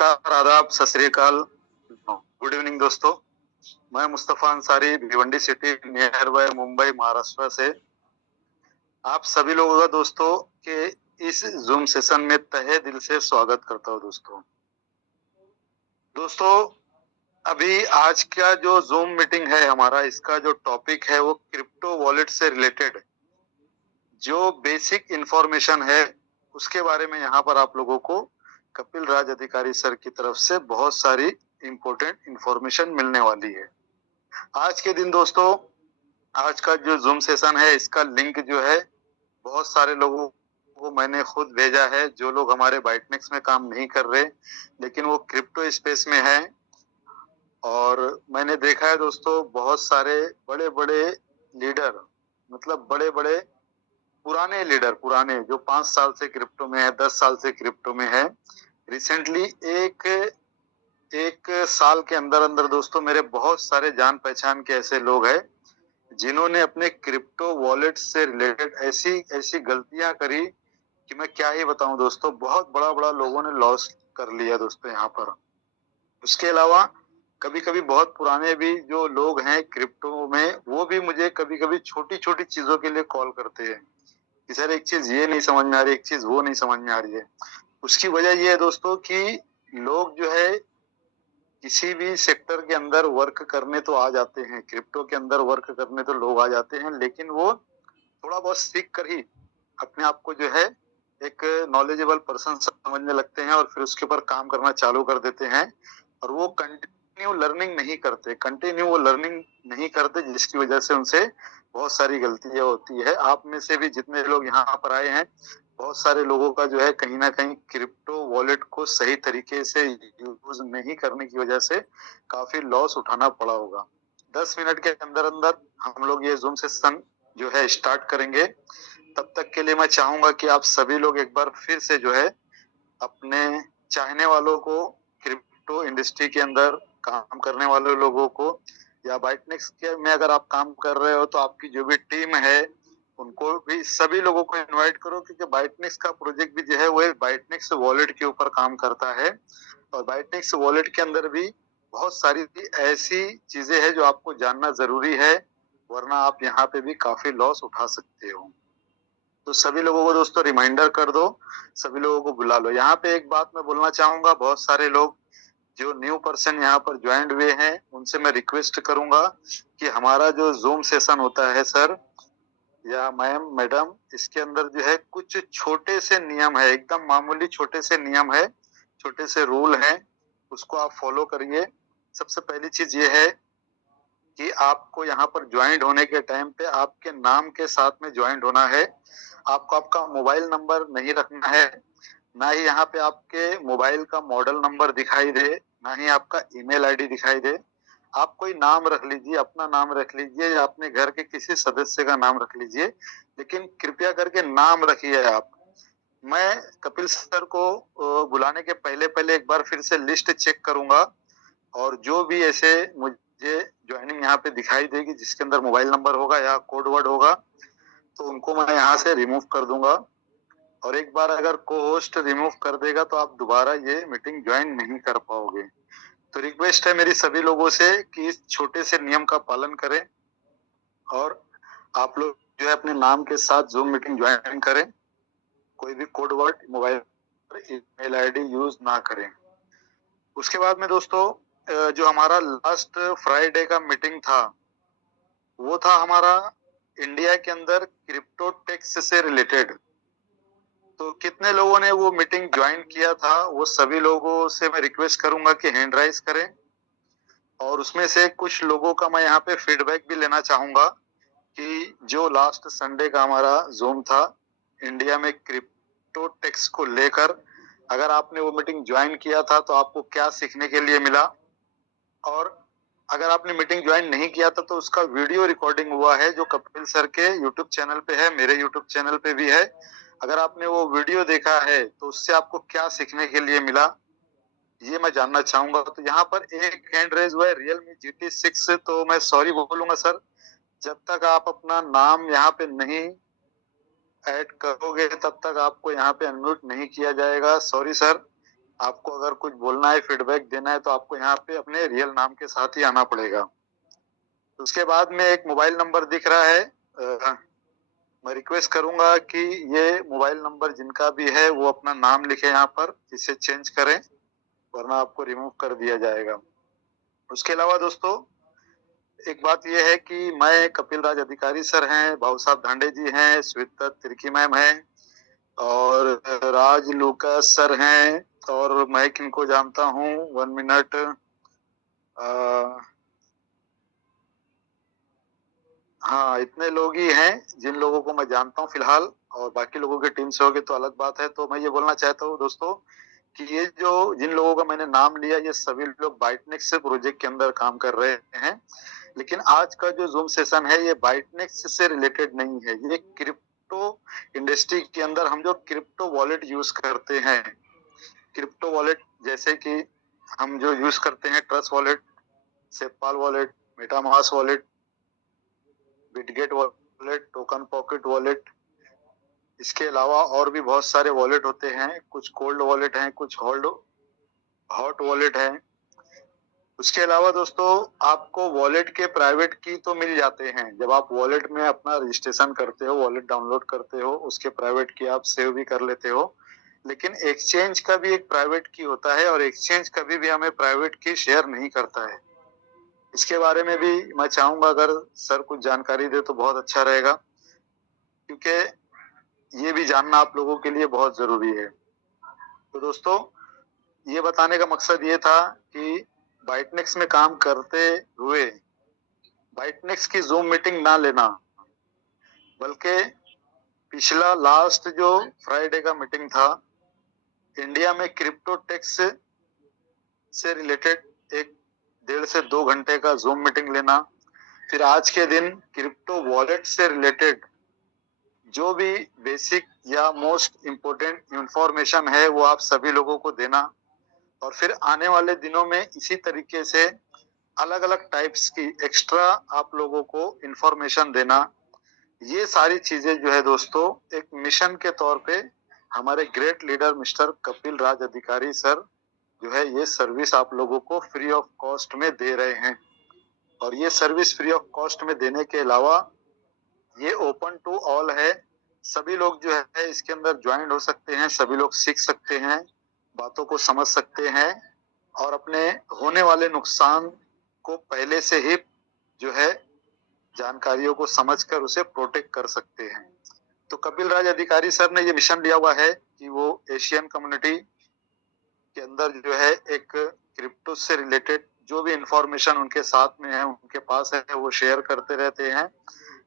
नमस्कार, आदाब, सत श्री अकाल, गुड इवनिंग दोस्तों। मैं Mustafa Ansari Bhiwandi city near by Mumbai Maharashtra से आप सभी लोगों का दोस्तों के इस जूम सेशन में तहे दिल से स्वागत करता हूं। दोस्तों अभी आज का जो जूम मीटिंग है हमारा, इसका जो टॉपिक है वो क्रिप्टो वॉलेट से रिलेटेड जो बेसिक इंफॉर्मेशन है उसके बारे में यहाँ पर आप लोगों को कपिल राज अधिकारी सर की तरफ से बहुत सारी इंपॉर्टेंट इंफॉर्मेशन मिलने वाली है आज के दिन। दोस्तों आज का जो जूम सेशन है इसका लिंक जो है बहुत सारे लोगों को मैंने खुद भेजा है, जो लोग हमारे बाइटनेक्स में काम नहीं कर रहे लेकिन वो क्रिप्टो स्पेस में है। और मैंने देखा है दोस्तों बहुत सारे बड़े बड़े लीडर, मतलब बड़े बड़े पुराने लीडर, पुराने जो 5 साल से क्रिप्टो में है, 10 साल से क्रिप्टो में है, रिसेंटली एक साल के अंदर अंदर दोस्तों मेरे बहुत सारे जान पहचान के ऐसे लोग हैं जिन्होंने अपने क्रिप्टो वॉलेट से रिलेटेड ऐसी ऐसी गलतियां करी कि मैं क्या ही बताऊं दोस्तों। बहुत बड़ा बड़ा लोगों ने लॉस कर लिया दोस्तों यहाँ पर। उसके अलावा कभी कभी बहुत पुराने भी जो लोग हैं क्रिप्टो में, वो भी मुझे कभी कभी छोटी छोटी चीजों के लिए कॉल करते हैं कि सर एक चीज ये नहीं समझ में आ रही, एक चीज वो नहीं समझ में आ रही है। उसकी वजह ये है दोस्तों कि लोग जो है किसी भी सेक्टर के अंदर वर्क करने तो आ जाते हैं, क्रिप्टो के अंदर वर्क करने तो लोग आ जाते हैं, लेकिन वो थोड़ा बहुत सीख कर ही अपने आप को जो है एक नॉलेजेबल पर्सन समझने लगते हैं और फिर उसके ऊपर काम करना चालू कर देते हैं। और वो कंटिन्यू लर्निंग नहीं करते, नहीं करते, जिसकी वजह से उनसे बहुत सारी गलतियां होती है। आप में से भी जितने लोग यहाँ पर आए हैं, बहुत सारे लोगों का जो है कहीं ना कहीं क्रिप्टो वॉलेट को सही तरीके से यूज नहीं करने की वजह से काफी लॉस उठाना पड़ा होगा। 10 मिनट के अंदर अंदर हम लोग ये जूम सेशन जो है स्टार्ट करेंगे। तब तक के लिए मैं चाहूंगा कि आप सभी लोग एक बार फिर से जो है अपने चाहने वालों को, क्रिप्टो इंडस्ट्री के अंदर काम करने वाले लोगों को, या बाइटनेक्स के में अगर आप काम कर रहे हो तो आपकी जो भी टीम है उनको भी, सभी लोगों को इनवाइट करो, क्योंकि बाइटनेक्स का प्रोजेक्ट भी जो है वो बाइटनेक्स वॉलेट के ऊपर काम करता है। और बाइटनेक्स वॉलेट के अंदर भी बहुत सारी ऐसी चीजें हैं जो आपको जानना जरूरी है, वरना आप यहाँ पे भी काफी लॉस उठा सकते हो। तो सभी लोगों को दोस्तों रिमाइंडर कर दो, सभी लोगों को बुला लो। यहाँ पे एक बात मैं बोलना चाहूंगा, बहुत सारे लोग जो न्यू पर्सन यहाँ पर ज्वाइंट हुए हैं उनसे मैं रिक्वेस्ट करूंगा कि हमारा जो जूम सेशन होता है सर या मैम, मैडम, इसके अंदर जो है कुछ छोटे से नियम है, एकदम मामूली छोटे से नियम है, छोटे से रूल हैं, उसको आप फॉलो करिए। सबसे पहली चीज ये है कि आपको यहाँ पर ज्वाइंट होने के टाइम पे आपके नाम के साथ में ज्वाइंट होना है। आपको आपका मोबाइल नंबर नहीं रखना है, ना ही यहाँ पे आपके मोबाइल का मॉडल नंबर दिखाई दे, ना ही आपका ईमेल आईडी दिखाई दे। आप कोई नाम रख लीजिए, अपना नाम रख लीजिए या अपने घर के किसी सदस्य का नाम रख लीजिए, लेकिन कृपया करके नाम रखिए आप। मैं कपिल सर को बुलाने के पहले पहले एक बार फिर से लिस्ट चेक करूंगा, और जो भी ऐसे मुझे ज्वाइनिंग यहाँ पे दिखाई देगी जिसके अंदर मोबाइल नंबर होगा या कोड वर्ड होगा, तो उनको मैं यहाँ से रिमूव कर दूंगा। और एक बार अगर को होस्ट रिमूव कर देगा तो आप दोबारा ये मीटिंग ज्वाइन नहीं कर पाओगे। तो रिक्वेस्ट है मेरी सभी लोगों से कि इस छोटे से नियम का पालन करें और आप लोग जो है अपने नाम के साथ जूम मीटिंग ज्वाइन करें। कोई भी code word, mobile, email ID use ना करें। उसके बाद में दोस्तों जो हमारा लास्ट फ्राइडे का मीटिंग था वो था हमारा इंडिया के अंदर क्रिप्टो टैक्स से रिलेटेड। तो कितने लोगों ने वो मीटिंग ज्वाइन किया था, वो सभी लोगों से मैं रिक्वेस्ट करूंगा कि हैंड राइज करें। और उसमें से कुछ लोगों का मैं यहाँ पे फीडबैक भी लेना चाहूंगा कि जो लास्ट संडे का हमारा जूम था इंडिया में क्रिप्टो टैक्स को लेकर, अगर आपने वो मीटिंग ज्वाइन किया था तो आपको क्या सीखने के लिए मिला, और अगर आपने मीटिंग ज्वाइन नहीं किया था तो उसका वीडियो रिकॉर्डिंग हुआ है जो कपिल सर के यूट्यूब चैनल पे है, मेरे यूट्यूब चैनल पे भी है। अगर आपने वो वीडियो देखा है तो उससे आपको क्या सीखने के लिए मिला, ये मैं जानना चाहूंगा। तो यहाँ पर एक हैंड रेज हुआ है Realme GT6, तो मैं सॉरी बोलूंगा सर, जब तक आप अपना नाम यहाँ पे नहीं ऐड करोगे तब तक आपको यहाँ पे अनम्यूट नहीं किया जाएगा। सॉरी सर, आपको अगर कुछ बोलना है, फीडबैक देना है, तो आपको यहाँ पे अपने रियल नाम के साथ ही आना पड़ेगा। उसके बाद में एक मोबाइल नंबर दिख रहा है, मैं रिक्वेस्ट करूंगा कि ये मोबाइल नंबर जिनका भी है वो अपना नाम लिखे यहाँ पर, इसे चेंज करें वरना आपको रिमूव कर दिया जाएगा। उसके अलावा दोस्तों एक बात यह है कि मैं, कपिल राज अधिकारी सर हैं, भाऊ साहब धांडे जी हैं, श्वेता तिर्की मैम हैं और राज लूकास सर हैं, और मैं किनको जानता हूँ, 1 मिनट, हाँ इतने लोग ही हैं जिन लोगों को मैं जानता हूँ फिलहाल, और बाकी लोगों की टीम से होगी तो अलग बात है। तो मैं ये बोलना चाहता हूँ दोस्तों कि ये जो जिन लोगों का मैंने नाम लिया, ये सभी लोग बाइटनेक्स से प्रोजेक्ट के अंदर काम कर रहे हैं। लेकिन आज का जो जूम सेशन है ये बाइटनेक्स से रिलेटेड नहीं है, ये क्रिप्टो इंडस्ट्री के अंदर हम जो क्रिप्टो वॉलेट यूज करते हैं, क्रिप्टो वॉलेट जैसे कि हम जो यूज करते हैं Trust wallet, SafePal wallet, MetaMask wallet, Bitget wallet, Token Pocket wallet, इसके अलावा और भी बहुत सारे वॉलेट होते हैं, कुछ कोल्ड वॉलेट हैं, कुछ हॉट वॉलेट हैं। उसके अलावा दोस्तों आपको वॉलेट के प्राइवेट की तो मिल जाते हैं, जब आप वॉलेट में अपना रजिस्ट्रेशन करते हो, वॉलेट डाउनलोड करते हो, उसके प्राइवेट की आप सेव भी कर लेते हो। लेकिन एक्सचेंज का भी एक प्राइवेट की होता है और एक्सचेंज कभी भी हमें प्राइवेट की शेयर नहीं करता है। इसके बारे में भी मैं चाहूंगा अगर सर कुछ जानकारी दे तो बहुत अच्छा रहेगा, क्योंकि ये भी जानना आप लोगों के लिए बहुत जरूरी है। तो दोस्तों ये बताने का मकसद ये था कि बाइटनेक्स में काम करते हुए बाइटनेक्स की जूम मीटिंग ना लेना, बल्कि पिछला लास्ट जो फ्राइडे का मीटिंग था, इंडिया में क्रिप्टो टैक्स से रिलेटेड 1.5 से 2 घंटे का जूम मीटिंग लेना। फिर आज के दिन क्रिप्टो वॉलेट से रिलेटेड जो भी बेसिक या मोस्ट इम्पोर्टेंट इंफॉर्मेशन है वो आप सभी लोगों को देना, और फिर आने वाले दिनों में इसी तरीके से अलग अलग टाइप्स की एक्स्ट्रा आप लोगों को इंफॉर्मेशन देना। ये सारी चीजें जो है दोस्तों एक मिशन के तौर पे हमारे ग्रेट लीडर मिस्टर कपिल राज अधिकारी सर जो है ये सर्विस आप लोगों को फ्री ऑफ कॉस्ट में दे रहे हैं। और ये सर्विस फ्री ऑफ कॉस्ट में देने के अलावा ये ओपन टू ऑल है, सभी लोग जो है इसके अंदर ज्वाइन हो सकते हैं, सभी लोग सीख सकते हैं, बातों को समझ सकते हैं और अपने होने वाले नुकसान को पहले से ही जो है जानकारियों को समझकर उसे प्रोटेक्ट कर सकते हैं। तो कपिल राज अधिकारी सर ने ये मिशन लिया हुआ है कि वो एशियन कम्युनिटी के अंदर जो है एक क्रिप्टो से रिलेटेड जो भी इंफॉर्मेशन उनके साथ में है, उनके पास है, वो शेयर करते रहते हैं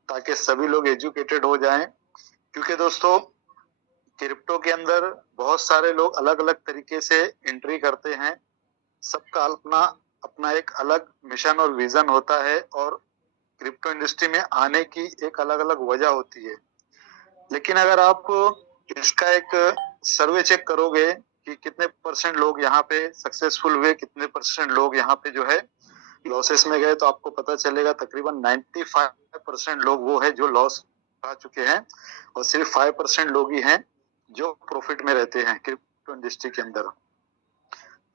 ताकि सभी लोग एजुकेटेड हो जाएं। क्योंकि दोस्तों क्रिप्टो के अंदर बहुत सारे लोग अलग अलग तरीके से एंट्री करते हैं, सबका अपना अपना एक अलग मिशन और विजन होता है और क्रिप्टो इंडस्ट्री में आने की एक अलग अलग वजह होती है। लेकिन अगर आप इसका एक सर्वे चेक करोगे कि कितने परसेंट लोग यहाँ पे सक्सेसफुल हुए, कितने परसेंट लोग यहाँ पे जो है लॉसेस में गए, तो आपको पता चलेगा तकरीबन 95% लोग वो है जो लॉस आ चुके हैं और सिर्फ 5% लोग ही हैं जो प्रॉफिट में रहते हैं क्रिप्टो इंडस्ट्री के अंदर।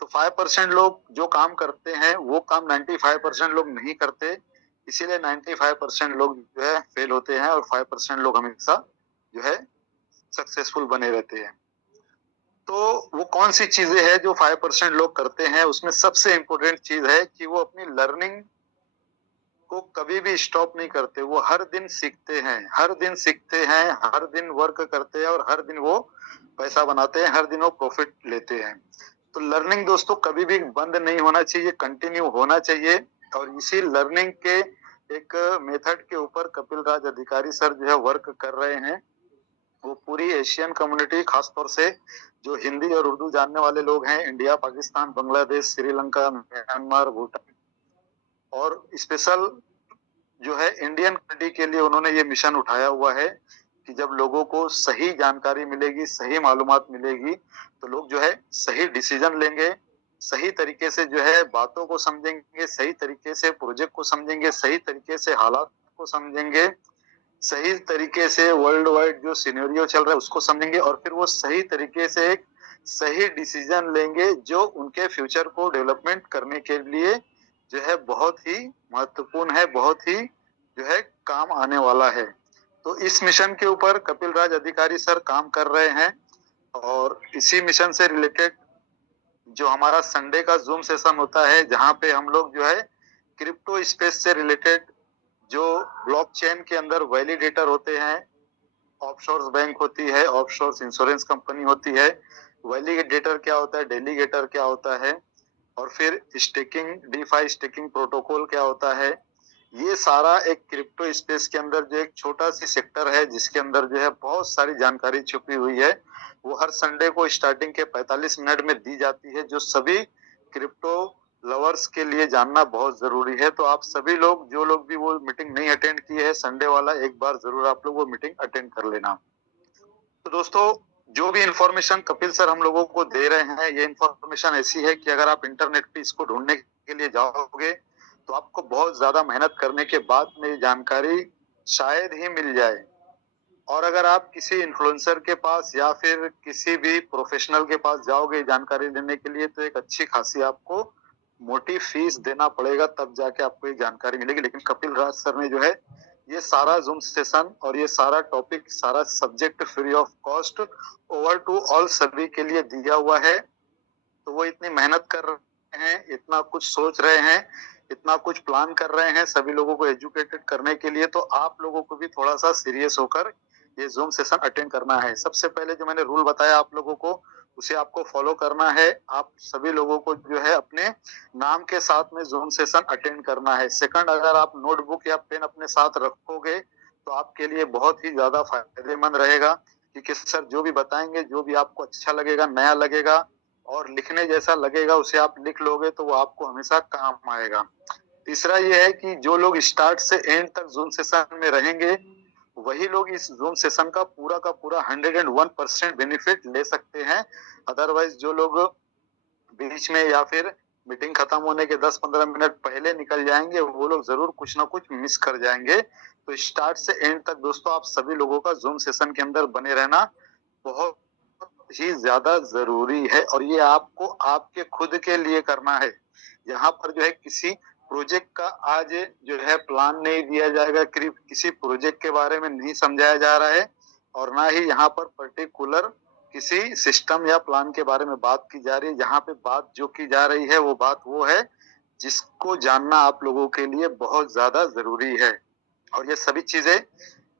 तो 5% लोग जो काम करते हैं वो काम 95% लोग नहीं करते, इसीलिए 95% लोग जो है फेल होते हैं और 5% लोग हमेशा जो है सक्सेसफुल बने रहते हैं। तो वो कौन सी चीजें हैं जो 5% लोग करते हैं, उसमें सबसे इम्पोर्टेंट चीज है कि वो अपनी लर्निंग को कभी भी स्टॉप नहीं करते, वो हर दिन सीखते हैं, हर दिन सीखते हैं, हर दिन वर्क करते हैं और हर दिन वो पैसा बनाते हैं, हर दिन वो प्रॉफिट लेते हैं। तो लर्निंग दोस्तों कभी भी बंद नहीं होना चाहिए, कंटिन्यू होना चाहिए। और इसी लर्निंग के एक मेथड के ऊपर कपिल राज अधिकारी सर जो है वर्क कर रहे हैं। वो पूरी एशियन कम्युनिटी, खासतौर से जो हिंदी और उर्दू जानने वाले लोग हैं, इंडिया, पाकिस्तान, बांग्लादेश, श्रीलंका, म्यांमार, भूटान और स्पेशल जो है इंडियन कम्युनिटी के लिए उन्होंने ये मिशन उठाया हुआ है कि जब लोगों को सही जानकारी मिलेगी, सही मालूमात मिलेगी, तो लोग जो है सही डिसीजन लेंगे, सही तरीके से जो है बातों को समझेंगे, सही तरीके से प्रोजेक्ट को समझेंगे, सही तरीके से हालात को समझेंगे, सही तरीके से वर्ल्ड वाइड जो सिनेरियो चल रहा है उसको समझेंगे और फिर वो सही तरीके से एक सही डिसीजन लेंगे जो उनके फ्यूचर को डेवलपमेंट करने के लिए जो है बहुत ही महत्वपूर्ण है, बहुत ही जो है काम आने वाला है। तो इस मिशन के ऊपर कपिल राज अधिकारी सर काम कर रहे हैं और इसी मिशन से रिलेटेड जो हमारा संडे का जूम सेशन होता है, जहां पे हम लोग जो है क्रिप्टो स्पेस से रिलेटेड जो ब्लॉकचेन के अंदर वैलिडेटर होते हैं, ऑफशोर्स बैंक होती है, ऑफशोर्स इंश्योरेंस कंपनी होती है, वैलिडेटर क्या होता है, डेलीगेटर क्या होता है, और फिर स्टेकिंग डीफाई स्टेकिंग प्रोटोकॉल क्या होता है, ये सारा एक क्रिप्टो स्पेस के अंदर जो एक छोटा सी सेक्टर है जिसके अंदर जो है बहुत सारी जानकारी छुपी हुई है। वो हर संडे को स्टार्टिंग के 45 मिनट में दी जाती है, जो सभी क्रिप्टो लवर्स के लिए जानना बहुत जरूरी है। तो आप सभी लोग जो लोग भी वो मीटिंग नहीं अटेंड किए है संडे वाला, एक बार जरूर आप लोग वो मीटिंग अटेंड कर लेना। तो दोस्तों, जो भी इंफॉर्मेशन कपिल सर हम लोगों को दे रहे हैं, ये इंफॉर्मेशन ऐसी है कि अगर आप इंटरनेट पे इसको ढूंढने के लिए जाओगे तो आपको बहुत ज्यादा मेहनत करने के बाद में ये जानकारी शायद ही मिल जाए। और अगर आप किसी इन्फ्लुएंसर के पास या फिर किसी भी प्रोफेशनल के पास जाओगे जानकारी लेने के लिए, तो एक अच्छी खासी आपको मोटी फीस देना पड़ेगा, तब जाके आपको ये जानकारी मिलेगी। लेकिन कपिल राज सर ने जो है ये सारा जूम सेशन और ये सारा टॉपिक, सारा subject free of cost over to all सभी के लिए दिया हुआ है। तो वो इतनी मेहनत कर रहे हैं, इतना कुछ सोच रहे हैं, इतना कुछ प्लान कर रहे हैं सभी लोगों को एजुकेटेड करने के लिए। तो आप लोगों को भी थोड़ा सा सीरियस होकर ये जूम सेशन अटेंड करना है। सबसे पहले जो मैंने रूल बताया आप लोगों को, उसे आपको फॉलो करना है। आप सभी लोगों को जो है अपने नाम के साथ में जूम सेशन अटेंड करना है। सेकंड, अगर आप नोटबुक या पेन अपने साथ रखोगे तो आपके लिए बहुत ही ज्यादा फायदेमंद रहेगा, क्योंकि सर जो भी बताएंगे, जो भी आपको अच्छा लगेगा, नया लगेगा और लिखने जैसा लगेगा, उसे आप लिख लोगे तो वो आपको हमेशा काम आएगा। तीसरा ये है कि जो लोग स्टार्ट से एंड तक जूम सेशन में रहेंगे वही लोग इस जूम सेशन का पूरा 101% बेनिफिट ले सकते हैं। अदरवाइज जो लोग बीच में या फिर मीटिंग खत्म होने के 10-15 मिनट पहले निकल जाएंगे, वो लोग जरूर कुछ ना कुछ मिस कर जाएंगे। तो स्टार्ट से एंड तक दोस्तों आप सभी लोगों का जूम सेशन के अंदर बने रहना बहुत ही ज्यादा जरूरी है, और ये आपको आपके खुद के लिए करना है। यहाँ पर जो है किसी प्रोजेक्ट का आज जो है प्लान नहीं दिया जाएगा, किसी प्रोजेक्ट के बारे में नहीं समझाया जा रहा है, और ना ही यहाँ पर पर्टिकुलर किसी सिस्टम या प्लान के बारे में बात की जा रही है। यहाँ पे बात जो की जा रही है वो बात वो है जिसको जानना आप लोगों के लिए बहुत ज्यादा जरूरी है। और ये सभी चीजें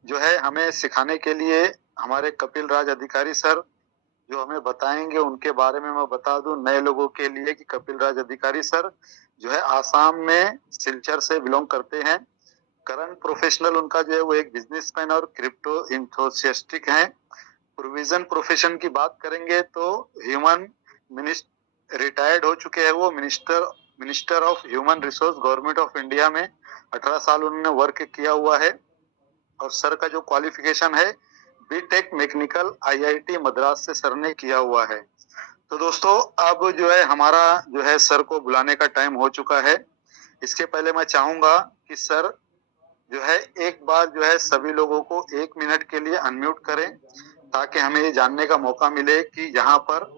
जो है हमें सिखाने के लिए हमारे कपिल राज अधिकारी सर जो हमें बताएंगे, उनके बारे में मैं बता दूं नए लोगों के लिए कि कपिल राज अधिकारी सर जो है आसाम में सिलचर से बिलोंग करते हैं। करंट प्रोफेशनल उनका जो है वो एक बिजनेसमैन और क्रिप्टो इंथुसियास्टिक हैं। प्रोविजन प्रोफेशन की बात करेंगे तो ह्यूमन मिनिस्टर रिटायर्ड हो चुके हैं, वो minister of human resource government of India में 18 साल उन्होंने वर्क किया हुआ है। और सर का जो क्वालिफिकेशन है बीटेक मैकेनिकल आईआईटी मद्रास से सर ने किया हुआ है। तो दोस्तों अब जो है हमारा जो है सर को बुलाने का टाइम हो चुका है। इसके पहले मैं चाहूंगा कि सर जो है एक बार जो है सभी लोगों को 1 मिनट के लिए अनम्यूट करें, ताकि हमें ये जानने का मौका मिले कि यहाँ पर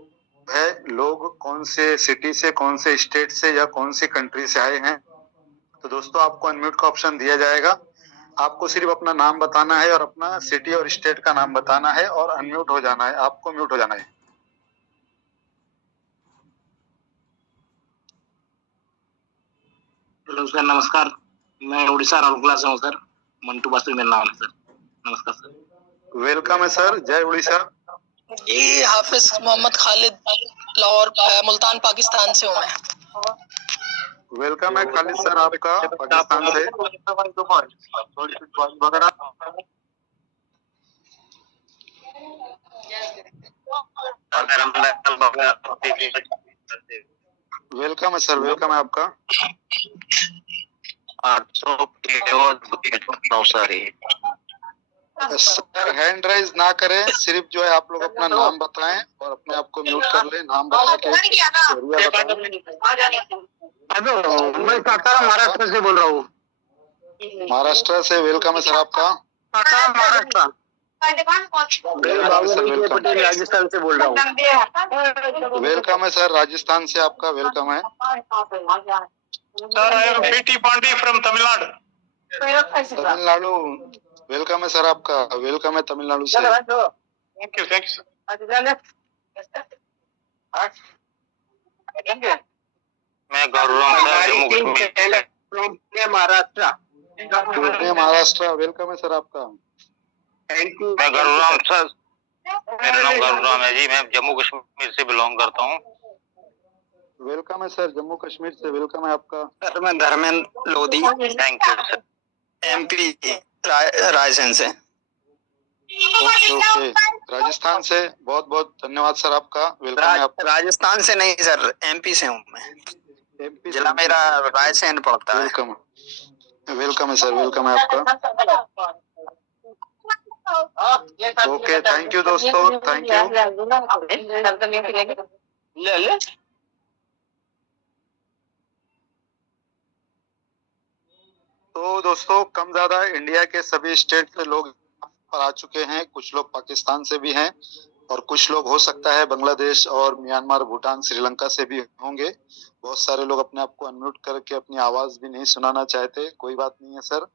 है लोग कौन से सिटी से, कौन से स्टेट से या कौन सी कंट्री से आए हैं। तो दोस्तों आपको अनम्यूट का ऑप्शन दिया जाएगा, आपको सिर्फ अपना नाम बताना है और अपना सिटी और स्टेट का नाम बताना है और अनम्यूट हो जाना है, आपको म्यूट हो जाना है। हेलो सर, नमस्कार। मैं उड़ीसा राउरकेला से हूँ सर। मंटू बासु मेरा नाम है सर। नमस्कार सर। वेलकम है सर, जय उड़ीसा। जी हाफिज मोहम्मद खालिद, लाहौर मुल्तान पाकिस्तान से हूँ मैं। वेलकम है खालिद सर आपका पाकिस्तान से। वेलकम है सर, वेलकम है आपका। सर हैंड राइज ना करें, सिर्फ जो है आप लोग अपना नाम बताएं और अपने आप को म्यूट कर लें, नाम बता के एरिया बताएं। मैं सातारा महाराष्ट्र से बोल रहा हूँ। महाराष्ट्र से वेलकम है सर आपका। सातारा महाराष्ट्र। पटेल राजस्थान से बोल रहा हूँ। वेलकम है सर, राजस्थान से आपका वेलकम है। Sir I am PT Pandey from Tamil Nadu. Tamil Nadu welcome है सर आपका, वेलकम है तमिलनाडु से। Thank you sir. मैं गौरव महाराष्ट्र। पुणे महाराष्ट्र, वेलकम है सर आपका। Thank you. मैं गौरव सर, मेरा नाम गौरव है जी, मैं जम्मू कश्मीर से बिलोंग करता हूँ। वेलकम है सर, जम्मू कश्मीर से वेलकम है आपका। सर मैं Dharmendra Lodhi, thank you sir. MP Raisen से। ओके ओके, राजस्थान से बहुत बहुत धन्यवाद सर आपका, वेलकम है आपका। राजस्थान से नहीं सर, MP से हूँ मैं। MP जिला मेरा रायसेन पड़ता है। वेलकम, वेलकम है सर, वेलकम है आपका। ओके, थैंक यू दोस्तों, थैंक यू। तो दोस्तों कम ज्यादा इंडिया के सभी स्टेट से लोग पर आ चुके हैं, कुछ लोग पाकिस्तान से भी हैं और कुछ लोग हो सकता है बांग्लादेश और म्यांमार, भूटान, श्रीलंका से भी होंगे। बहुत सारे लोग अपने आप को अनम्यूट करके अपनी आवाज भी नहीं सुनाना चाहते, कोई बात नहीं है सर।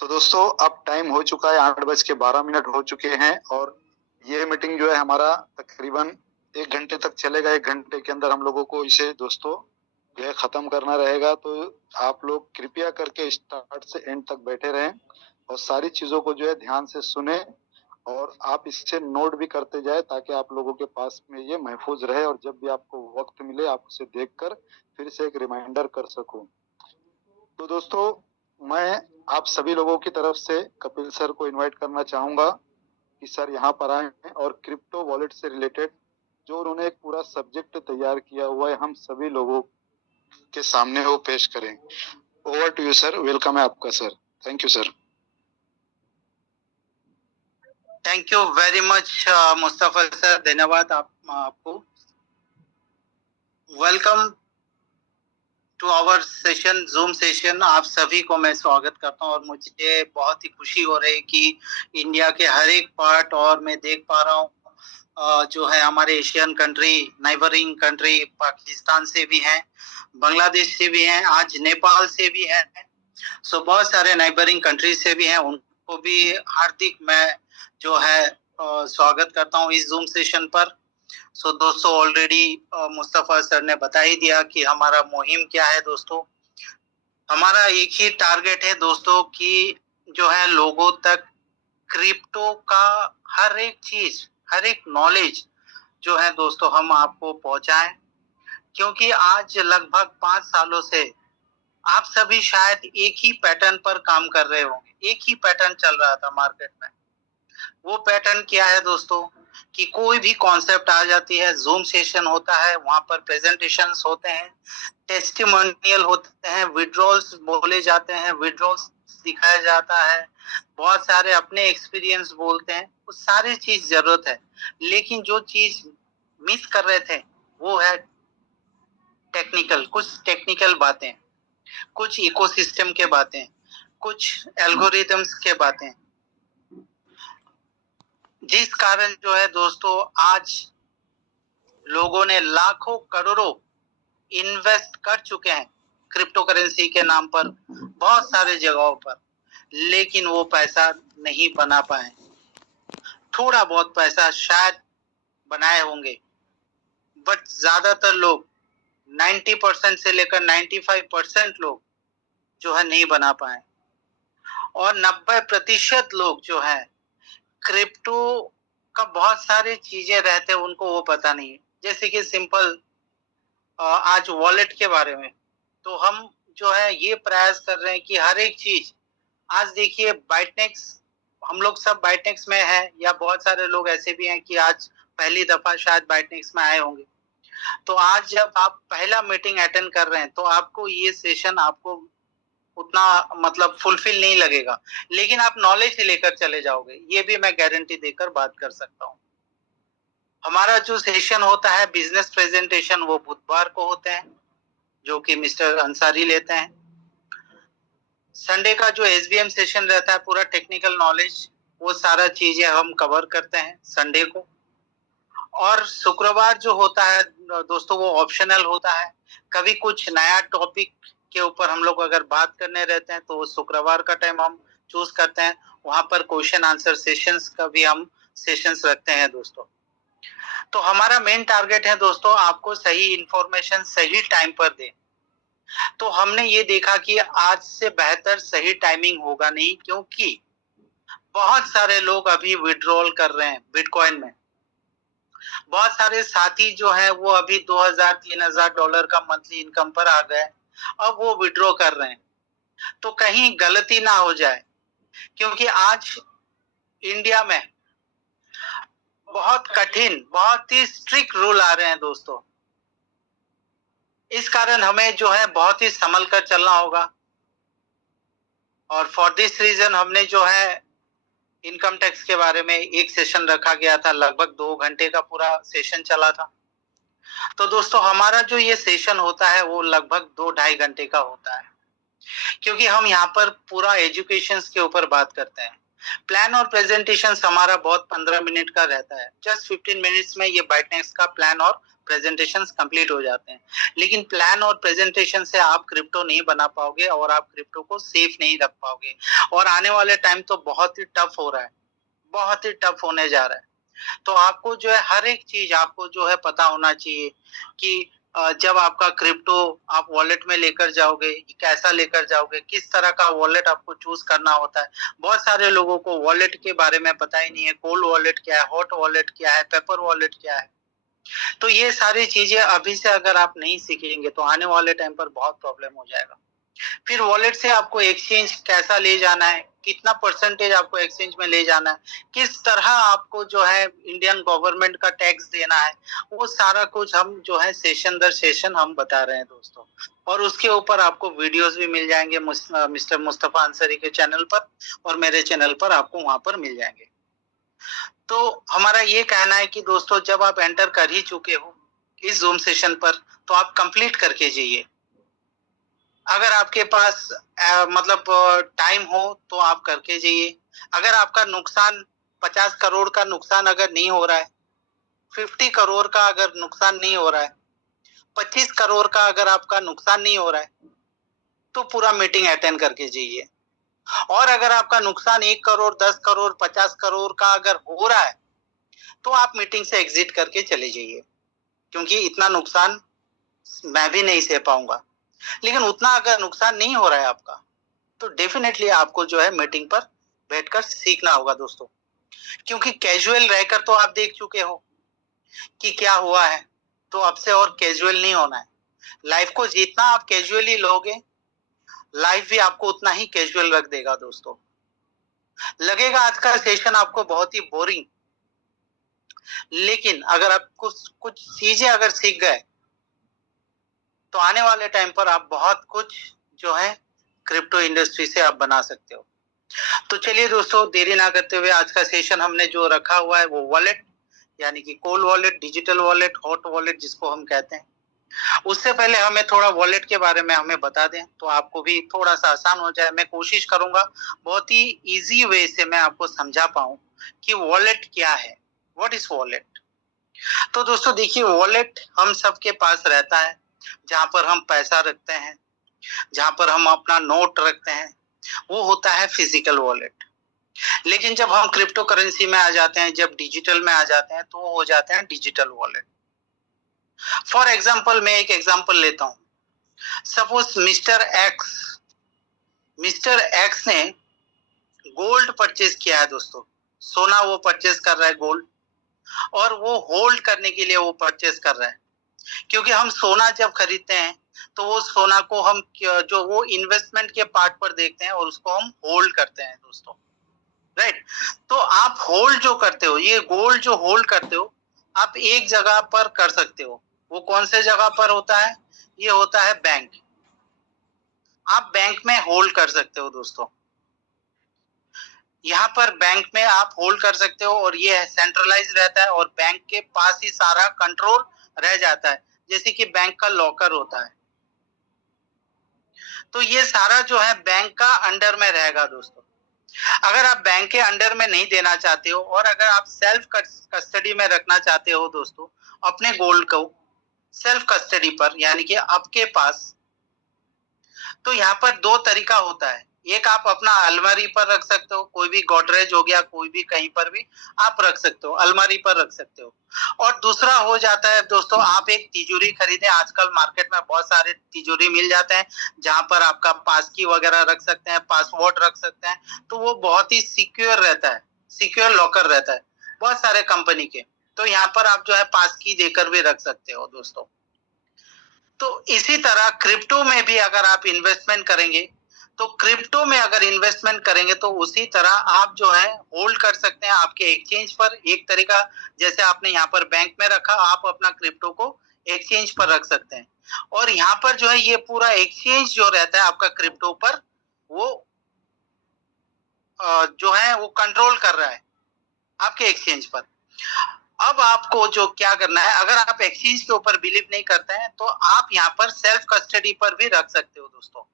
तो दोस्तों अब टाइम हो चुका है, 8:12 हो चुके हैं और ये मीटिंग जो है हमारा तकरीबन 1 घंटे तक चलेगा। 1 घंटे के अंदर हम लोगों को इसे दोस्तों जो है खत्म करना रहेगा। तो आप लोग कृपया करके स्टार्ट से एंड तक बैठे रहें और सारी चीजों को जो है ध्यान से सुने और आप इससे नोट भी करते जाए ताकि आप लोगों के पास में ये महफूज रहे और जब भी आपको वक्त मिले आप उसे देखकर फिर से एक रिमाइंडर कर सको। तो दोस्तों मैं आप सभी लोगों की तरफ से कपिल सर को इनवाइट करना चाहूंगा कि सर यहाँ पर आए और क्रिप्टो वॉलेट से रिलेटेड जो उन्होंने एक पूरा सब्जेक्ट तैयार किया हुआ है हम सभी लोगों के सामने वो पेश करें। Over to you sir, welcome है आपका sir. Thank you sir. Thank you very much Mustafa sir, धन्यवाद आपको। Welcome to our session, zoom session. आप सभी को मैं स्वागत करता हूं और मुझे बहुत ही खुशी हो रही है कि इंडिया के हर एक पार्ट और मैं देख पा रहा हूँ जो है हमारे Asian country, neighbouring country Pakistan से भी हैं, बांग्लादेश से भी हैं, आज नेपाल से भी हैं। सो बहुत सारे नाइबरिंग कंट्री से भी हैं, उनको भी हार्दिक मैं जो है स्वागत करता हूँ इस जूम सेशन पर। सो दोस्तों ऑलरेडी मुस्तफा सर ने बता ही दिया कि हमारा मुहिम क्या है। दोस्तों हमारा एक ही टारगेट है दोस्तों कि जो है लोगों तक क्रिप्टो का हर एक चीज, हर एक नॉलेज जो है दोस्तों हम आपको पहुंचाएं, क्योंकि आज लगभग 5 सालों से आप सभी शायद एक ही पैटर्न पर काम कर रहे होंगे। एक ही पैटर्न चल रहा था मार्केट में। वो पैटर्न क्या है दोस्तों कि कोई भी कॉन्सेप्ट आ जाती है, जूम सेशन होता है, वहां पर प्रेजेंटेशंस होते हैं, टेस्टिमोनियल होते हैं, विड्रॉल्स बोले जाते हैं, विड्रॉल्स दिखाया जाता है, बहुत सारे अपने एक्सपीरियंस बोलते हैं। वो सारी चीज जरूरत है, लेकिन जो चीज मिस कर रहे थे वो है टेक्निकल, कुछ टेक्निकल बातें, कुछ इकोसिस्टम के बातें, कुछ एल्गोरिथम्स के बातें, जिस कारण जो है दोस्तों आज लोगों ने लाखों करोड़ों इन्वेस्ट कर चुके हैं क्रिप्टो करेंसी के नाम पर बहुत सारे जगहों पर, लेकिन वो पैसा नहीं बना पाए। थोड़ा बहुत पैसा शायद बनाए होंगे, बट ज्यादातर लोग 90% से लेकर 95% लोग जो है नहीं बना पाए और 90% लोग जो है क्रिप्टो का बहुत सारी चीजें रहते हैं उनको वो पता नहीं है। जैसे कि सिंपल आज वॉलेट के बारे में तो हम जो है ये प्रयास कर रहे हैं कि हर एक चीज, आज देखिए बाइटनेक्स, हम लोग सब बाइटनेक्स में है या बहुत सारे लोग ऐसे भी हैं कि आज पहली दफा शायद बाइटनेक्स में आए होंगे। तो आज जब आप पहला मीटिंग अटेंड कर रहे हैं तो आपको ये सेशन आपको उतना मतलब फुलफिल नहीं लगेगा, लेकिन आप नॉलेज लेकर चले जाओगे, ये भी मैं गारंटी देकर बात कर सकता हूँ। हमारा जो सेशन होता है बिजनेस प्रेजेंटेशन वो बुधवार को होते हैं, जो कि मिस्टर अंसारी लेते हैं। संडे का जो SBM सेशन रहता है पूरा टेक्निकल नॉलेज वो सारा चीजें हम कवर करते हैं संडे को। और शुक्रवार जो होता है दोस्तों वो ऑप्शनल होता है। कभी कुछ नया टॉपिक के ऊपर हम लोग अगर बात करने रहते हैं तो वो शुक्रवार का टाइम हम चूज करते हैं। वहां पर क्वेश्चन आंसर सेशंस का भी हम सेशंस रखते हैं दोस्तों। तो हमारा मेन टारगेट है दोस्तों आपको सही इंफॉर्मेशन सही टाइम पर दें। तो हमने ये देखा कि आज से बेहतर सही टाइमिंग होगा नहीं, क्योंकि बहुत सारे लोग अभी विड्रॉल कर रहे हैं बिटकॉइन में। बहुत सारे साथी जो है वो अभी $2000-3000 का मंथली इनकम पर आ गए, अब वो विड्रॉ कर रहे हैं। तो कहीं गलती ना हो जाए, क्योंकि आज इंडिया में बहुत कठिन, बहुत ही स्ट्रिक्ट रूल आ रहे हैं दोस्तों। इस कारण हमें जो है बहुत ही संभल कर चलना होगा। और फॉर दिस रीजन हमने जो है इनकम टैक्स के बारे में एक सेशन रखा गया था, लगभग 2 घंटे का पूरा सेशन चला था। तो दोस्तों हमारा जो ये सेशन होता है वो लगभग 2-2.5 घंटे का होता है, क्योंकि हम यहाँ पर पूरा एजुकेशन के ऊपर बात करते हैं। प्लान और प्रेजेंटेशन हमारा बहुत 15 मिनट का रहता है। जस्ट 15 मिनट्स में ये बाइटनेक्स का प्लान और प्रेजेंटेशन कंप्लीट हो जाते हैं। लेकिन प्लान और प्रेजेंटेशन से आप क्रिप्टो नहीं बना पाओगे और आप क्रिप्टो को सेफ नहीं रख पाओगे। और आने वाले टाइम तो बहुत ही टफ हो रहा है, बहुत ही टफ होने जा रहा है। तो आपको जो है हर एक चीज आपको जो है पता होना चाहिए कि जब आपका क्रिप्टो आप वॉलेट में लेकर जाओगे, कैसा लेकर जाओगे, किस तरह का वॉलेट आपको चूज करना होता है। बहुत सारे लोगों को वॉलेट के बारे में पता ही नहीं है। कोल्ड वॉलेट क्या है, हॉट वॉलेट क्या है, पेपर वॉलेट क्या है। तो ये सारी चीजें अभी से अगर आप नहीं सीखेंगे तो आने वाले टाइम पर बहुत प्रॉब्लम हो जाएगा। फिर वॉलेट से आपको एक्सचेंज कैसा ले जाना है, कितना परसेंटेज आपको एक्सचेंज में ले जाना है, किस तरह आपको जो है इंडियन गवर्नमेंट का टैक्स देना है, वो सारा कुछ हम जो है सेशन दर सेशन हम बता रहे हैं दोस्तों। और उसके ऊपर आपको वीडियोस भी मिल जाएंगे मिस्टर मुस्तफा अंसारी के चैनल पर, और मेरे चैनल पर आपको वहां पर मिल जाएंगे। तो हमारा ये कहना है कि दोस्तों जब आप एंटर कर ही चुके हो इस जूम सेशन पर तो आप कंप्लीट करके जाइए। अगर आपके पास मतलब टाइम हो तो आप करके जाइए। अगर आपका नुकसान 50 करोड़ का नुकसान अगर नहीं हो रहा है, 50 करोड़ का अगर नुकसान नहीं हो रहा है, 25 करोड़ का अगर आपका नुकसान नहीं हो रहा है, तो पूरा मीटिंग अटेंड करके जाइए। और अगर आपका नुकसान 1 करोड़, 10 करोड़, 50 करोड़ का अगर हो रहा है तो आप मीटिंग से एग्जिट करके चले जाइए, क्योंकि इतना नुकसान मैं भी नहीं सह पाऊंगा। लेकिन उतना अगर नुकसान नहीं हो रहा है आपका तो डेफिनेटली आपको जो है मीटिंग पर बैठकर सीखना होगा दोस्तों। क्योंकि कैजुअल रहकर तो आप देख चुके हो कि क्या हुआ है, तो अब से और कैजुअल नहीं होना है। लाइफ को जितना आप कैजुअली लोगे, लाइफ भी आपको उतना ही कैजुअल रख देगा दोस्तों। लगेगा आज का सेशन आपको बहुत ही बोरिंग, लेकिन अगर आप कुछ चीजें अगर सीख गए तो आने वाले टाइम पर आप बहुत कुछ जो है क्रिप्टो इंडस्ट्री से आप बना सकते हो। तो चलिए दोस्तों देरी ना करते हुए आज का सेशन हमने जो रखा हुआ है वो वॉलेट, यानी कि cold wallet, digital wallet, hot wallet जिसको हम कहते हैं। उससे पहले हमें थोड़ा वॉलेट के बारे में हमें बता दें तो आपको भी थोड़ा सा आसान हो जाए। मैं कोशिश करूंगा बहुत ही इजी वे से मैं आपको समझा पाऊं कि वॉलेट क्या है, व्हाट इज वॉलेट। तो दोस्तों देखिए, वॉलेट हम सबके पास रहता है, जहां पर हम पैसा रखते हैं, जहां पर हम अपना नोट रखते हैं, वो होता है फिजिकल वॉलेट। लेकिन जब हम क्रिप्टो करेंसी में आ जाते हैं, जब डिजिटल में आ जाते हैं, तो वो हो जाते हैं डिजिटल वॉलेट। फॉर एग्जाम्पल मैं एक एग्जाम्पल लेता हूं। सपोज मिस्टर एक्स ने गोल्ड परचेज किया है दोस्तों, सोना वो परचेज कर रहा है गोल्ड, और वो होल्ड करने के लिए वो परचेज कर रहा है। क्योंकि हम सोना जब खरीदते हैं तो वो सोना को हम जो वो इन्वेस्टमेंट के पार्ट पर देखते हैं और उसको हम होल्ड करते हैं दोस्तों, राइट। तो आप होल्ड जो करते हो, ये गोल्ड जो होल्ड करते हो आप एक जगह पर कर सकते हो। वो कौन से जगह पर होता है? ये होता है बैंक। आप बैंक में होल्ड कर सकते हो दोस्तों। यहाँ पर बैंक में आप होल्ड कर सकते हो और ये सेंट्रलाइज रहता है और बैंक के पास ही सारा कंट्रोल रह जाता है, जैसे कि बैंक का लॉकर होता है। तो ये सारा जो है बैंक का अंडर में रहेगा दोस्तों। अगर आप बैंक के अंडर में नहीं देना चाहते हो और अगर आप सेल्फ कस्टडी में रखना चाहते हो दोस्तों अपने गोल्ड को सेल्फ कस्टडी पर, यानी कि आपके पास, तो यहाँ पर दो तरीका होता है। एक आप अपना अलमारी पर रख सकते हो, कोई भी गोदरेज हो गया, कोई भी कहीं पर भी आप रख सकते हो, अलमारी पर रख सकते हो। और दूसरा हो जाता है दोस्तों, आप एक तिजोरी खरीदें। आजकल मार्केट में बहुत सारे तिजोरी मिल जाते हैं जहां पर आपका पास की वगैरह रख सकते हैं, पासवर्ड रख सकते हैं, तो वो बहुत ही सिक्योर रहता है, सिक्योर लॉकर रहता है बहुत सारे कंपनी के। तो यहाँ पर आप जो है पास की देकर भी रख सकते हो दोस्तों। तो इसी तरह क्रिप्टो में भी अगर आप इन्वेस्टमेंट करेंगे, तो क्रिप्टो में अगर इन्वेस्टमेंट करेंगे तो उसी तरह आप जो है होल्ड कर सकते हैं आपके एक्सचेंज पर। एक तरीका, जैसे आपने यहाँ पर बैंक में रखा, आप अपना क्रिप्टो को एक्सचेंज पर रख सकते हैं। और यहाँ पर जो है ये पूरा एक्सचेंज जो रहता है आपका क्रिप्टो पर, वो जो है वो कंट्रोल कर रहा है आपके एक्सचेंज पर। अब आपको जो क्या करना है, अगर आप एक्सचेंज के ऊपर बिलीव नहीं करते हैं तो आप यहाँ पर सेल्फ कस्टडी पर भी रख सकते हो दोस्तों।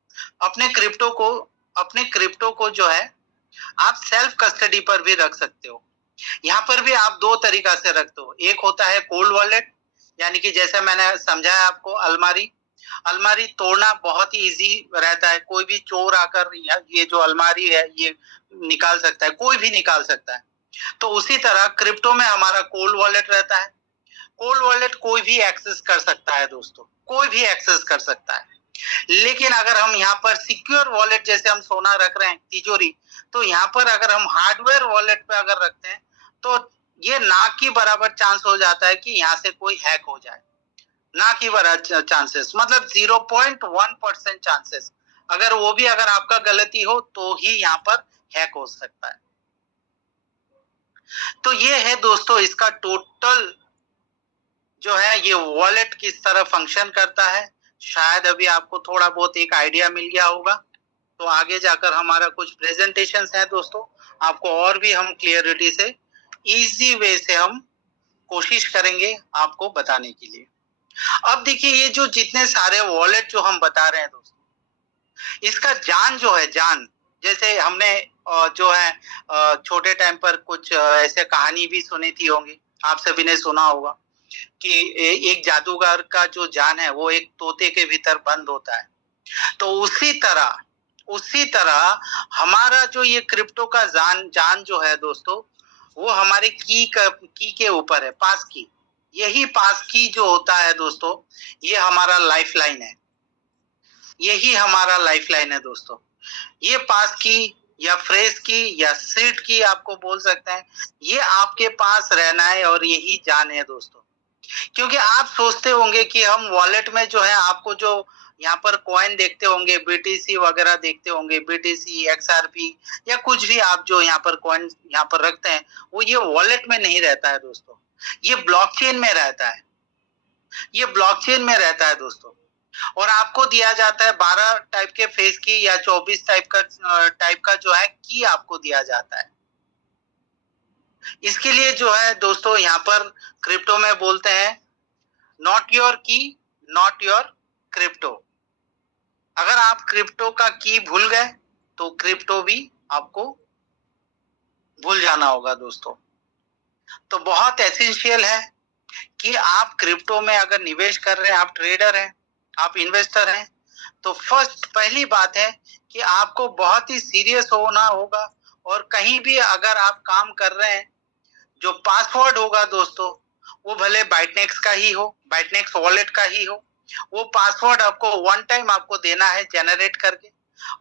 अपने क्रिप्टो को जो है आप सेल्फ कस्टडी पर भी रख सकते हो। यहाँ पर भी आप दो तरीका से रखते हो। एक होता है कोल्ड वॉलेट, यानी कि जैसे मैंने समझाया आपको, अलमारी तोड़ना बहुत ही इजी रहता है। कोई भी चोर आकर ये जो अलमारी है ये निकाल सकता है, कोई भी निकाल सकता है। तो उसी तरह क्रिप्टो में हमारा कोल्ड वॉलेट रहता है। कोल्ड वॉलेट कोई भी एक्सेस कर सकता है दोस्तों, कोई भी एक्सेस कर सकता है। लेकिन अगर हम यहाँ पर सिक्योर वॉलेट, जैसे हम सोना रख रहे हैं तिजोरी, तो यहाँ पर अगर हम हार्डवेयर वॉलेट पे अगर रखते हैं तो ये ना की बराबर चांस हो जाता है कि यहाँ से कोई हैक हो जाए। ना की बराबर चांसेस मतलब 0.1% चांसेस, अगर वो भी अगर आपका गलती हो तो ही यहाँ पर हैक हो सकता है। तो ये है दोस्तों इसका टोटल जो है ये वॉलेट किस तरह फंक्शन करता है। शायद अभी आपको थोड़ा बहुत एक आइडिया मिल गया होगा। तो आगे जाकर हमारा कुछ प्रेजेंटेशंस है दोस्तों, आपको और भी हम क्लियरिटी से इजी वे से हम कोशिश करेंगे आपको बताने के लिए। अब देखिए ये जो जितने सारे वॉलेट जो हम बता रहे हैं दोस्तों, इसका जान जो है, जान जैसे हमने जो है छोटे टाइम पर कुछ ऐसे कहानी भी सुनी थी होंगी, आप सभी ने सुना होगा कि एक जादूगर का जो जान है वो एक तोते के भीतर बंद होता है। तो उसी तरह हमारा जो ये क्रिप्टो का जान जो है दोस्तों, वो हमारे की के ऊपर है, पास की। यही पास की जो होता है दोस्तों, ये हमारा लाइफलाइन है, यही हमारा लाइफलाइन है दोस्तों। ये पास की या फ्रेज की या सीट की आपको बोल सकते हैं, ये आपके पास रहना है और यही जान है दोस्तों। क्योंकि आप सोचते होंगे कि हम वॉलेट में जो है, आपको जो यहाँ पर कॉइन देखते होंगे, बीटीसी वगैरह देखते होंगे, बीटीसी, एक्सआरपी या कुछ भी आप जो यहाँ पर कॉइन यहाँ पर रखते हैं, वो ये वॉलेट में नहीं रहता है दोस्तों, ये ब्लॉकचेन में रहता है, ये ब्लॉकचेन में रहता है दोस्तों। और आपको दिया जाता है 12 टाइप के फेस की या 24 टाइप का जो है की आपको दिया जाता है। इसके लिए जो है दोस्तों यहाँ पर क्रिप्टो में बोलते हैं नॉट योर की नॉट योर क्रिप्टो। अगर आप क्रिप्टो का की भूल गए तो क्रिप्टो भी आपको भूल जाना होगा दोस्तों। तो बहुत एसेंशियल है कि आप क्रिप्टो में अगर निवेश कर रहे हैं, आप ट्रेडर हैं, आप इन्वेस्टर हैं, तो पहली बात है कि आपको बहुत ही सीरियस होना होगा। और कहीं भी अगर आप काम कर रहे हैं, जो पासवर्ड होगा दोस्तों, वो भले बाइटनेक्स का ही हो, बाइटनेक्स वॉलेट का ही हो, वो पासवर्ड आपको वन टाइम आपको देना है जनरेट करके।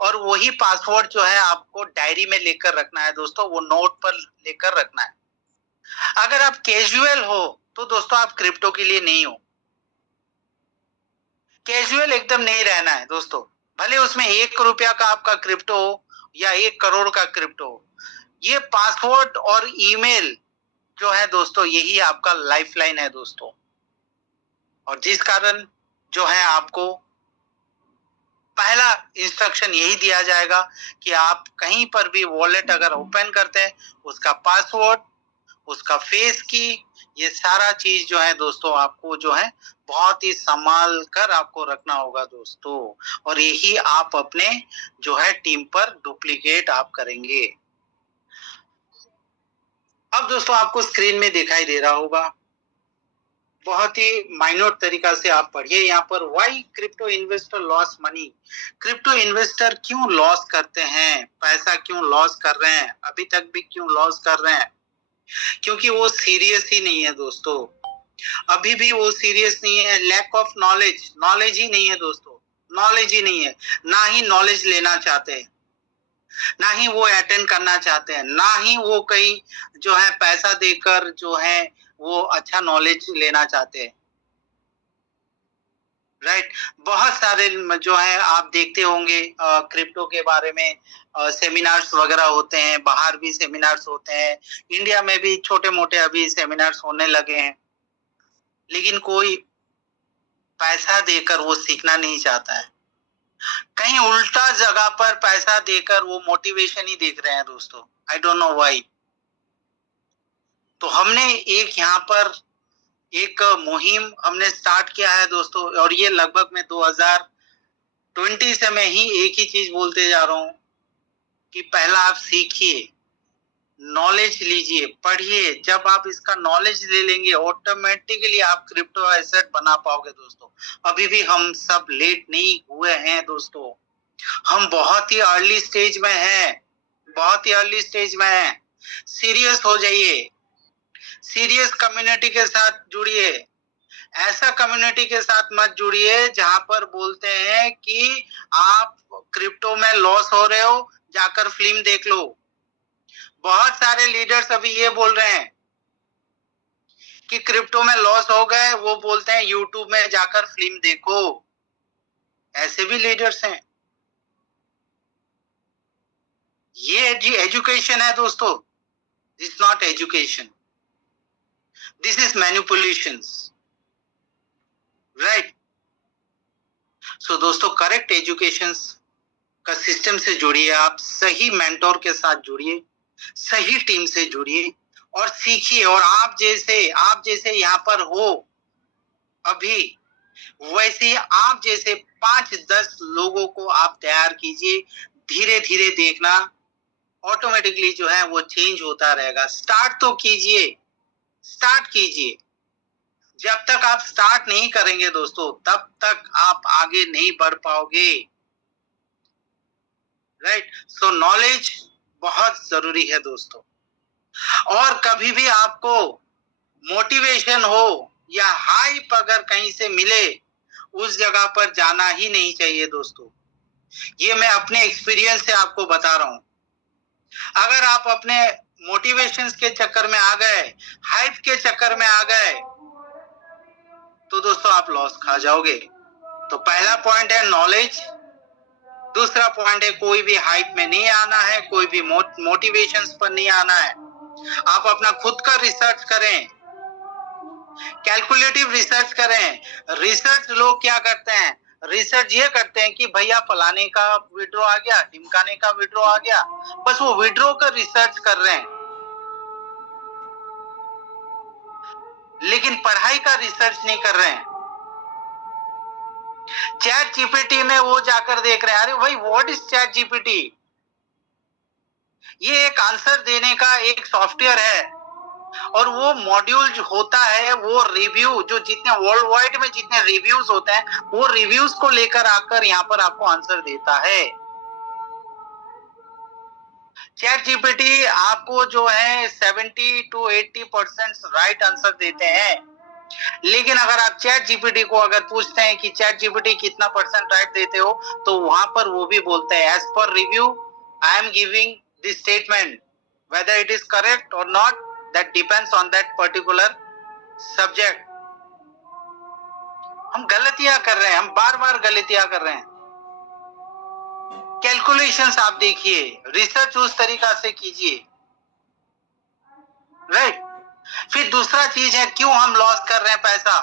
और वही पासवर्ड जो है आपको डायरी में लेकर रखना है दोस्तों, वो नोट पर लेकर रखना है। अगर आप कैजुअल हो तो दोस्तों आप क्रिप्टो के लिए नहीं हो। कैजुअल एकदम नहीं रहना है दोस्तों, भले उसमें 1 रुपया का आपका क्रिप्टो हो या 1 करोड़ का क्रिप्टो हो। ये पासवर्ड और ईमेल जो है दोस्तों, यही आपका लाइफलाइन है दोस्तों। और जिस कारण जो है आपको पहला इंस्ट्रक्शन यही दिया जाएगा कि आप कहीं पर भी वॉलेट अगर ओपन करते हैं, उसका पासवर्ड, उसका फेस की, ये सारा चीज जो है दोस्तों आपको जो है बहुत ही संभाल कर आपको रखना होगा दोस्तों। और यही आप अपने जो है टीम पर डुप्लीकेट आप करेंगे। अब दोस्तों आपको स्क्रीन में दिखाई दे रहा होगा, बहुत ही माइन्यूट तरीका से आप पढ़िए यहाँ पर। Why crypto investor loss money. Crypto investor क्यों लॉस करते हैं, पैसा क्यों लॉस कर रहे हैं, अभी तक भी क्यों लॉस कर रहे हैं? क्योंकि वो सीरियस ही नहीं है दोस्तों, अभी भी वो सीरियस नहीं है। लैक ऑफ नॉलेज, नॉलेज ही नहीं है दोस्तों, नॉलेज ही नहीं है। ना ही नॉलेज लेना चाहते हैं, ना ही वो अटेंड करना चाहते हैं, ना ही वो कहीं जो है पैसा देकर जो है वो अच्छा नॉलेज लेना चाहते हैं। राइट, बहुत सारे जो है आप देखते होंगे क्रिप्टो के बारे में सेमिनार्स वगैरह होते हैं, बाहर भी सेमिनार्स होते हैं, इंडिया में भी छोटे मोटे अभी सेमिनार्स होने लगे हैं, लेकिन कोई पैसा देकर वो सीखना नहीं चाहता है। कहीं उल्टा जगह पर पैसा देकर वो मोटिवेशन ही देख रहे हैं दोस्तों। I don't know why. तो हमने एक यहाँ पर एक मुहिम हमने स्टार्ट किया है दोस्तों, और ये लगभग मैं 2020 से मैं ही एक ही चीज बोलते जा रहा हूं कि पहला आप सीखिए, नॉलेज लीजिए, पढ़िए। जब आप इसका नॉलेज ले लेंगे ऑटोमेटिकली आप क्रिप्टो एसेट बना पाओगे दोस्तों। अभी भी हम सब लेट नहीं हुए हैं दोस्तों, हम बहुत ही अर्ली स्टेज में हैं, बहुत ही अर्ली स्टेज में हैं। सीरियस हो जाइए, सीरियस कम्युनिटी के साथ जुड़िए। ऐसा कम्युनिटी के साथ मत जुड़िए जहां पर बोलते हैं कि आप क्रिप्टो में लॉस हो रहे हो, जाकर फिल्म देख लो। बहुत सारे लीडर्स अभी ये बोल रहे हैं कि क्रिप्टो में लॉस हो गए, वो बोलते हैं यूट्यूब में जाकर फिल्म देखो। ऐसे भी लीडर्स हैं। ये एजुकेशन है दोस्तों, this not education, this is manipulations. Right. So दोस्तों करेक्ट एजुकेशन का सिस्टम से जुड़िए, आप सही मेंटोर के साथ जुड़िए, सही टीम से जुड़िए और सीखिए। और आप जैसे यहाँ पर हो अभी, वैसे आप जैसे 5-10 लोगों को आप तैयार कीजिए। धीरे धीरे देखना ऑटोमेटिकली जो है वो चेंज होता रहेगा। स्टार्ट तो कीजिए, स्टार्ट कीजिए। जब तक आप स्टार्ट नहीं करेंगे दोस्तों, तब तक आप आगे नहीं बढ़ पाओगे। राइट। सो नॉलेज बहुत जरूरी है दोस्तों। और कभी भी आपको मोटिवेशन हो या हाइप अगर कहीं से मिले, उस जगह पर जाना ही नहीं चाहिए दोस्तों। ये मैं अपने एक्सपीरियंस से आपको बता रहा हूं। अगर आप अपने मोटिवेशंस के चक्कर में आ गए, हाइप के चक्कर में आ गए, तो दोस्तों आप लॉस खा जाओगे। तो पहला पॉइंट है नॉलेज, दूसरा पॉइंट है कोई भी हाइप में नहीं आना है, कोई भी मोटिवेशंस पर नहीं आना है। आप अपना खुद का रिसर्च करें, कैलकुलेटिव रिसर्च करें। रिसर्च लोग क्या करते हैं, रिसर्च ये करते हैं कि भैया फलाने का विड्रॉ आ गया, ढिमकाने का विड्रॉ आ गया, बस वो विड्रॉ का रिसर्च कर रहे हैं, लेकिन पढ़ाई का रिसर्च नहीं कर रहे हैं। चैट जीपीटी में वो जाकर देख रहे हैं, अरे भाई व्हाट इज चैट जीपीटी? ये एक आंसर देने का एक सॉफ्टवेयर है, और वो मॉड्यूल जो होता है वो रिव्यू, जो जितने वर्ल्ड वाइड में जितने रिव्यूज होते हैं, वो रिव्यूज को लेकर आकर यहाँ पर आपको आंसर देता है। चैट जीपीटी आपको जो है 70 to 80% राइट आंसर देते हैं, लेकिन अगर आप चैट जीपीटी को अगर पूछते हैं कि चैट जीपीटी कितना % राइट देते हो, तो वहां पर वो भी बोलते हैं एज पर review I am giving this statement, whether it is correct और not that depends on that particular subject. हम गलतियां कर रहे हैं, हम बार बार गलतियां कर रहे हैं। कैलकुलेशंस आप देखिए, रिसर्च उस तरीका से कीजिए। राइट। फिर दूसरा चीज है क्यों हम लॉस कर रहे हैं पैसा,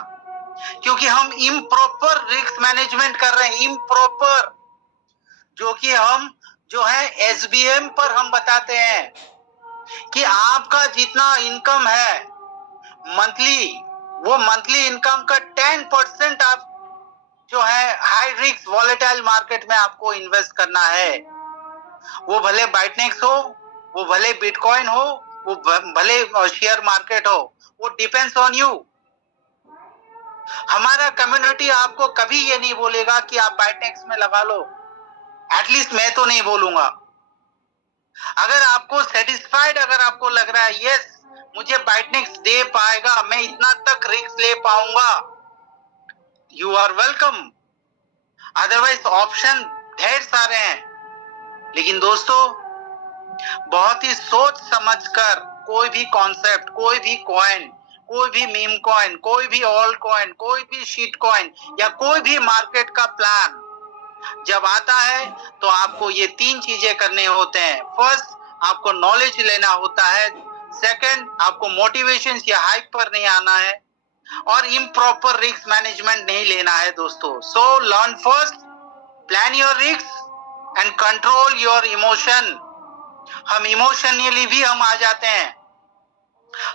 क्योंकि हम इम्प्रॉपर रिस्क मैनेजमेंट कर रहे हैं। इम्प्रॉपर, जो कि हम जो है एसबीएम पर हम बताते हैं कि आपका जितना इनकम है मंथली, वो मंथली इनकम का 10% आप जो है हाई रिस्क वॉलेटाइल मार्केट में आपको इन्वेस्ट करना है। वो भले बाइटनेक्स हो, वो भले बिटकॉइन हो, वो भले शेयर मार्केट हो, वो डिपेंड्स ऑन यू। हमारा कम्युनिटी आपको कभी ये नहीं बोलेगा कि आप बाइटेक्स में लगा लो, एटलीस्ट मैं तो नहीं बोलूंगा। अगर आपको सेटिस्फाइड, अगर आपको लग रहा है यस मुझे बाइटेक्स दे पाएगा, मैं इतना तक रिस्क ले पाऊंगा, you are welcome. Otherwise option ढेर सारे हैं। लेकिन दोस्तों, बहुत ही सोच समझकर कोई भी कॉन्सेप्ट, कोई भी कॉइन, कोई भी मीम कॉइन, कोई भी ऑल्ट कॉइन, कोई भी शीट कॉइन या कोई भी मार्केट का प्लान जब आता है तो आपको ये 3 चीजें करने होते हैं। फर्स्ट, आपको नॉलेज लेना होता है। सेकंड, आपको मोटिवेशन या हाइप पर नहीं आना है। और इम्प्रॉपर रिस्क मैनेजमेंट नहीं लेना है दोस्तों। So learn first, plan your risk and control your emotion. हम इमोशनली भी हम आ जाते हैं।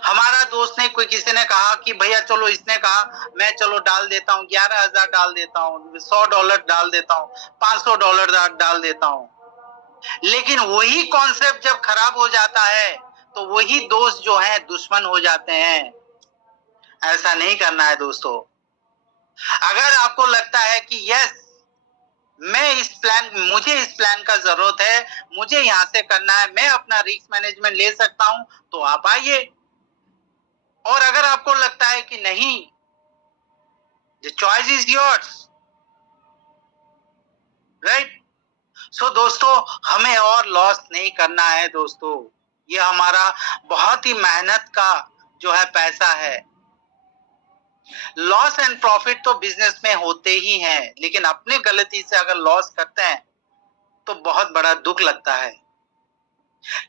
हमारा दोस्त ने, कोई किसी ने कहा कि भैया चलो, इसने कहा मैं चलो डाल देता हूँ, 11,000 डाल देता हूँ, $100 डाल देता हूँ, $500 डाल देता हूँ। लेकिन वही कॉन्सेप्ट जब खराब हो जाता है तो वही दोस्त जो है दुश्मन हो जाते हैं। ऐसा नहीं करना है दोस्तों। अगर आपको लगता है कि यस मुझे इस प्लान का जरूरत है, मुझे यहां से करना है, मैं अपना रिस्क मैनेजमेंट ले सकता हूं, तो आप आइए। और अगर आपको लगता है कि नहीं, the choice is yours, right. So दोस्तों, हमें और लॉस नहीं करना है दोस्तों। ये हमारा बहुत ही मेहनत का जो है पैसा है। लॉस एंड प्रॉफिट तो बिजनेस में होते ही हैं, लेकिन अपने गलती से अगर लॉस करते हैं तो बहुत बड़ा दुख लगता है।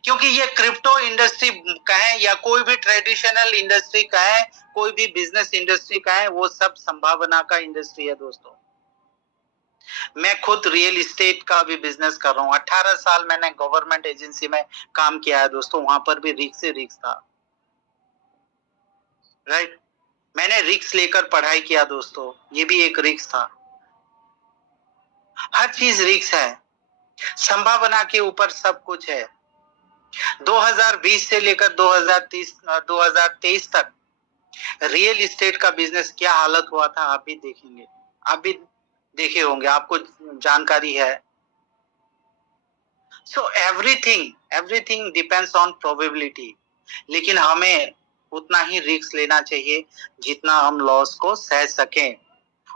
क्योंकि ये क्रिप्टो इंडस्ट्री कहें या कोई भी ट्रेडिशनल इंडस्ट्री कहें, कोई भी बिजनेस इंडस्ट्री कहें, वो सब संभावना का इंडस्ट्री है दोस्तों। मैं खुद रियल एस्टेट का भी बिजनेस कर रहा हूँ। 18 साल मैंने गवर्नमेंट एजेंसी में काम किया है दोस्तों। वहां पर भी रिस्क से रिस्क था, राइट। मैंने रिस्क लेकर पढ़ाई किया दोस्तों, ये भी एक रिस्क था। हर चीज रिस्क है, संभावना के ऊपर सब कुछ है। 2020 से लेकर 2023 तक रियल एस्टेट का बिजनेस क्या हालत हुआ था आप भी देखेंगे, आप भी देखे होंगे, आपको जानकारी है। So everything depends on probability. लेकिन हमें उतना ही रिस्क लेना चाहिए जितना हम लॉस को सह सकें।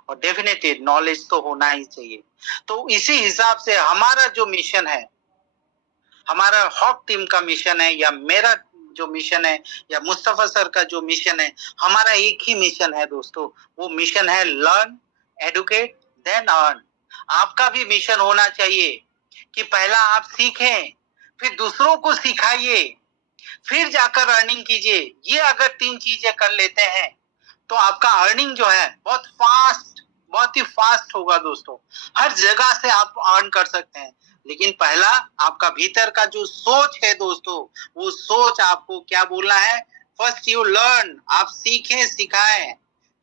और डेफिनेटली नॉलेज तो होना ही चाहिए। तो इसी हिसाब से हमारा जो मिशन है, हमारा हॉक टीम का मिशन है, या मेरा जो मिशन है, या मुस्तफा सर का जो मिशन है, हमारा एक ही मिशन है दोस्तों। वो मिशन है लर्न, एडुकेट, देन अर्न। आपका भी मिशन होना चाहिए कि पहला आप सीखें, फिर दूसरों को सिखाइए, फिर जाकर अर्निंग कीजिए। ये अगर 3 चीजें कर लेते हैं तो आपका अर्निंग जो है बहुत ही फास्ट होगा दोस्तों। हर जगह से आप अर्न कर सकते हैं। लेकिन पहला आपका भीतर का जो सोच है दोस्तों, वो सोच आपको क्या बोलना है, फर्स्ट यू लर्न, आप सीखें सिखाएं,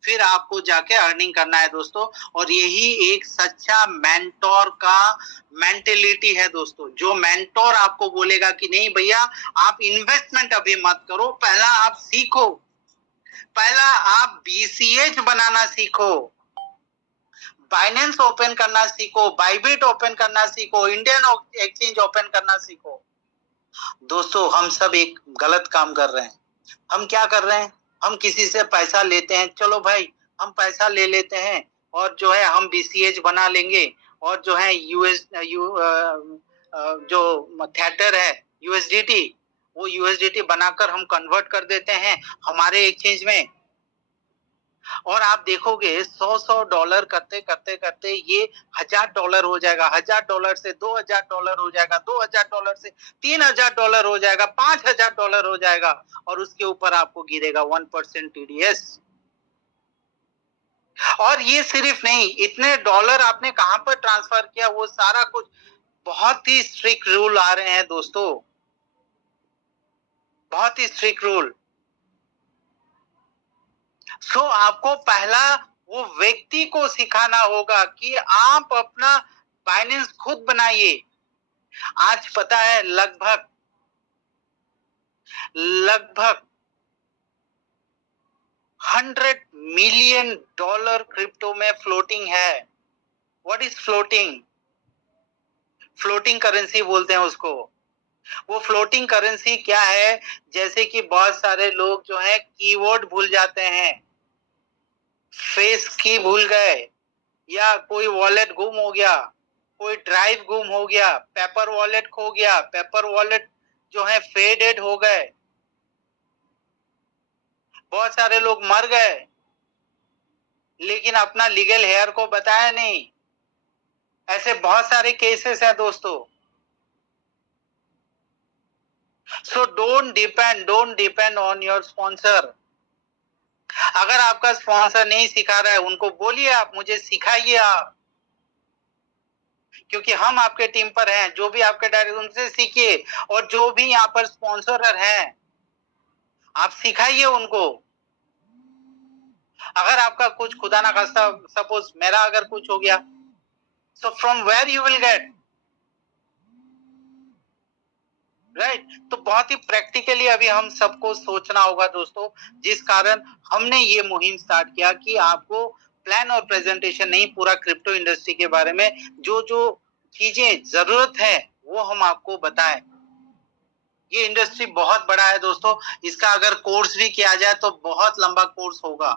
फिर आपको जाके अर्निंग करना है दोस्तों। और यही एक सच्चा मेंटोर का मेंटेलिटी है दोस्तों। जो मेंटोर आपको बोलेगा कि नहीं भैया आप इन्वेस्टमेंट अभी मत करो, पहला आप सीखो, पहला आप बीसीएच बनाना सीखो, बाइनेंस ओपन करना सीखो, बाइबिट ओपन करना सीखो, इंडियन एक्सचेंज ओपन करना सीखो। दोस्तों, हम सब एक गलत काम कर रहे हैं। हम क्या कर रहे हैं, हम किसी से पैसा लेते हैं, चलो भाई हम पैसा ले लेते हैं और जो है हम बीसीएच बना लेंगे, और जो है जो थेटर है यूएसडीटी, वो यूएसडीटी बनाकर हम कन्वर्ट कर देते हैं हमारे एक्सचेंज में। और आप देखोगे $100 करते करते करते ये $1000 हो जाएगा, $1000 से $2000 हो जाएगा, $2000 से $3000 हो जाएगा, $5000 हो जाएगा, और उसके ऊपर आपको गिरेगा 1% टीडीएस। और ये सिर्फ नहीं, इतने डॉलर आपने कहां पर ट्रांसफर किया, वो सारा कुछ, बहुत ही स्ट्रिक्ट रूल आ रहे हैं दोस्तों, बहुत ही स्ट्रिक्ट रूल। सो आपको पहला वो व्यक्ति को सिखाना होगा कि आप अपना बाइनेंस खुद बनाइए। आज पता है लगभग लगभग $100 मिलियन क्रिप्टो में फ्लोटिंग है। What is floating? Floating currency बोलते हैं उसको। वो फ्लोटिंग करेंसी क्या है? जैसे कि बहुत सारे लोग जो है कीवर्ड भूल जाते हैं, फेस की भूल गए, या कोई वॉलेट गुम हो गया, कोई ड्राइव गुम हो गया, पेपर वॉलेट खो गया, पेपर वॉलेट जो है फेडेड हो गए, बहुत सारे लोग मर गए लेकिन अपना लीगल हेयर को बताया नहीं। ऐसे बहुत सारे केसेस हैं दोस्तों। So don't depend on your sponsor. अगर आपका स्पॉन्सर नहीं सिखा रहा है, उनको बोलिए आप मुझे सिखाइए आप, क्योंकि हम आपके टीम पर हैं। जो भी आपके डायरेक्टर उनसे सीखिए, और जो भी यहाँ पर स्पॉन्सर हैं आप सिखाइए उनको। अगर आपका कुछ खुदा ना खास्ता सपोज मेरा अगर कुछ हो गया, so from where you will get, right? तो बहुत ही प्रैक्टिकली अभी हम सबको सोचना होगा दोस्तों, जिस कारण हमने ये मुहिम स्टार्ट किया कि आपको प्लान और प्रेजेंटेशन नहीं, पूरा क्रिप्टो इंडस्ट्री के बारे में जो जो चीजें जरूरत है वो हम आपको बताएं। ये इंडस्ट्री बहुत बड़ा है दोस्तों, इसका अगर कोर्स भी किया जाए तो बहुत लंबा कोर्स होगा,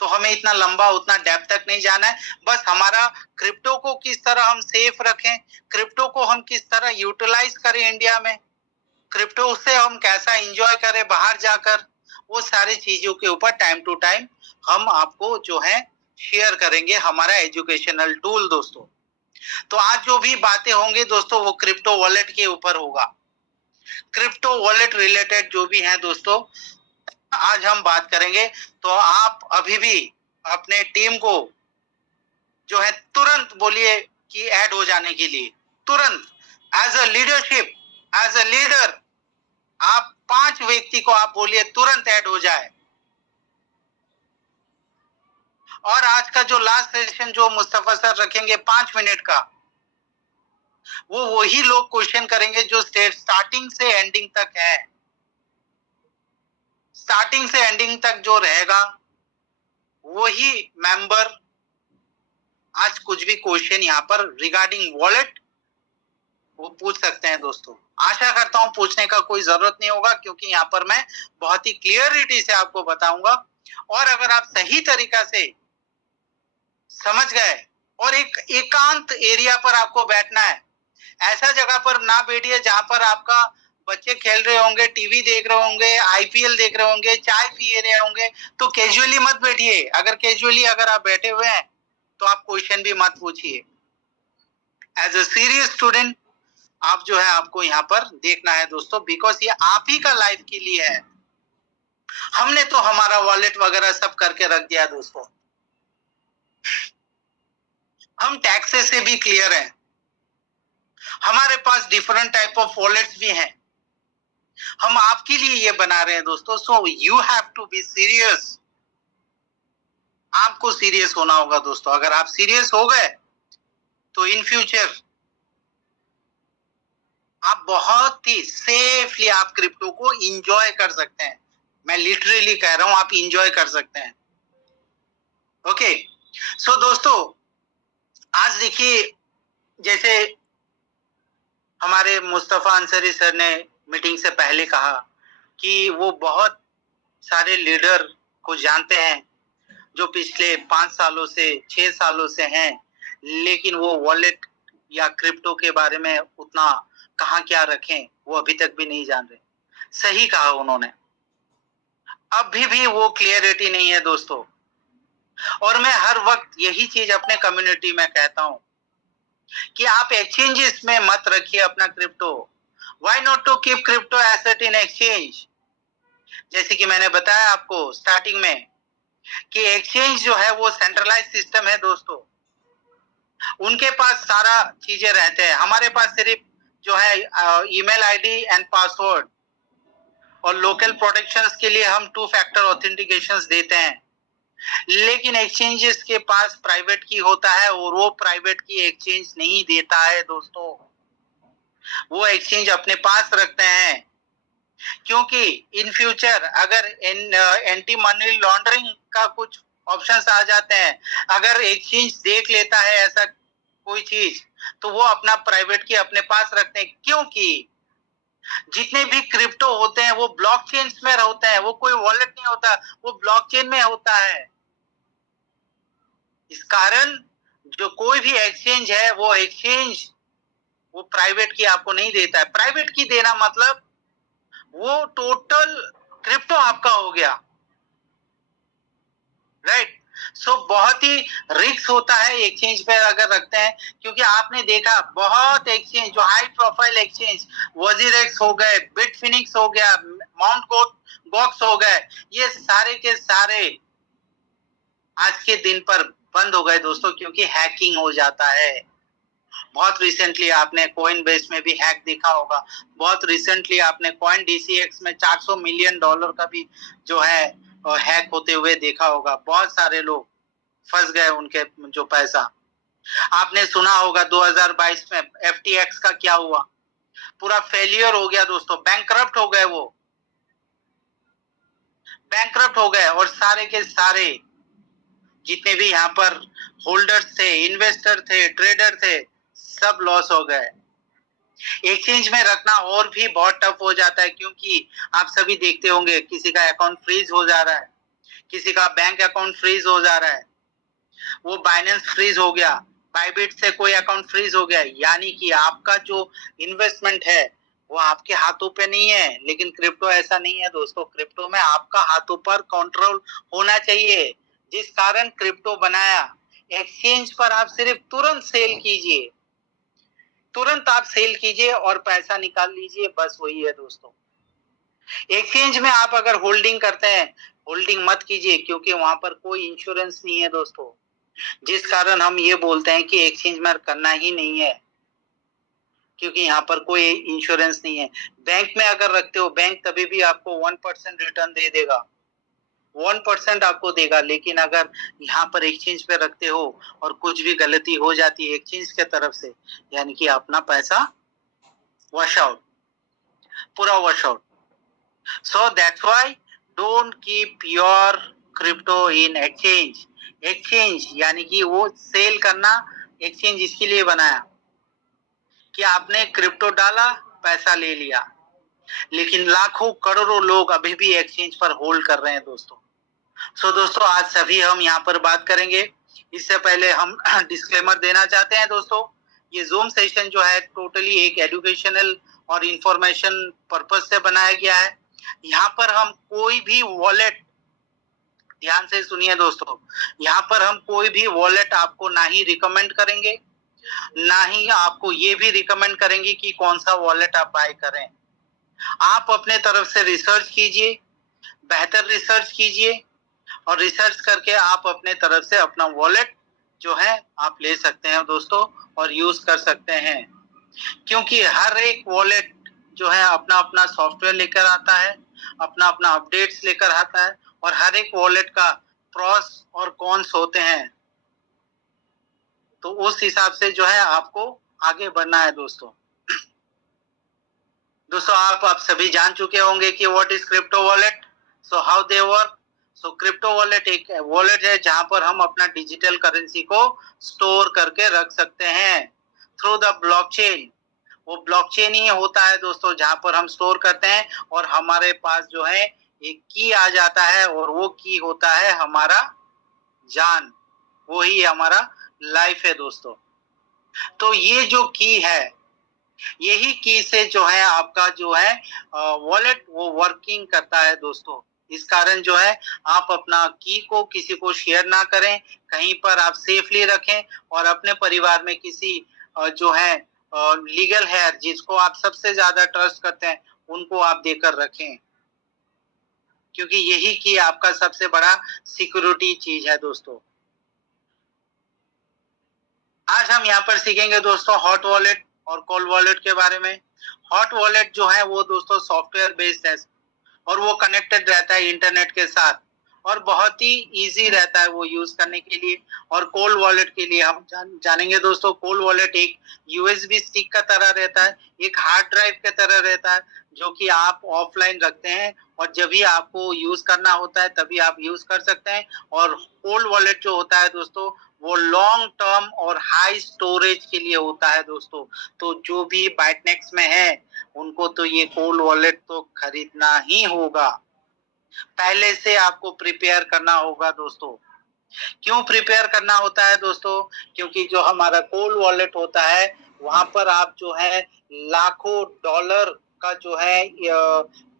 तो हमें इतना लंबा उतना डेप्थ तक नहीं जाना है। बस हमारा क्रिप्टो को किस तरह हम सेफ रखें, क्रिप्टो को हम किस तरह यूटिलाइज करें इंडिया में, क्रिप्टो से हम कैसा एंजॉय करें बाहर जाकर, वो सारी चीजों के ऊपर टाइम टू टाइम हम आपको जो है शेयर करेंगे हमारा एजुकेशनल टूल दोस्तों। तो आज जो भी बातें होंगी दोस्तों वो क्रिप्टो वॉलेट के ऊपर होगा। क्रिप्टो वॉलेट रिलेटेड जो भी है दोस्तों आज हम बात करेंगे। तो आप अभी भी अपने टीम को जो है तुरंत बोलिए कि ऐड हो जाने के लिए, तुरंत as a leadership, as a leader आप 5 व्यक्ति को आप बोलिए तुरंत ऐड हो जाए। और आज का जो लास्ट सेशन जो मुस्तफा सर रखेंगे 5 मिनट का, वो वही लोग क्वेश्चन करेंगे जो स्टार्टिंग से एंडिंग तक है। स्टार्टिंग से एंडिंग तक जो रहेगा वही मेंबर आज कुछ भी क्वेश्चन यहाँ पर रिगार्डिंग वॉलेट वो पूछ सकते हैं दोस्तों। आशा करता हूं पूछने का कोई जरूरत नहीं होगा, क्योंकि यहाँ पर मैं बहुत ही क्लियरिटी से आपको बताऊंगा। और अगर आप सही तरीका से समझ गए और एक एकांत एरिया पर आपको बैठना है, ऐसा जगह पर ना बैठिए जहां पर आपका बच्चे खेल रहे होंगे, टीवी देख रहे होंगे, आईपीएल देख रहे होंगे, चाय पी रहे होंगे, तो कैजुअली मत बैठिए। अगर कैजुअली अगर आप बैठे हुए हैं तो आप क्वेश्चन भी मत पूछिए। एज अ सीरियस स्टूडेंट आप जो है आपको यहाँ पर देखना है दोस्तों, बिकॉज ये आप ही का लाइफ के लिए है। हमने तो हमारा वॉलेट वगैरह सब करके रख दिया दोस्तों, हम टैक्सेस से भी क्लियर हैं, हमारे पास डिफरेंट टाइप ऑफ वॉलेट्स भी हैं, हम आपके लिए ये बना रहे हैं दोस्तों। So you have to be serious, आपको सीरियस होना होगा दोस्तों। अगर आप सीरियस हो गए तो इन फ्यूचर आप बहुत ही सेफली आप क्रिप्टो को इंजॉय कर सकते हैं। मैं लिटरली कह रहा हूं, आप इंजॉय कर सकते हैं। ओके, सो दोस्तों आज देखिए, जैसे हमारे मुस्तफा अंसारी सर ने मीटिंग से पहले कहा कि वो बहुत सारे लीडर को जानते हैं जो पिछले 5 सालों से 6 सालों से हैं, लेकिन वो वॉलेट या क्रिप्टो के बारे में उतना कहाँ क्या रखें वो अभी तक भी नहीं जान रहे। सही कहा उन्होंने, अभी भी वो क्लियरिटी नहीं है दोस्तों। और मैं हर वक्त यही चीज अपने कम्युनिटी में कहता हूं कि आप एक्सचेंजेस में मत रखिए अपना crypto. Why not to keep crypto asset in exchange. जैसे कि मैंने बताया आपको स्टार्टिंग में कि एक्सचेंज जो है वो सेंट्रलाइज सिस्टम है दोस्तों, उनके पास सारा चीजें रहते हैं। हमारे पास सिर्फ जो है ईमेल आईडी एंड पासवर्ड, और लोकल प्रोटेक्शंस के लिए हम 2 फैक्टर ऑथेंटिकेशंस देते हैं। लेकिन एक्सचेंजेस के पास प्राइवेट की होता है और वो प्राइवेट की एक्सचेंज नहीं देता है दोस्तों। वो एक्सचेंज अपने पास रखते हैं क्योंकि इन फ्यूचर अगर एंटी मनी लॉन्ड्रिंग का कुछ ऑप्शंस आ जाते हैं, अगर एक्सचेंज देख लेता है ऐसा कोई चीज, तो वो अपना प्राइवेट की अपने पास रखते हैं, क्योंकि जितने भी क्रिप्टो होते हैं वो ब्लॉकचेन में होते हैं, वो कोई वॉलेट नहीं होता, वो ब्लॉकचेन में होता है। इस कारण जो कोई भी एक्सचेंज है वो एक्सचेंज वो प्राइवेट की आपको नहीं देता है। प्राइवेट की देना मतलब वो टोटल क्रिप्टो आपका हो गया, राइट। सो बहुत ही रिस्क होता है एक्सचेंज पे अगर रखते हैं, क्योंकि आपने देखा बहुत एक्सचेंज जो हाई प्रोफाइल एक्सचेंज, वजीरेक्स हो गए, बिटफिनिक्स हो गया, माउंट गोक्स हो गए, ये सारे के सारे आज के दिन पर बंद हो गए दोस्तों, क्योंकि हैकिंग हो जाता है। बहुत रिसेंटली आपने कॉइन बेस में भी हैक देखा होगा, बहुत रिसेंटली आपने कॉइन DCX में $400 मिलियन का भी जो है हैक होते हुए देखा होगा। बहुत सारे लोग फंस गए, उनके जो पैसा। आपने सुना होगा 2022 में FTX का क्या हुआ, पूरा फेलियर हो गया दोस्तों, बैंकक्रप्ट हो गए, वो बैंकक्रप्ट हो गए, और सारे के सारे जितने भी यहाँ पर होल्डर्स थे, इन्वेस्टर थे, ट्रेडर थे, सब लॉस हो गए। एक्सचेंज में रखना और भी बहुत टफ हो जाता है, क्योंकि आप सभी देखते होंगे किसी का अकाउंट फ्रीज हो जा रहा है, किसी का बैंक अकाउंट फ्रीज हो जा रहा है, वो बाइनेंस फ्रीज हो गया, बाइबिट से कोई अकाउंट फ्रीज हो गया, यानी कि आपका जो इन्वेस्टमेंट है वो आपके हाथों पे नहीं है। लेकिन क्रिप्टो ऐसा नहीं है दोस्तों, क्रिप्टो में आपका हाथों पर कंट्रोल होना चाहिए, जिस कारण क्रिप्टो बनाया। एक्सचेंज पर आप सिर्फ तुरंत सेल कीजिए, तुरंत आप सेल कीजिए और पैसा निकाल लीजिए, बस वही है दोस्तों। एक्सचेंज में आप अगर होल्डिंग करते हैं, होल्डिंग मत कीजिए, क्योंकि वहां पर कोई इंश्योरेंस नहीं है दोस्तों, जिस कारण हम ये बोलते हैं कि एक्सचेंज में करना ही नहीं है, क्योंकि यहाँ पर कोई इंश्योरेंस नहीं है। बैंक में अगर रखते हो, बैंक तभी भी आपको 1% रिटर्न दे देगा, 1% आपको देगा। लेकिन अगर यहाँ पर एक्सचेंज पे रखते हो और कुछ भी गलती हो जाती है एक्सचेंज के तरफ से, यानी कि अपना पैसा वॉश आउट, पूरा wash out. So that's why don't keep your crypto in exchange. Exchange यानी कि वो सेल करना, एक्सचेंज इसके लिए बनाया कि आपने क्रिप्टो डाला, पैसा ले लिया, लेकिन लाखों करोड़ों लोग अभी भी एक्सचेंज पर होल्ड कर रहे हैं दोस्तों। सो दोस्तों, आज सभी हम यहाँ पर बात करेंगे। इससे पहले हम डिस्क्लेमर देना चाहते हैं दोस्तों, ये जूम सेशन जो है टोटली एक एजुकेशनल और इंफॉर्मेशन पर्पज से बनाया गया है। यहाँ पर हम कोई भी वॉलेट, ध्यान से सुनिए दोस्तों, यहाँ पर हम कोई भी वॉलेट आपको ना ही रिकमेंड करेंगे, ना ही आपको ये भी रिकमेंड करेंगे कि कौन सा वॉलेट आप बाय करें। आप अपने तरफ से रिसर्च कीजिए, बेहतर रिसर्च कीजिए, और रिसर्च करके आप अपने तरफ से अपना वॉलेट जो है आप ले सकते हैं दोस्तों, और यूज कर सकते हैं। क्योंकि हर एक वॉलेट जो है अपना अपना सॉफ्टवेयर लेकर आता है, अपना अपना अपडेट्स लेकर आता है, और हर एक वॉलेट का प्रॉस और कॉन्स होते हैं। तो उस हिसाब से जो है आपको आगे बढ़ना है दोस्तों। दोस्तों, आप सभी जान चुके होंगे कि what is crypto wallet, so how they work. So crypto wallet एक वॉलेट है जहां पर हम अपना डिजिटल करेंसी को स्टोर करके रख सकते हैं थ्रू द ब्लॉकचेन। वो ब्लॉकचेन ही होता है दोस्तों जहां पर हम स्टोर करते हैं, और हमारे पास जो है एक की आ जाता है, और वो की होता है हमारा जान, वो ही हमारा लाइफ है दोस्तों। तो ये जो की है, यही की से जो है आपका जो है वॉलेट वो वर्किंग करता है दोस्तों। इस कारण जो है आप अपना की को किसी को शेयर ना करें, कहीं पर आप सेफली रखें, और अपने परिवार में किसी जो है लीगल है जिसको आप सबसे ज्यादा ट्रस्ट करते हैं उनको आप देकर रखें, क्योंकि यही की आपका सबसे बड़ा सिक्योरिटी चीज है दोस्तों। आज हम यहाँ पर सीखेंगे दोस्तों हॉट वॉलेट और कोल्ड वॉलेट के बारे में। हॉट वॉलेट जो है वो दोस्तों सॉफ्टवेयर बेस्ड है, और वो कनेक्टेड रहता है इंटरनेट के साथ, और बहुत ही इजी रहता है वो यूज करने के लिए। और कोल्ड वॉलेट के लिए हम जानेंगे दोस्तों। कोल्ड वॉलेट एक यूएसबी स्टिक का तरह रहता है, एक हार्ड ड्राइव के तरह रहता है, जो कि आप ऑफलाइन रखते हैं और जब भी आपको यूज करना होता है तभी आप यूज कर सकते हैं। और कोल्ड वॉलेट जो होता है दोस्तों, वो लॉन्ग टर्म और हाई स्टोरेज के लिए होता है दोस्तों। तो जो भी बाइटनेक्स में है उनको तो ये कोल्ड वॉलेट तो खरीदना ही होगा, पहले से आपको प्रिपेयर करना होगा दोस्तों। क्यों प्रिपेयर करना होता है दोस्तों? क्योंकि जो हमारा कोल्ड वॉलेट होता है वहां पर आप जो है लाखों डॉलर का जो है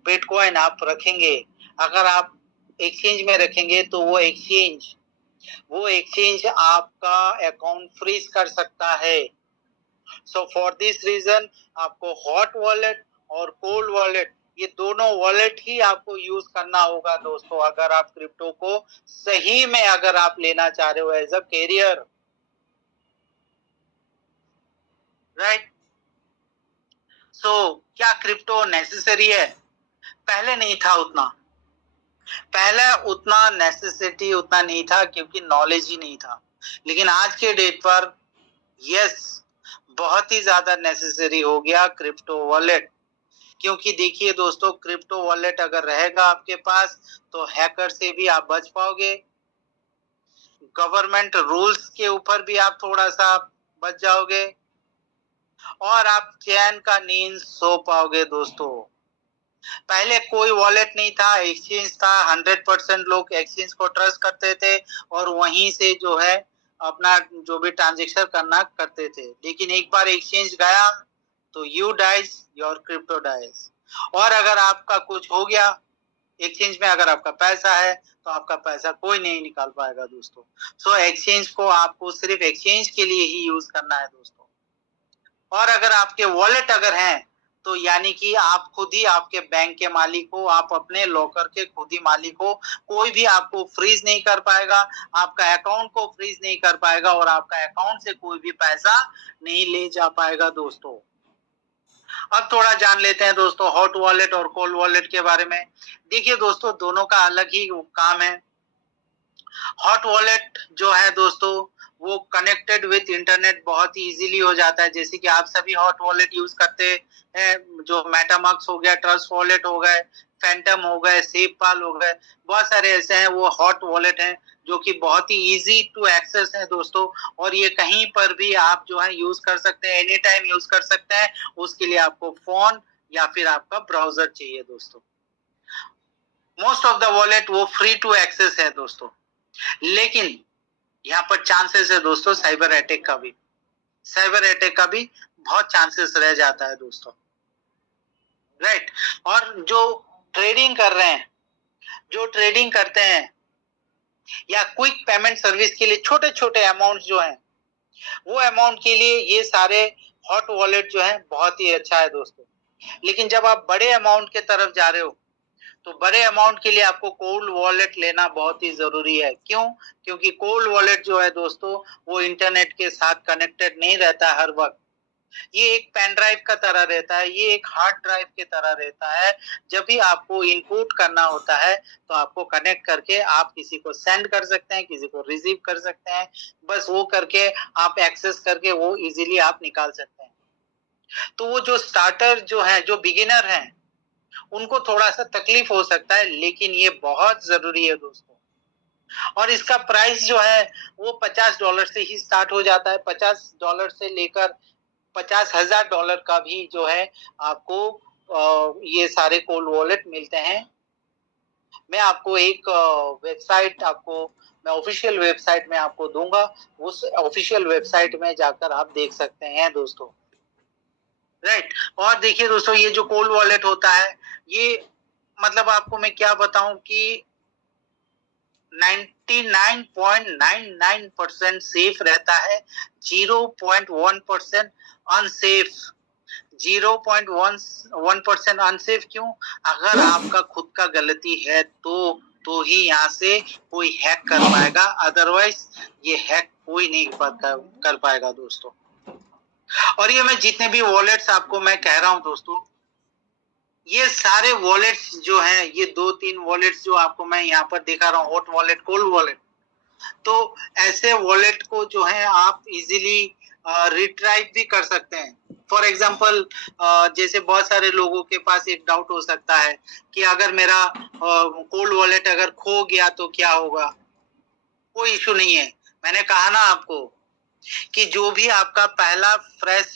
बिटकॉइन आप रखेंगे। अगर आप एक्सचेंज में रखेंगे तो वो एक्सचेंज आपका अकाउंट फ्रीज कर सकता है। सो फॉर दिस रीजन आपको हॉट वॉलेट और कोल्ड वॉलेट, ये दोनों वॉलेट ही आपको यूज करना होगा दोस्तों, अगर आप क्रिप्टो को सही में अगर आप लेना चाह रहे हो एज अ कैरियर, राइट। सो क्या क्रिप्टो नेसेसरी है? पहले नहीं था उतना, पहले उतना नेसेसिटी उतना नहीं था क्योंकि नॉलेज ही नहीं था। लेकिन आज के डेट पर यस, बहुत ही ज्यादा नेसेसरी हो गया क्रिप्टो वॉलेट। क्योंकि देखिए दोस्तों, क्रिप्टो वॉलेट अगर रहेगा आपके पास तो हैकर से भी आप बच पाओगे, गवर्नमेंट रूल्स के ऊपर भी आप थोड़ा सा बच जाओगे और आप चैन का नींद सो पाओगे दोस्तों। पहले कोई वॉलेट नहीं था, एक्सचेंज था, 100% लोग एक्सचेंज को ट्रस्ट करते थे और वहीं से जो है अपना जो भी ट्रांजेक्शन करना करते थे। लेकिन एक बार एक्सचेंज गया तो you dies, your crypto dies. और अगर आपका कुछ हो गया एक्सचेंज में, अगर आपका पैसा है तो आपका पैसा कोई नहीं निकाल पाएगा दोस्तों। सो एक्सचेंज को आपको सिर्फ एक्सचेंज के लिए ही यूज करना है दोस्तों। और अगर आपके वॉलेट अगर हैं तो यानी कि आप खुद ही आपके बैंक के मालिक हो, आप अपने लॉकर के खुद ही मालिक हो, कोई भी आपको फ्रीज नहीं कर पाएगा, आपका अकाउंट को फ्रीज नहीं कर पाएगा और आपका अकाउंट से कोई भी पैसा नहीं ले जा पाएगा दोस्तों। अब थोड़ा जान लेते हैं दोस्तों हॉट वॉलेट और कोल्ड वॉलेट के बारे में। देखिए दोस्तों, दोनों का अलग ही काम है। हॉट वॉलेट जो है दोस्तों वो कनेक्टेड विथ इंटरनेट बहुत ही इजीली हो जाता है। जैसे कि आप सभी हॉट वॉलेट यूज करते हैं, जो मेटामास्क हो गया, ट्रस्ट वॉलेट हो गए, फैंटम हो गए, सेफपाल हो गए, बहुत सारे ऐसे हैं वो हॉट वॉलेट हैं जो कि बहुत ही इजी टू एक्सेस है दोस्तों। और ये कहीं पर भी आप जो है यूज कर सकते हैं, एनी टाइम यूज कर सकते हैं। उसके लिए आपको फोन या फिर आपका ब्राउजर चाहिए दोस्तों। मोस्ट ऑफ द वॉलेट वो फ्री टू एक्सेस है दोस्तों, लेकिन यहाँ पर चांसेस है दोस्तों साइबर अटैक का भी, बहुत चांसेस रह जाता है दोस्तों, राइट। और जो ट्रेडिंग कर रहे हैं, जो ट्रेडिंग करते हैं या क्विक पेमेंट सर्विस के लिए छोटे छोटे अमाउंट जो हैं, वो अमाउंट के लिए ये सारे हॉट वॉलेट जो है बहुत ही अच्छा है दोस्तों। लेकिन जब आप बड़े अमाउंट के तरफ जा रहे हो तो बड़े अमाउंट के लिए आपको कोल्ड वॉलेट लेना बहुत ही जरूरी है। क्यों? क्योंकि कोल्ड वॉलेट जो है दोस्तों वो इंटरनेट के साथ कनेक्टेड नहीं रहता हर वक्त। ये एक पेन ड्राइव का तरह रहता है, ये एक हार्ड ड्राइव के तरह रहता है। जब भी आपको इनपुट करना होता है तो आपको कनेक्ट करके आप किसी को सेंड कर सकते हैं, किसी को रिसीव कर सकते हैं, बस वो करके आप एक्सेस करके वो इजीली आप निकाल सकते हैं। तो वो जो स्टार्टर जो है, जो बिगिनर हैं, उनको थोड़ा सा तकलीफ हो सकता है, लेकिन ये बहुत जरूरी है दोस्तों। और इसका प्राइस जो है वो $50 से ही स्टार्ट हो जाता है। $50 से लेकर $50,000 का भी जो है आपको ये सारे कोल्ड वॉलेट मिलते हैं। मैं आपको एक वेबसाइट मैं ऑफिशियल वेबसाइट में आपको दूंगा, उस ऑफिशियल वेबसाइट में जाकर आप देख सकते हैं दोस्तों, राइट। और देखिए दोस्तों, ये जो कोल्ड वॉलेट होता है ये मतलब आपको मैं क्या बताऊं कि 99.99% सेफ रहता है, 0.1% अनसेफ। 0.1% अनसेफ क्यों? अगर आपका खुद का गलती है तो ही यहाँ से कोई हैक कर पाएगा, अदरवाइज ये हैक कोई नहीं कर पाएगा दोस्तों। और ये मैं जितने भी वॉलेट्स आपको मैं कह रहा हूं दोस्तों, ये सारे वॉलेट्स जो हैं, ये 2-3 वॉलेट्स जो आपको मैं यहाँ पर दिखा रहा हूँ, हॉट वॉलेट, कोल्ड वॉलेट, तो ऐसे वॉलेट को जो है आप इजीली रिट्राइव भी कर सकते हैं। फॉर एग्जाम्पल, जैसे बहुत सारे लोगों के पास एक डाउट हो सकता है कि अगर मेरा कोल्ड वॉलेट अगर खो गया तो क्या होगा। कोई इशू नहीं है। मैंने कहा ना आपको कि जो भी आपका पहला फ्रेश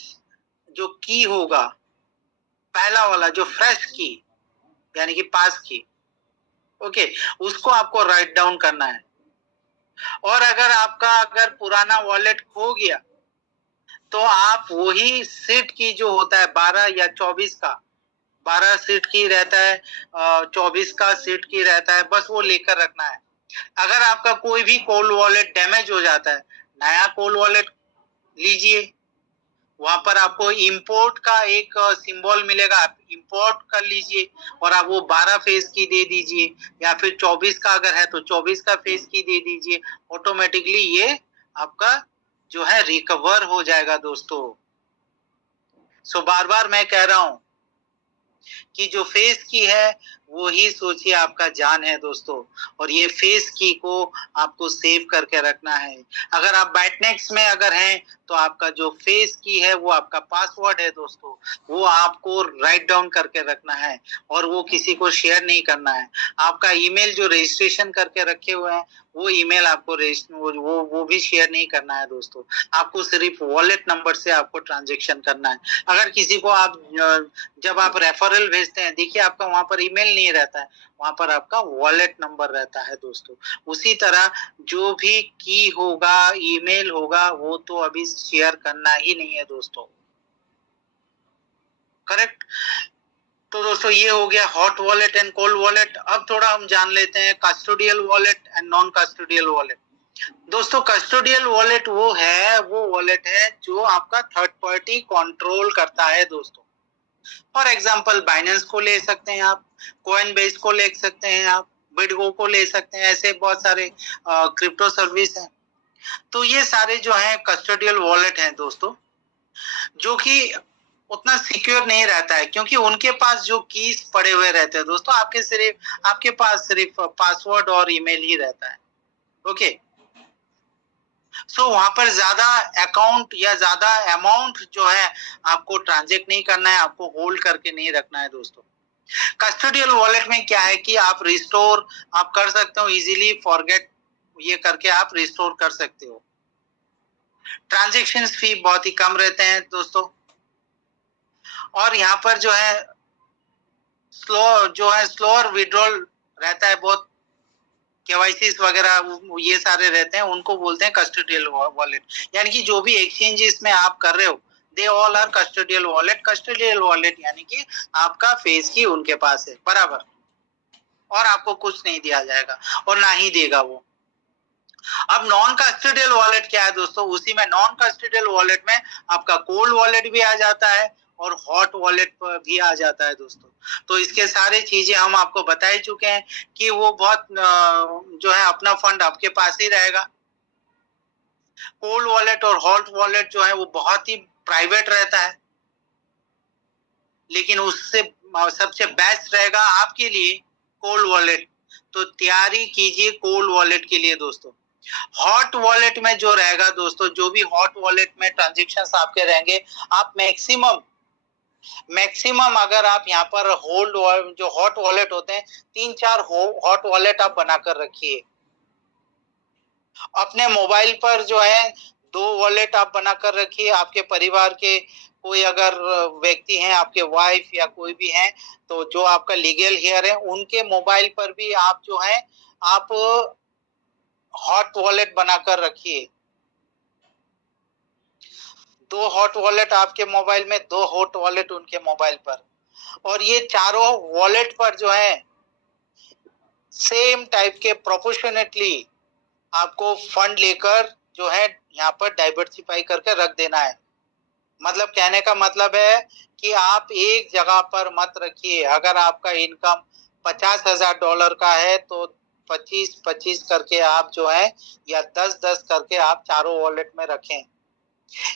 जो की होगा, पहला वाला जो फ्रेश की यानी कि पास की, ओके, उसको आपको राइट डाउन करना है। और अगर पुराना वॉलेट खो गया तो आप वही सीट की जो होता है 12 या 24 का, 12 सीट की रहता है, 24 का सीट की रहता है, बस वो लेकर रखना है। अगर आपका कोई भी कोल्ड वॉलेट डैमेज हो जाता है, नया कोल्ड वॉलेट लीजिए, वहां पर आपको इंपोर्ट का एक सिंबल मिलेगा, आप इंपोर्ट कर लीजिए और आप वो 12 फेज की दे दीजिए, या फिर 24 का अगर है तो 24 का फेज की दे दीजिए। ऑटोमेटिकली ये आपका जो है रिकवर हो जाएगा दोस्तों। सो बार बार मैं कह रहा हूं कि जो फेस की है वो ही सोचिए आपका जान है दोस्तों, और ये फेस की को आपको सेव करके रखना है। अगर आप बाइटनेक्स में अगर हैं तो आपका जो फेस की है वो आपका पासवर्ड है दोस्तों, वो आपको राइट डाउन करके रखना है और वो किसी को शेयर नहीं करना है। आपका ईमेल जो रजिस्ट्रेशन करके रखे हुए हैं वो ईमेल आपको वो भी शेयर नहीं करना है दोस्तों। आपको सिर्फ वॉलेट नंबर से आपको ट्रांजैक्शन करना है। अगर किसी को आप जब आप रेफरल भेजते हैं, देखिए आपका वहां पर ईमेल नहीं रहता है, वहां पर आपका वॉलेट नंबर रहता है दोस्तों। उसी तरह जो भी की होगा, ईमेल होगा, वो तो अभी शेयर करना ही नहीं है दोस्तों, करेक्ट। तो दोस्तों ये हो गया hot wallet and cold wallet. अब थोड़ा हम जान लेते हैं custodial wallet and non custodial wallet. दोस्तों कस्टोडियल वॉलेट वो वॉलेट है जो आपका थर्ड पार्टी कंट्रोल करता है दोस्तों। फॉर एग्जांपल बाइनेंस को ले सकते हैं आप, कॉइनबेस को ले सकते हैं आप, बिटगो को ले सकते हैं, ऐसे बहुत सारे क्रिप्टो सर्विस हैं। तो ये सारे जो हैं कस्टोडियल वॉलेट हैं दोस्तों, जो कि उतना सिक्योर नहीं रहता है, क्योंकि उनके पास जो कीज पड़े हुए रहते हैं दोस्तों, आपके पास सिर्फ पासवर्ड और ईमेल ही रहता है, ओके। सो वहां पर ज्यादा अकाउंट या ज्यादा अमाउंट जो है आपको ट्रांजेक्ट नहीं करना है, आपको होल्ड करके नहीं रखना है दोस्तों। कस्टोडियल वॉलेट में क्या है कि आप रिस्टोर आप कर सकते हो इजीली, फॉरगेट ये करके आप रिस्टोर कर सकते हो। ट्रांजेक्शन फी बहुत ही कम रहते हैं दोस्तों, और यहाँ पर जो है स्लोअर विड्रॉल रहता है बहुत। केवाईसी वगैरह ये सारे रहते हैं, उनको बोलते हैं कस्टोडियल वॉलेट। यानी कि जो भी एक्सचेंजेस में आप कर रहे हो, they all are custodial wallet. Custodial wallet यानी कि आपका फेस की उनके पास है बराबर, और आपको कुछ नहीं दिया जाएगा और ना ही देगा वो। अब नॉन कस्टोडियल वॉलेट क्या है दोस्तों? उसी में नॉन कस्टोडियल वॉलेट में आपका कोल्ड वॉलेट भी आ जाता है और हॉट वॉलेट पर भी आ जाता है दोस्तों। तो इसके सारे चीजें हम आपको बता ही चुके हैं कि वो बहुत जो है अपना फंड आपके पास ही रहेगा। कोल्ड वॉलेट और हॉट वॉलेट जो है वो बहुत ही प्राइवेट रहता है, लेकिन उससे सबसे बेस्ट रहेगा आपके लिए कोल्ड वॉलेट। तो तैयारी कीजिए कोल्ड वॉलेट के लिए दोस्तों। हॉट वॉलेट में जो रहेगा दोस्तों, जो भी हॉट वॉलेट में ट्रांजेक्शंस आपके रहेंगे, आप मैक्सिमम अगर आप यहाँ पर जो हॉट वॉलेट होते हैं, 3-4 हॉट वॉलेट आप बनाकर रखिए। अपने मोबाइल पर जो है 2 वॉलेट आप बनाकर रखिए। आपके परिवार के कोई अगर व्यक्ति हैं, आपके वाइफ या कोई भी हैं, तो जो आपका लीगल हेयर है, उनके मोबाइल पर भी आप जो है आप हॉट वॉलेट बनाकर रखिए। 2 हॉट वॉलेट आपके मोबाइल में, 2 हॉट वॉलेट उनके मोबाइल पर, और ये चारों वॉलेट पर जो है सेम टाइप के प्रोपोर्शनेटली आपको फंड लेकर जो है यहाँ पर डाइवर्सिफाई करके रख देना है। मतलब कहने का मतलब है कि आप एक जगह पर मत रखिए। अगर आपका इनकम $50,000 का है तो 25-25 करके आप जो है, या 10-10 करके आप चारों वॉलेट में रखें।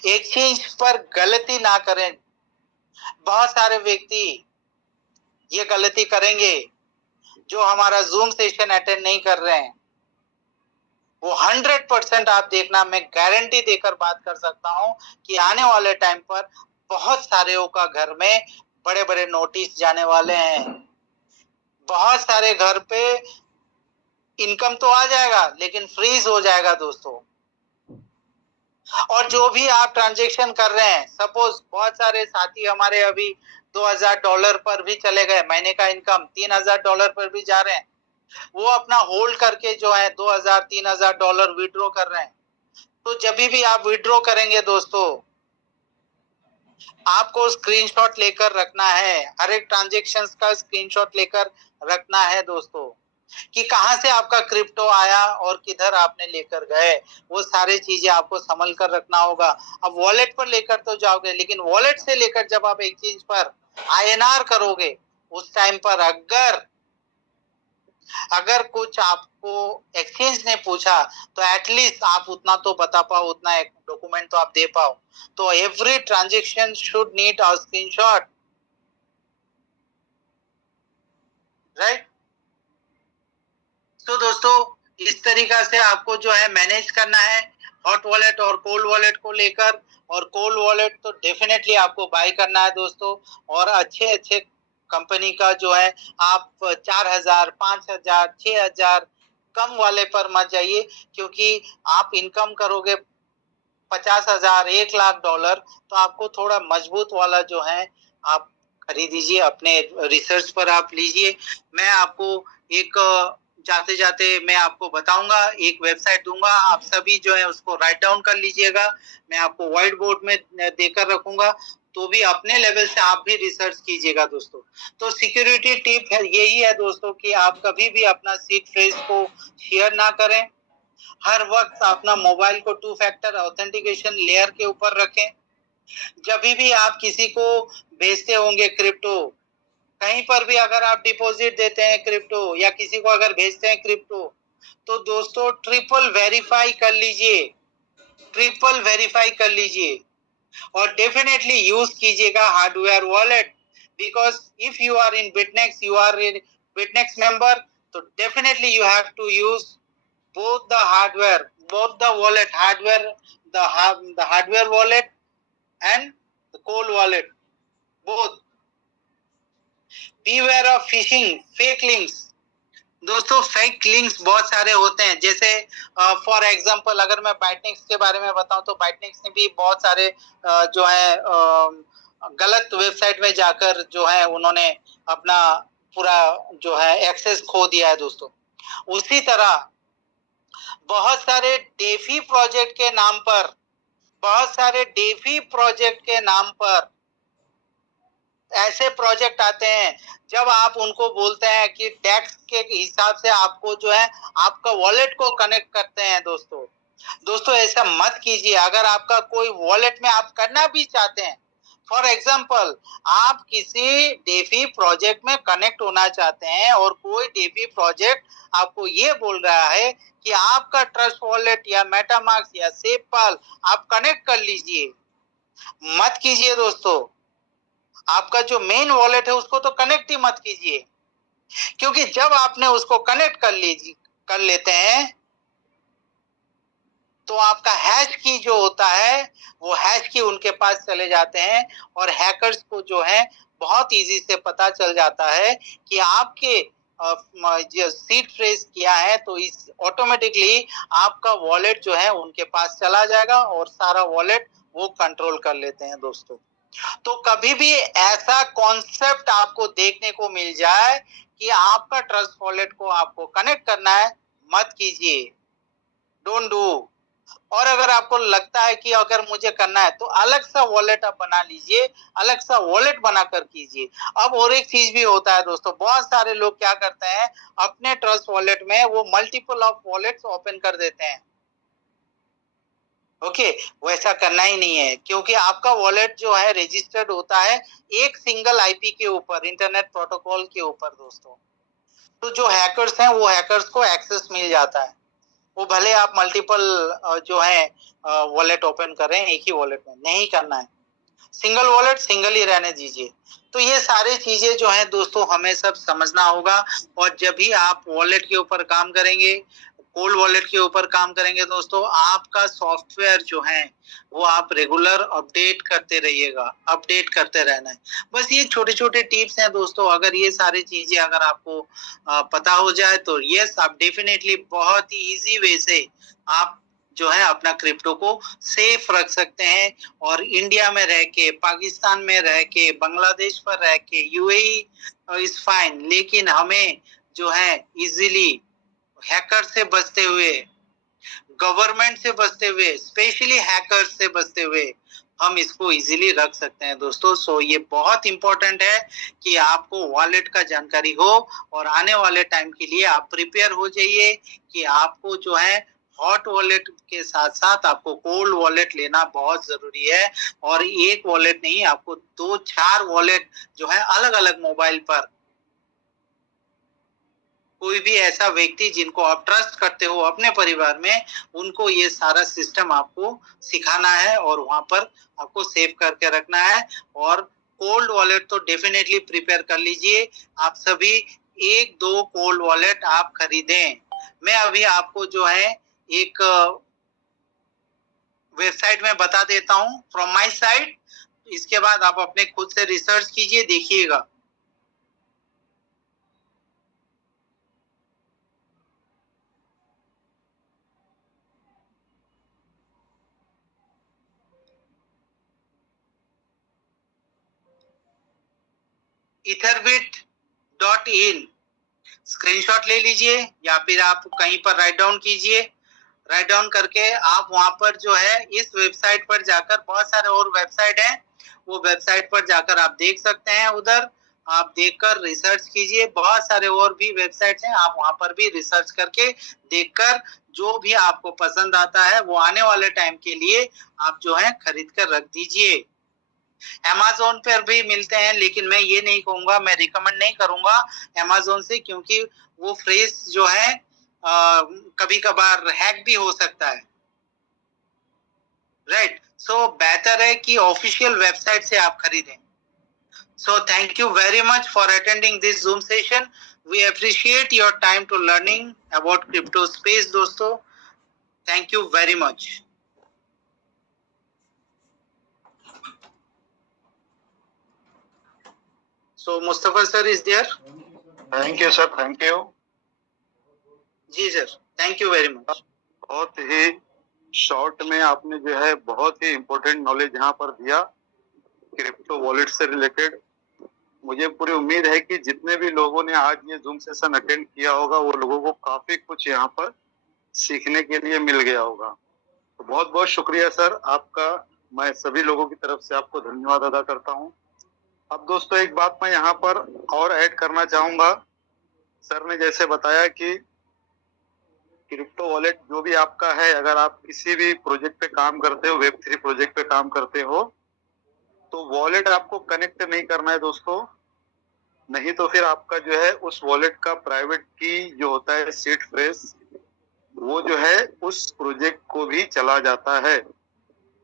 एक्सचेंज पर गलती ना करें। बहुत सारे व्यक्ति ये गलती करेंगे, जो हमारा जूम सेशन अटेंड नहीं कर रहे हैं, वो 100% आप देखना, मैं गारंटी देकर बात कर सकता हूं कि आने वाले टाइम पर बहुत सारे का घर में बड़े बड़े नोटिस जाने वाले हैं। बहुत सारे घर पे इनकम तो आ जाएगा लेकिन फ्रीज हो जाएगा दोस्तों। और जो भी आप ट्रांजैक्शन कर रहे हैं, सपोज बहुत सारे साथी हमारे अभी $2000 पर भी चले गए, महीने का इनकम $3000 पर भी जा रहे हैं, वो अपना होल्ड करके जो है $2000-3000 विड्रॉ कर रहे हैं। तो जब भी आप विड्रॉ करेंगे दोस्तों, आपको स्क्रीनशॉट लेकर रखना है, हर एक ट्रांजैक्शन का स्क्रीनशॉट लेकर रखना है दोस्तों, कि कहां से आपका क्रिप्टो आया और किधर आपने लेकर गए, वो सारी चीजें आपको संभल कर रखना होगा। अब वॉलेट पर लेकर तो जाओगे, लेकिन वॉलेट से लेकर जब आप एक्सचेंज पर INR करोगे, उस टाइम पर अगर कुछ आपको एक्सचेंज ने पूछा तो एटलीस्ट आप उतना तो बता पाओ, उतना एक डॉक्यूमेंट तो आप दे पाओ। तो every transaction should need a screenshot, right. तो दोस्तों इस तरीका से आपको जो है मैनेज करना है हॉट वॉलेट और कोल्ड वॉलेट को लेकर। और कोल्ड वॉलेट तो डेफिनेटली आपको बाय करना है दोस्तों, और अच्छे अच्छे कंपनी का जो है आप 4000, 5000, 6000 कम वाले पर मत जाइए, क्योंकि आप इनकम करोगे 50,000, $1,00,000 तो आपको थोड़ा मजबूत वाला जो है आप खरीदीजिए, अपने रिसर्च पर आप लीजिए। मैं आपको एक जाते जाते मैं आपको बताऊंगा, एक वेबसाइट दूंगा, आप सभी जो है उसको राइट डाउन कर लीजिएगा। मैं आपको व्हाइट बोर्ड में देकर रखूंगा, तो भी अपने लेवल से आप भी रिसर्च कीजिएगा दोस्तों। तो सिक्योरिटी टिप है यही है दोस्तों, कि आप कभी भी अपना सीड फ्रेज को शेयर ना करें। हर वक्त अपना मोबाइल को 2 फैक्टर ऑथेंटिकेशन लेयर के ऊपर रखें। जब भी आप किसी को भेजते होंगे क्रिप्टो, कहीं पर भी अगर आप डिपॉजिट देते हैं क्रिप्टो या किसी को अगर भेजते हैं क्रिप्टो, तो दोस्तों ट्रिपल वेरीफाई कर लीजिए, ट्रिपल वेरीफाई कर लीजिए। और डेफिनेटली यूज कीजिएगा hardware wallet, because if you are in Bitnex, you are in Bitnex member, तो definitely you have to use both the hardware, both the wallet hardware, the hardware wallet and the cold wallet, both. Beware of phishing, fake links. दोस्तों fake links बहुत सारे होते हैं, जैसे for example अगर मैं बाइटनेक्स के बारे में बताऊं, तो बाइटनेक्स ने भी बहुत सारे जो है गलत वेबसाइट में जाकर जो है उन्होंने अपना पूरा जो है एक्सेस खो दिया है दोस्तों। उसी तरह बहुत सारे डेफी प्रोजेक्ट के नाम पर, बहुत सारे डेफी प्रोजेक्ट के नाम पर ऐसे प्रोजेक्ट आते हैं, जब आप उनको बोलते हैं कि टैक्स के हिसाब से आपको जो है आपका वॉलेट को कनेक्ट करते हैं दोस्तों ऐसा मत कीजिए। अगर आपका कोई वॉलेट में आप करना भी चाहते हैं, फॉर एग्जाम्पल आप किसी डेफी प्रोजेक्ट में कनेक्ट होना चाहते हैं और कोई डेफी प्रोजेक्ट आपको ये बोल रहा है कि आपका ट्रस्ट वॉलेट या मेटामास्क या सेफपाल आप कनेक्ट कर लीजिए, मत कीजिए दोस्तों। आपका जो मेन वॉलेट है उसको तो कनेक्ट ही मत कीजिए, क्योंकि जब आपने उसको कनेक्ट कर लेते हैं तो आपका हैश की जो होता है वो हैश की उनके पास चले जाते हैं, और हैकर्स को जो है बहुत इजी से पता चल जाता है कि आपके जो सीड फ्रेज किया है, तो इस ऑटोमेटिकली आपका वॉलेट जो है उनके पास चला जाएगा और सारा वॉलेट वो कंट्रोल कर लेते हैं दोस्तों। तो कभी भी ऐसा कॉन्सेप्ट आपको देखने को मिल जाए कि आपका ट्रस्ट वॉलेट को आपको कनेक्ट करना है, मत कीजिए, डोंट डू। और अगर आपको लगता है कि अगर मुझे करना है तो अलग सा वॉलेट आप बना लीजिए, अलग सा वॉलेट बनाकर कीजिए। अब और एक चीज भी होता है दोस्तों, बहुत सारे लोग क्या करते हैं, अपने ट्रस्ट वॉलेट में वो मल्टीपल ऑफ वॉलेट्स ओपन कर देते हैं। ओके, वैसा करना ही नहीं है, क्योंकि आपका वॉलेट जो है रजिस्टर्ड होता है एक सिंगल आईपी के ऊपर, इंटरनेट प्रोटोकॉल के ऊपर दोस्तों। तो जो हैकर्स हैं वो हैकर्स को एक्सेस मिल जाता है, वो भले आप मल्टीपल जो है वॉलेट ओपन करें, एक ही वॉलेट में नहीं करना है। सिंगल वॉलेट सिंगल ही रहने दीजिए। तो ये सारी चीजें जो है दोस्तों हमें सब समझना होगा। और जब भी आप वॉलेट के ऊपर काम करेंगे, कोल्ड वॉलेट के ऊपर काम करेंगे दोस्तों, आपका सॉफ्टवेयर जो है वो आप रेगुलर अपडेट करते रहिएगा, अपडेट करते रहना है। बस ये छोटे छोटे टिप्स हैं दोस्तों। अगर ये सारी चीजें अगर आपको पता हो जाए तो यस, आप डेफिनेटली बहुत ही इजी वे से आप जो है अपना क्रिप्टो को सेफ रख सकते हैं। और इंडिया में रह के, पाकिस्तान में रह के, बांग्लादेश पर रह के, यूएई इज फाइन, लेकिन हमें जो है इजीली हैकर से बचते हुए, गवर्नमेंट से बचते हुए, स्पेशली हैकर से बचते हुए हम इसको इजीली रख सकते हैं दोस्तों। सो ये बहुत इंपॉर्टेंट है कि आपको वॉलेट का जानकारी हो और आने वाले टाइम के लिए आप प्रिपेयर हो जाइए कि आपको जो है हॉट वॉलेट के साथ साथ आपको कोल्ड वॉलेट लेना बहुत जरूरी है। और एक वॉलेट नहीं, आपको 2-4 वॉलेट जो है अलग अलग मोबाइल पर, कोई भी ऐसा व्यक्ति जिनको आप ट्रस्ट करते हो अपने परिवार में, उनको ये सारा सिस्टम आपको सिखाना है और वहां पर आपको सेव करके रखना है। और कोल्ड वॉलेट तो डेफिनेटली प्रिपेयर कर लीजिए। आप सभी 1-2 कोल्ड वॉलेट आप खरीदें। मैं अभी आपको जो है एक वेबसाइट में बता देता हूं फ्रॉम माय साइड। इसके बाद आप अपने खुद से रिसर्च कीजिए, देखिएगा। etherBit.in स्क्रीनशॉट ले लीजिए या फिर आप कहीं पर राइट डाउन कीजिए। राइट डाउन करके आप वहां पर जो है इस वेबसाइट पर जाकर, बहुत सारे और वेबसाइट हैं, वो वेबसाइट पर जाकर आप देख सकते हैं। उधर आप देखकर रिसर्च कीजिए। बहुत सारे और भी वेबसाइट्स हैं, आप वहां पर भी रिसर्च करके देखकर जो भी आपको पसंद आता है वो आने वाले टाइम के लिए आप जो है खरीद कर रख दीजिए। Amazon पर भी मिलते हैं, लेकिन मैं ये नहीं कहूंगा, मैं रिकमेंड नहीं करूंगा Amazon से, क्योंकि वो फ्रेश जो है कभी कभार हैक भी हो सकता है। राइट, सो बेहतर है कि ऑफिशियल वेबसाइट से आप खरीदें। So thank you very much for attending this Zoom session. We appreciate your time to learning about crypto space दोस्तों। Thank you very much. So Mustafa sir is there? Thank you sir, thank you जी sir, thank you very much. बहुत ही short में आपने जो है बहुत ही important knowledge यहाँ पर दिया क्रिप्टो वॉलेट से रिलेटेड। मुझे पूरी उम्मीद है कि जितने भी लोगों ने आज ये जूम सेशन अटेंड किया होगा वो लोगों को काफी कुछ यहाँ पर सीखने के लिए मिल गया होगा। तो बहुत बहुत शुक्रिया सर आपका। मैं सभी लोगों की तरफ से आपको धन्यवाद अदा करता हूँ। अब दोस्तों एक बात मैं यहाँ पर और ऐड करना चाहूंगा। सर ने जैसे बताया कि क्रिप्टो वॉलेट जो भी आपका है, अगर आप किसी भी प्रोजेक्ट पे काम करते हो, Web3 प्रोजेक्ट पे काम करते हो, तो वॉलेट आपको कनेक्ट नहीं करना है दोस्तों। नहीं तो फिर आपका जो है उस वॉलेट का प्राइवेट की जो होता है सीड फ्रेश, वो जो है उस प्रोजेक्ट को भी चला जाता है।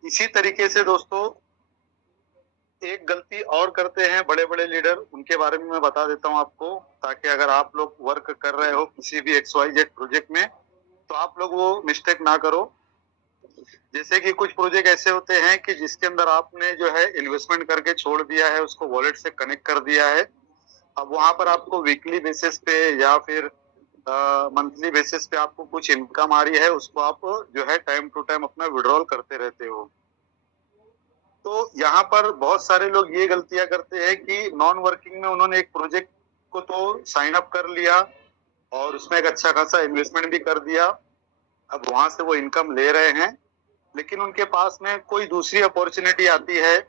इसी तरीके से दोस्तों एक गलती और करते हैं बड़े बड़े लीडर, उनके बारे में मैं बता देता हूं आपको, ताकि अगर आप लोग वर्क कर रहे हो किसी भी XYZ प्रोजेक्ट में तो आप लोग वो मिस्टेक ना करो। जैसे कि कुछ प्रोजेक्ट ऐसे होते हैं कि जिसके अंदर आपने जो है इन्वेस्टमेंट करके छोड़ दिया है, उसको वॉलेट से कनेक्ट कर दिया है। अब वहां पर आपको वीकली बेसिस पे या फिर मंथली बेसिस पे आपको कुछ इनकम आ रही है, उसको आप जो है टाइम टू टाइम अपना विड्रॉल करते रहते हो। तो यहाँ पर बहुत सारे लोग ये गलतियां करते हैं कि नॉन वर्किंग में उन्होंने एक प्रोजेक्ट को तो साइन अप कर लिया और उसमें एक अच्छा खासा इन्वेस्टमेंट भी कर दिया। अब वहां से वो इनकम ले रहे हैं, लेकिन उनके पास में कोई दूसरी अपॉर्चुनिटी आती है,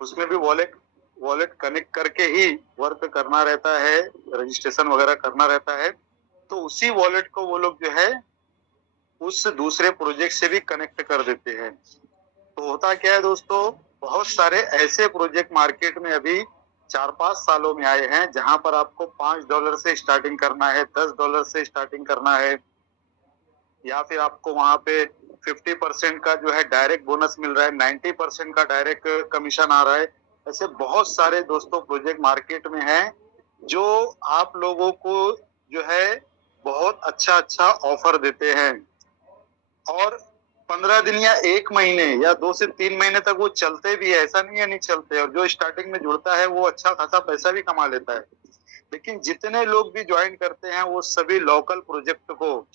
उसमें भी वॉलेट कनेक्ट करके ही वर्क करना रहता है, रजिस्ट्रेशन वगैरह करना रहता है। तो उसी वॉलेट को वो लोग जो है उस दूसरे प्रोजेक्ट से भी कनेक्ट कर देते हैं। तो होता क्या है दोस्तों, बहुत सारे ऐसे प्रोजेक्ट मार्केट में अभी 4-5 सालों में आए हैं जहां पर आपको $5 से स्टार्टिंग करना है, $10 से स्टार्टिंग करना है, या फिर आपको वहां पे 50% का जो है डायरेक्ट बोनस मिल रहा है, 90% का डायरेक्ट कमीशन आ रहा है। ऐसे बहुत सारे दोस्तों प्रोजेक्ट मार्केट में हैं जो आप लोगों को जो है बहुत अच्छा अच्छा ऑफर देते हैं, और 15 दिन या 1 महीने या 2 से 3 महीने तक वो चलते भी है, ऐसा नहीं है नहीं चलते। और जो स्टार्टिंग में जुड़ता है वो अच्छा खासा पैसा भी कमा लेता है। लेकिन जितने लोग भी ज्वाइन करते हैं वो सभी लोकल प्रोजेक्ट को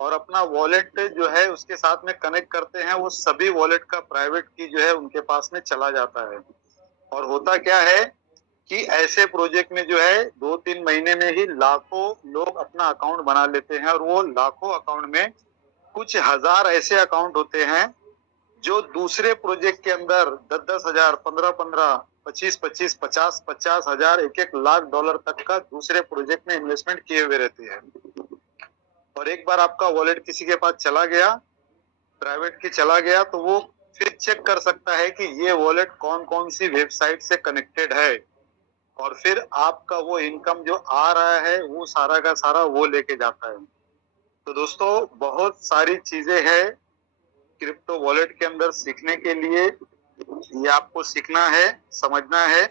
और अपना वॉलेट जो है उसके साथ में कनेक्ट करते हैं, वो सभी वॉलेट का प्राइवेट की जो है उनके पास में चला जाता है। और होता क्या है कि ऐसे प्रोजेक्ट में जो है 2-3 महीने में ही लाखों लोग अपना अकाउंट बना लेते हैं, और वो लाखों अकाउंट में कुछ हजार ऐसे अकाउंट होते हैं जो दूसरे प्रोजेक्ट के अंदर 10-10 हजार, 15-15, 25-25, 50-50 हजार, 1-1 लाख डॉलर तक का दूसरे प्रोजेक्ट में इन्वेस्टमेंट किए हुए रहते हैं। और एक बार आपका वॉलेट किसी के पास चला गया, प्राइवेट की चला गया, तो वो फिर चेक कर सकता है कि ये वॉलेट कौन कौन सी वेबसाइट से कनेक्टेड है, और फिर आपका वो इनकम जो आ रहा है वो सारा का सारा वो लेके जाता है। तो दोस्तों बहुत सारी चीजें हैं क्रिप्टो वॉलेट के अंदर सीखने के लिए, ये आपको सीखना है, समझना है।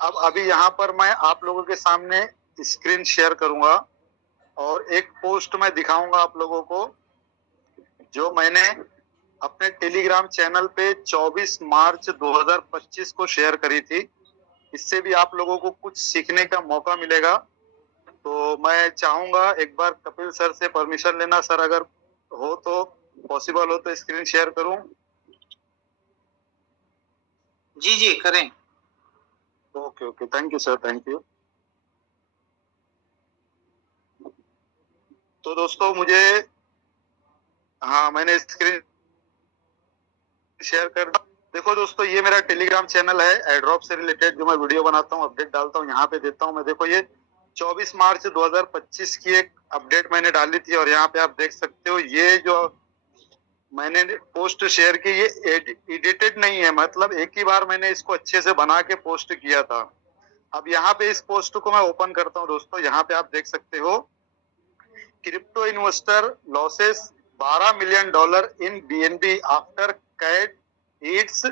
अब अभी यहाँ पर मैं आप लोगों के सामने स्क्रीन शेयर करूंगा और एक पोस्ट मैं दिखाऊंगा आप लोगों को जो मैंने अपने टेलीग्राम चैनल पे 24 मार्च 2025 को शेयर करी थी। इससे भी आप लोगों को कुछ सीखने का मौका मिलेगा। तो मैं चाहूंगा एक बार कपिल सर से परमिशन लेना, सर अगर हो तो पॉसिबल हो तो स्क्रीन शेयर करूं। जी जी करें। Okay okay, thank you sir, thank you. तो दोस्तों मुझे, हाँ मैंने स्क्रीन शेयर कर, देखो दोस्तों ये मेरा टेलीग्राम चैनल है, एयरड्रॉप से रिलेटेड जो मैं वीडियो बनाता हूँ, अपडेट डालता हूँ, यहाँ पे देता हूँ मैं। देखो ये 24 मार्च 2025 की एक अपडेट मैंने डाली थी, और यहाँ पे आप देख सकते हो ये जो मैंने पोस्ट शेयर की ये एडिटेड नहीं है, मतलब एक ही बार मैंने इसको अच्छे से बना के पोस्ट किया था। अब यहाँ पे इस पोस्ट को मैं ओपन करता हूँ दोस्तों, यहाँ पे आप देख सकते हो crypto investor losses $12 million in BNB after cat it's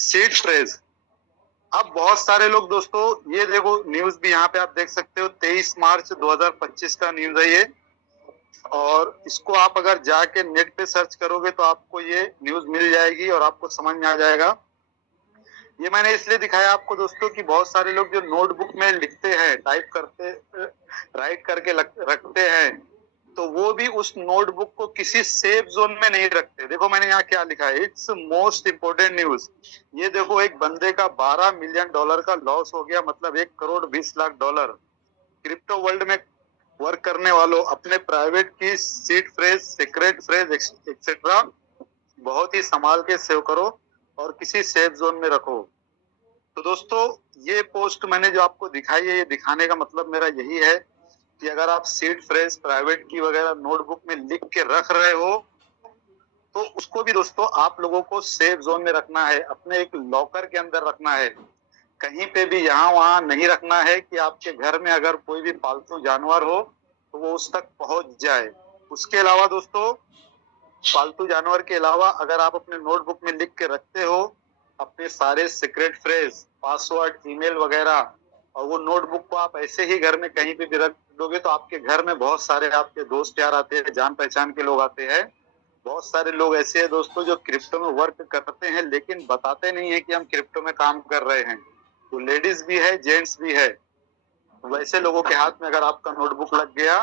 seed phrase. अब बहुत सारे लोग दोस्तों, ये देखो न्यूज भी यहाँ पे आप देख सकते हो, 23 मार्च 2025 का न्यूज है ये, और इसको आप अगर जाके नेट पे सर्च करोगे तो आपको ये न्यूज मिल जाएगी और आपको समझ में आ जाएगा। ये मैंने इसलिए दिखाया आपको दोस्तों कि बहुत सारे लोग जो नोटबुक में लिखते हैं, टाइप करते, राइट करके रखते हैं, तो वो भी उस नोटबुक को किसी सेफ जोन में नहीं रखते। देखो मैंने यहाँ क्या लिखा है, इट्स मोस्ट इंपोर्टेंट न्यूज। ये देखो एक बंदे का $12 मिलियन का लॉस हो गया, मतलब 1,20,00,000 डॉलर। क्रिप्टो वर्ल्ड में वर्क करने वालों अपने प्राइवेट की seed phrase, secret phrase etcetera बहुत ही संभाल के सेव करो और किसी सेफ जोन में रखो। तो दोस्तों ये पोस्ट मैंने जो आपको दिखाई है, ये दिखाने का मतलब मेरा यही है कि अगर आप सीड फ्रेज प्राइवेट की वगैरह नोटबुक में लिख के रख रहे हो तो उसको भी दोस्तों आप लोगों को सेफ जोन में रखना है, अपने एक लॉकर के अंदर रखना है, कहीं पे भी यहाँ वहां नहीं रखना है कि आपके घर में अगर कोई भी पालतू जानवर हो तो वो उस तक पहुंच जाए। उसके अलावा दोस्तों पालतू जानवर के अलावा अगर आप अपने नोटबुक में लिख के रखते हो अपने सारे सीक्रेट फ्रेज, पासवर्ड, ईमेल वगैरह, और वो नोटबुक को आप ऐसे ही घर में कहीं पे भी रख दोगे तो आपके घर में बहुत सारे आपके दोस्त यार आते हैं, जान पहचान के लोग आते हैं। बहुत सारे लोग ऐसे हैं दोस्तों जो क्रिप्टो में वर्क करते हैं लेकिन बताते नहीं है कि हम क्रिप्टो में काम कर रहे हैं। तो लेडीज भी है, जेंट्स भी है। वैसे लोगों के हाथ में अगर आपका नोटबुक लग गया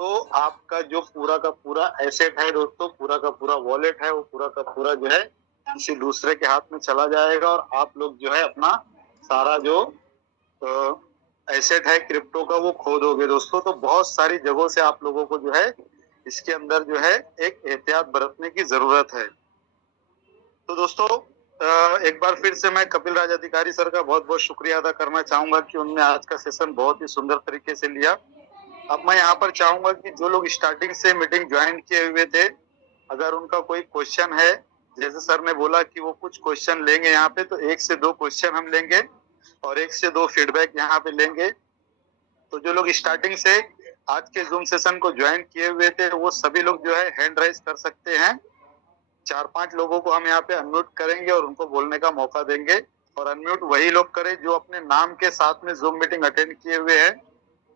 तो आपका जो पूरा का पूरा एसेट है दोस्तों, पूरा का पूरा वॉलेट है, वो पूरा का पूरा जो है किसी दूसरे के हाथ में चला जाएगा, और आप लोग जो है अपना सारा जो एसेट है क्रिप्टो का वो खो दोगे दोस्तों। तो बहुत सारी जगहों से आप लोगों को जो है इसके अंदर जो है एक एहतियात बरतने की जरूरत है। तो दोस्तों एक बार फिर से मैं कपिल राज अधिकारी सर का बहुत बहुत शुक्रिया अदा करना चाहूंगा कि उन्होंने आज का सेशन बहुत ही सुंदर तरीके से लिया। अब मैं यहाँ पर चाहूंगा कि जो लोग स्टार्टिंग से मीटिंग ज्वाइन किए हुए थे, अगर उनका कोई क्वेश्चन है, जैसे सर ने बोला कि वो कुछ क्वेश्चन लेंगे यहाँ पे, तो 1 से 2 क्वेश्चन हम लेंगे और 1 से 2 फीडबैक यहाँ पे लेंगे। तो जो लोग स्टार्टिंग से आज के जूम सेशन को ज्वाइन किए हुए थे वो सभी लोग जो है हैंड राइज कर सकते हैं। 4-5 लोगों को हम यहाँ पे अनम्यूट करेंगे और उनको बोलने का मौका देंगे, और अनम्यूट वही लोग करें जो अपने नाम के साथ में जूम मीटिंग अटेंड किए हुए हैं।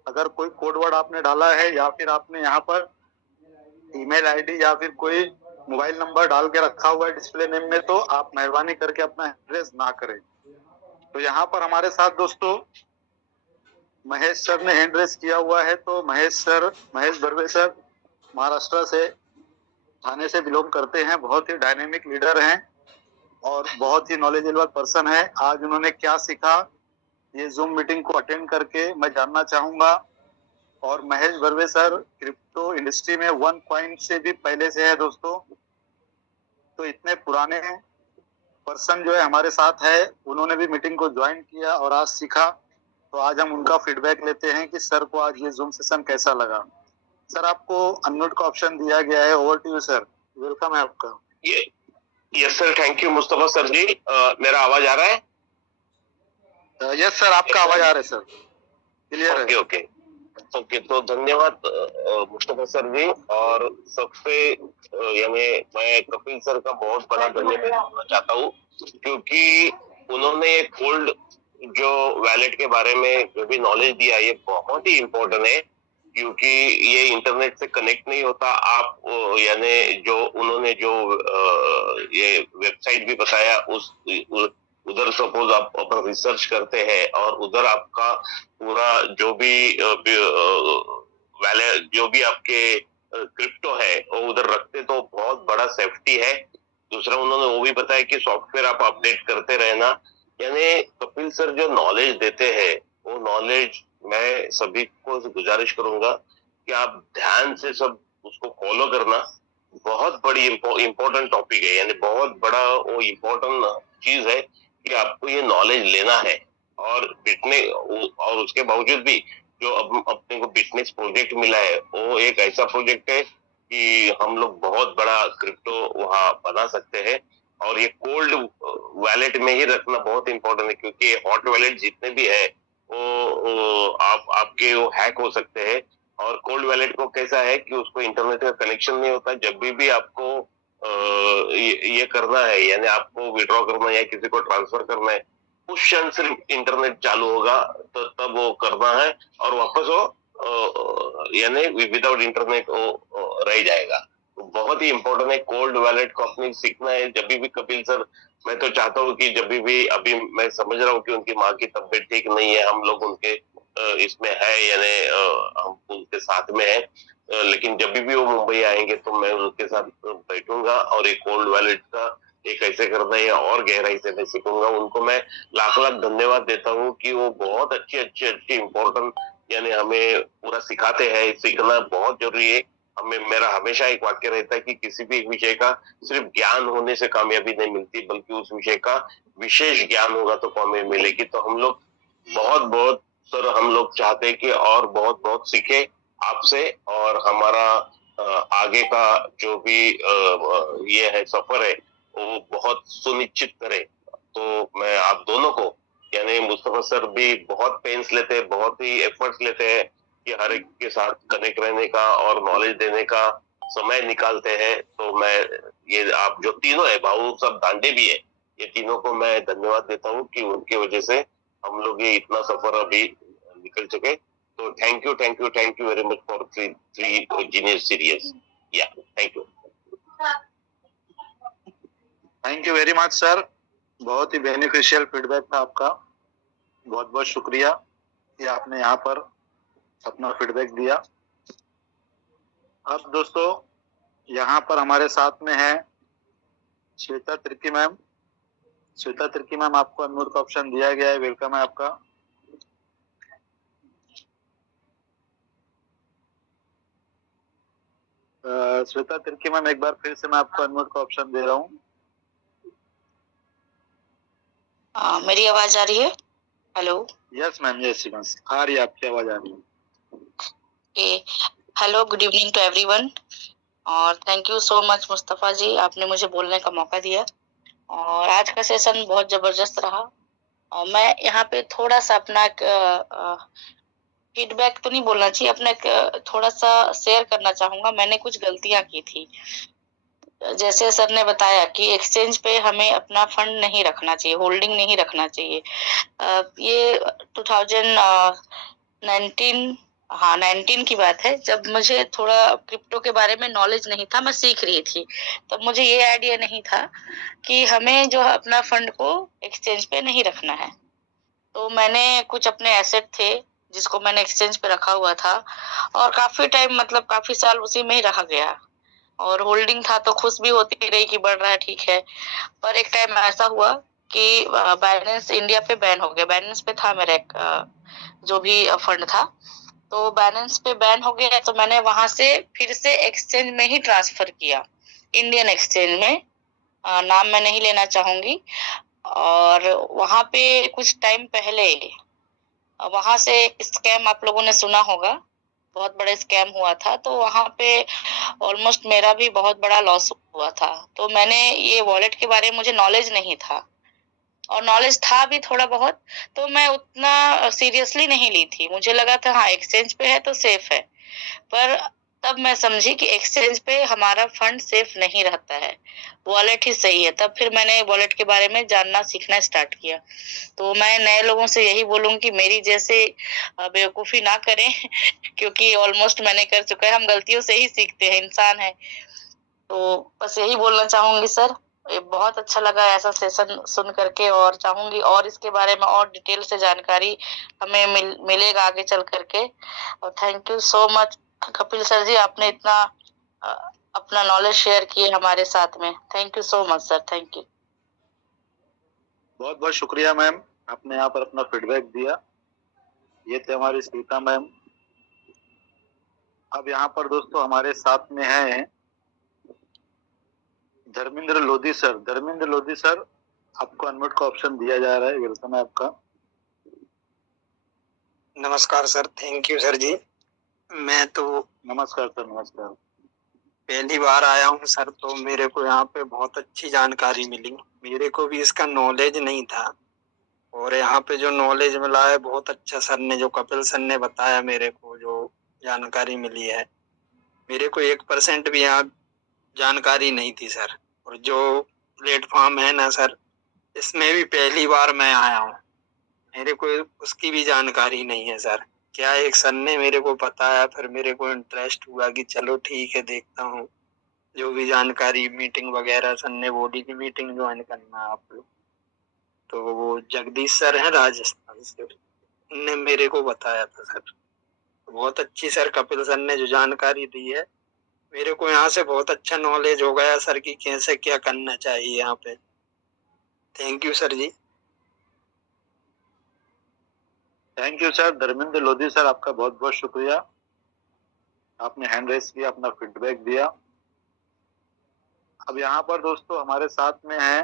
अगर कोई कोड वर्ड आपने डाला है या फिर आपने यहाँ पर ईमेल आईडी या फिर कोई मोबाइल नंबर डाल के रखा हुआ है डिस्प्ले नेम में, तो आप मेहरबानी करके अपना एड्रेस ना करें। तो यहाँ पर हमारे साथ दोस्तों महेश सर ने हैंड रेस किया हुआ है। तो महेश बर्वे सर महाराष्ट्र से, थाने से बिलोंग करते हैं, बहुत ही डायनेमिक लीडर हैं और बहुत ही नॉलेजेबल पर्सन है। आज उन्होंने क्या सीखा ये जूम मीटिंग को अटेंड करके मैं जानना चाहूंगा। और Mahesh Barve sir crypto industry में 1 पॉइंट से भी पहले से है दोस्तों, तो इतने पुराने पर्सन जो है हमारे साथ है, उन्होंने भी मीटिंग को ज्वाइन किया और आज सीखा। तो आज हम उनका फीडबैक लेते हैं कि सर को आज ये जूम सेशन कैसा लगा। सर आपको अनम्यूट का ऑप्शन दिया गया है, over to you sir, welcome है आपका। Yes sir, thank you Mustafa sir ji. मेरा आवाज आ रहा है? यस सर, आपका आवाज आ रहा है सर, क्लियर है। ओके, तो धन्यवाद मुस्तफा सर जी। और सबसे यानी मैं कपिल सर का बहुत बड़ा धन्यवाद करना चाहता हूँ, क्योंकि उन्होंने एक कोल्ड जो वैलेट के बारे में जो भी नॉलेज दिया ये बहुत ही इम्पोर्टेंट है, क्योंकि ये इंटरनेट से कनेक्ट नहीं होता। आप यानी जो उन्होंने जो ये वेबसाइट भी बताया उधर सपोज आप अपन रिसर्च करते हैं और उधर आपका पूरा जो भी वैलेट जो भी आपके क्रिप्टो है वो उधर रखते तो बहुत बड़ा सेफ्टी है। दूसरा उन्होंने वो भी बताया कि सॉफ्टवेयर आप अपडेट करते रहना। यानी कपिल सर जो नॉलेज देते हैं वो नॉलेज मैं सभी को गुजारिश करूंगा कि आप ध्यान से सब उसको फॉलो करना। बहुत बड़ी इम्पोर्टेंट टॉपिक है, यानी बहुत बड़ा वो इम्पोर्टेंट चीज है कि आपको ये नॉलेज लेना है। और उसके बावजूद भी जो अब अपने को बिजनेस प्रोजेक्ट मिला है वो एक ऐसा प्रोजेक्ट है कि हम लोग बहुत बड़ा क्रिप्टो वहाँ बना सकते हैं। और ये कोल्ड वैलेट में ही रखना बहुत इंपॉर्टेंट है, क्योंकि हॉट वैलेट जितने भी है वो आपके वो हैक हो सकते हैं। और कोल्ड वैलेट को कैसा है कि उसको इंटरनेट का कनेक्शन नहीं होता। जब भी आपको ये करना है, यानी आपको विड्रॉ करना है या किसी को ट्रांसफर करना है, उस क्षण सिर्फ इंटरनेट चालू होगा तो तब वो करना है, और वापस वो यानी विदाउट इंटरनेट वो रह जाएगा। तो बहुत ही इम्पोर्टेंट है, कोल्ड वैलेट को अपने सीखना है। जब भी कपिल सर, मैं तो चाहता हूँ कि जब भी अभी मैं समझ रहा हूँ कि उनकी माँ की तबीयत ठीक नहीं है, हम लोग उनके इसमें है यानी हम उनके साथ में है, लेकिन जब भी वो मुंबई आएंगे तो मैं उनके साथ बैठूंगा और एक कोल्ड वैलेट का ये कैसे करना है और गहराई से मैं सीखूंगा। उनको मैं लाख धन्यवाद देता हूँ कि वो बहुत अच्छी इम्पोर्टेंट यानी हमें पूरा सिखाते हैं। सीखना बहुत जरूरी है। मेरा हमेशा एक वाक्य रहता है कि किसी भी एक विषय का सिर्फ ज्ञान होने से कामयाबी नहीं मिलती, बल्कि उस विषय का विशेष ज्ञान होगा तो कामयाबी मिलेगी। तो हम लोग बहुत सर हम लोग चाहते हैं कि और बहुत सीखे आपसे, और हमारा आगे का जो भी ये है सफर है वो बहुत सुनिश्चित करे। तो मैं आप दोनों को, यानी मुस्तफा सर भी बहुत पेन्स लेते हैं, बहुत ही एफर्ट्स लेते हैं कि हर एक के साथ कनेक्ट रहने का और नॉलेज देने का समय निकालते हैं। तो मैं ये आप जो तीनों है, भाऊ सब दांडे भी है, ये तीनों को मैं धन्यवाद देता हूँ कि उनके वजह से हम लोग ये इतना सफर अभी निकल चुके। तो thank you very much for three genius series. या thank you very much sir, बहुत ही बेनिफिशियल फीडबैक था आपका। बहुत शुक्रिया कि आपने यहाँ पर अपना फीडबैक दिया। अब दोस्तों यहाँ पर हमारे साथ में है श्वेता तिर्की मैम। श्वेता तिर्की मैम, आपको अनम्यूट का ऑप्शन दिया गया है, वेलकम है आपका। श्वेता तिर्की मैम, एक बार फिर से मैं आपको अनम्यूट का ऑप्शन दे रहा हूँ। मेरी आवाज आ रही है? हेलो। यस मैम, यस आ रही है, आपकी आवाज आ रही है। Hello, good evening to everyone, और thank you so much Mustafa ji, आपने मुझे बोलने का मौका दिया। और आज का सेशन बहुत जबरदस्त रहा। और मैं यहाँ पे थोड़ा सा अपना फीडबैक तो नहीं बोलना चाहिए, अपने थोड़ा सा शेयर करना चाहूंगा। मैंने कुछ गलतियां की थी। जैसे सर ने बताया कि एक्सचेंज पे हमें अपना फंड नहीं रखना चाहिए, होल्डिंग नहीं रखना चाहिए। ये 2019 हाँ 19 की बात है, जब मुझे थोड़ा क्रिप्टो के बारे में नॉलेज नहीं था, मैं सीख रही थी। तब मुझे ये आइडिया नहीं था कि हमें जो अपना फंड को एक्सचेंज पे नहीं रखना है। तो मैंने कुछ अपने एसेट थे जिसको मैंने एक्सचेंज पे रखा हुआ था, और काफी टाइम मतलब काफी साल उसी में ही रखा गया, और होल्डिंग था तो खुश भी होती रही कि बढ़ रहा है, ठीक है। पर एक टाइम ऐसा हुआ कि बाइनेंस इंडिया पे बैन हो गया। बाइनेंस पे था मेरा एक जो भी फंड था, तो बाइनेंस पे बैन हो गया, तो मैंने वहां से फिर से एक्सचेंज में ही ट्रांसफर किया, इंडियन एक्सचेंज में। नाम मैं नहीं लेना चाहूंगी। और वहां पे कुछ टाइम पहले वहां से स्कैम आप लोगों ने सुना होगा, बहुत बड़ा स्कैम हुआ था। तो वहां पे ऑलमोस्ट मेरा भी बहुत बड़ा लॉस हुआ था। तो मैंने ये वॉलेट के बारे में मुझे नॉलेज नहीं था, और नॉलेज था भी थोड़ा बहुत, तो मैं उतना सीरियसली नहीं ली थी। मुझे लगा था हाँ एक्सचेंज पे है तो सेफ है। पर तब मैं समझी कि एक्सचेंज पे हमारा फंड सेफ नहीं रहता है, वॉलेट ही सही है। तब फिर मैंने वॉलेट के बारे में जानना सीखना स्टार्ट किया। तो मैं नए लोगों से यही बोलूंगी कि मेरी जैसे बेवकूफी ना करें क्योंकि ऑलमोस्ट मैंने कर चुका है। हम गलतियों से ही सीखते हैं, इंसान है। तो बस यही बोलना चाहूंगी सर। ये बहुत अच्छा लगा ऐसा सेशन सुन करके, और चाहूंगी और इसके बारे में और डिटेल से जानकारी हमें मिलेगा आगे चल करके। और thank you so much Kapil sir ji, आपने इतना अपना नॉलेज शेयर किए हमारे साथ में। Thank you so much sir, thank you. बहुत बहुत शुक्रिया मैम, आपने यहाँ पर अपना फीडबैक दिया। ये थे हमारी स्मिता मैम। अब यहाँ पर दोस्तों हमारे साथ में हैं धर्मेंद्र लोधी सर। धर्मेंद्र लोधी सर, आपको अनम्यूट का ऑप्शन दिया जा रहा है, वेलकम है आपका। नमस्कार सर, थैंक यू सर जी। मैं तो नमस्कार सर, नमस्कार। पहली बार आया हूँ सर, तो मेरे को यहाँ पे बहुत अच्छी जानकारी मिली। मेरे को भी इसका नॉलेज नहीं था, और यहाँ पे जो नॉलेज मिला है बहुत अच्छा। सर ने जो कपिल सर ने बताया, मेरे को जो जानकारी मिली है, मेरे को 1% भी यहाँ जानकारी नहीं थी सर। और जो प्लेटफॉर्म है ना सर, इसमें भी पहली बार मैं आया हूँ, मेरे को उसकी भी जानकारी नहीं है सर। क्या एक सर ने मेरे को बताया, फिर मेरे को इंटरेस्ट हुआ कि चलो ठीक है देखता हूँ। जो भी जानकारी मीटिंग वगैरह सर ने बोली कि मीटिंग ज्वाइन करना आप लोग, तो वो जगदीश सर हैं राजस्थान से, उनने मेरे को बताया था सर। बहुत अच्छी सर कपिल सर ने जो जानकारी दी है, मेरे को यहाँ से बहुत अच्छा नॉलेज हो गया सर कि कैसे क्या करना चाहिए यहाँ पे। थैंक यू सर जी। Thank you sir. Dharmendra Lodhi sir, आपका बहुत बहुत शुक्रिया, आपने हैंड रेस किया, अपना फीडबैक दिया। अब यहाँ पर दोस्तों हमारे साथ में है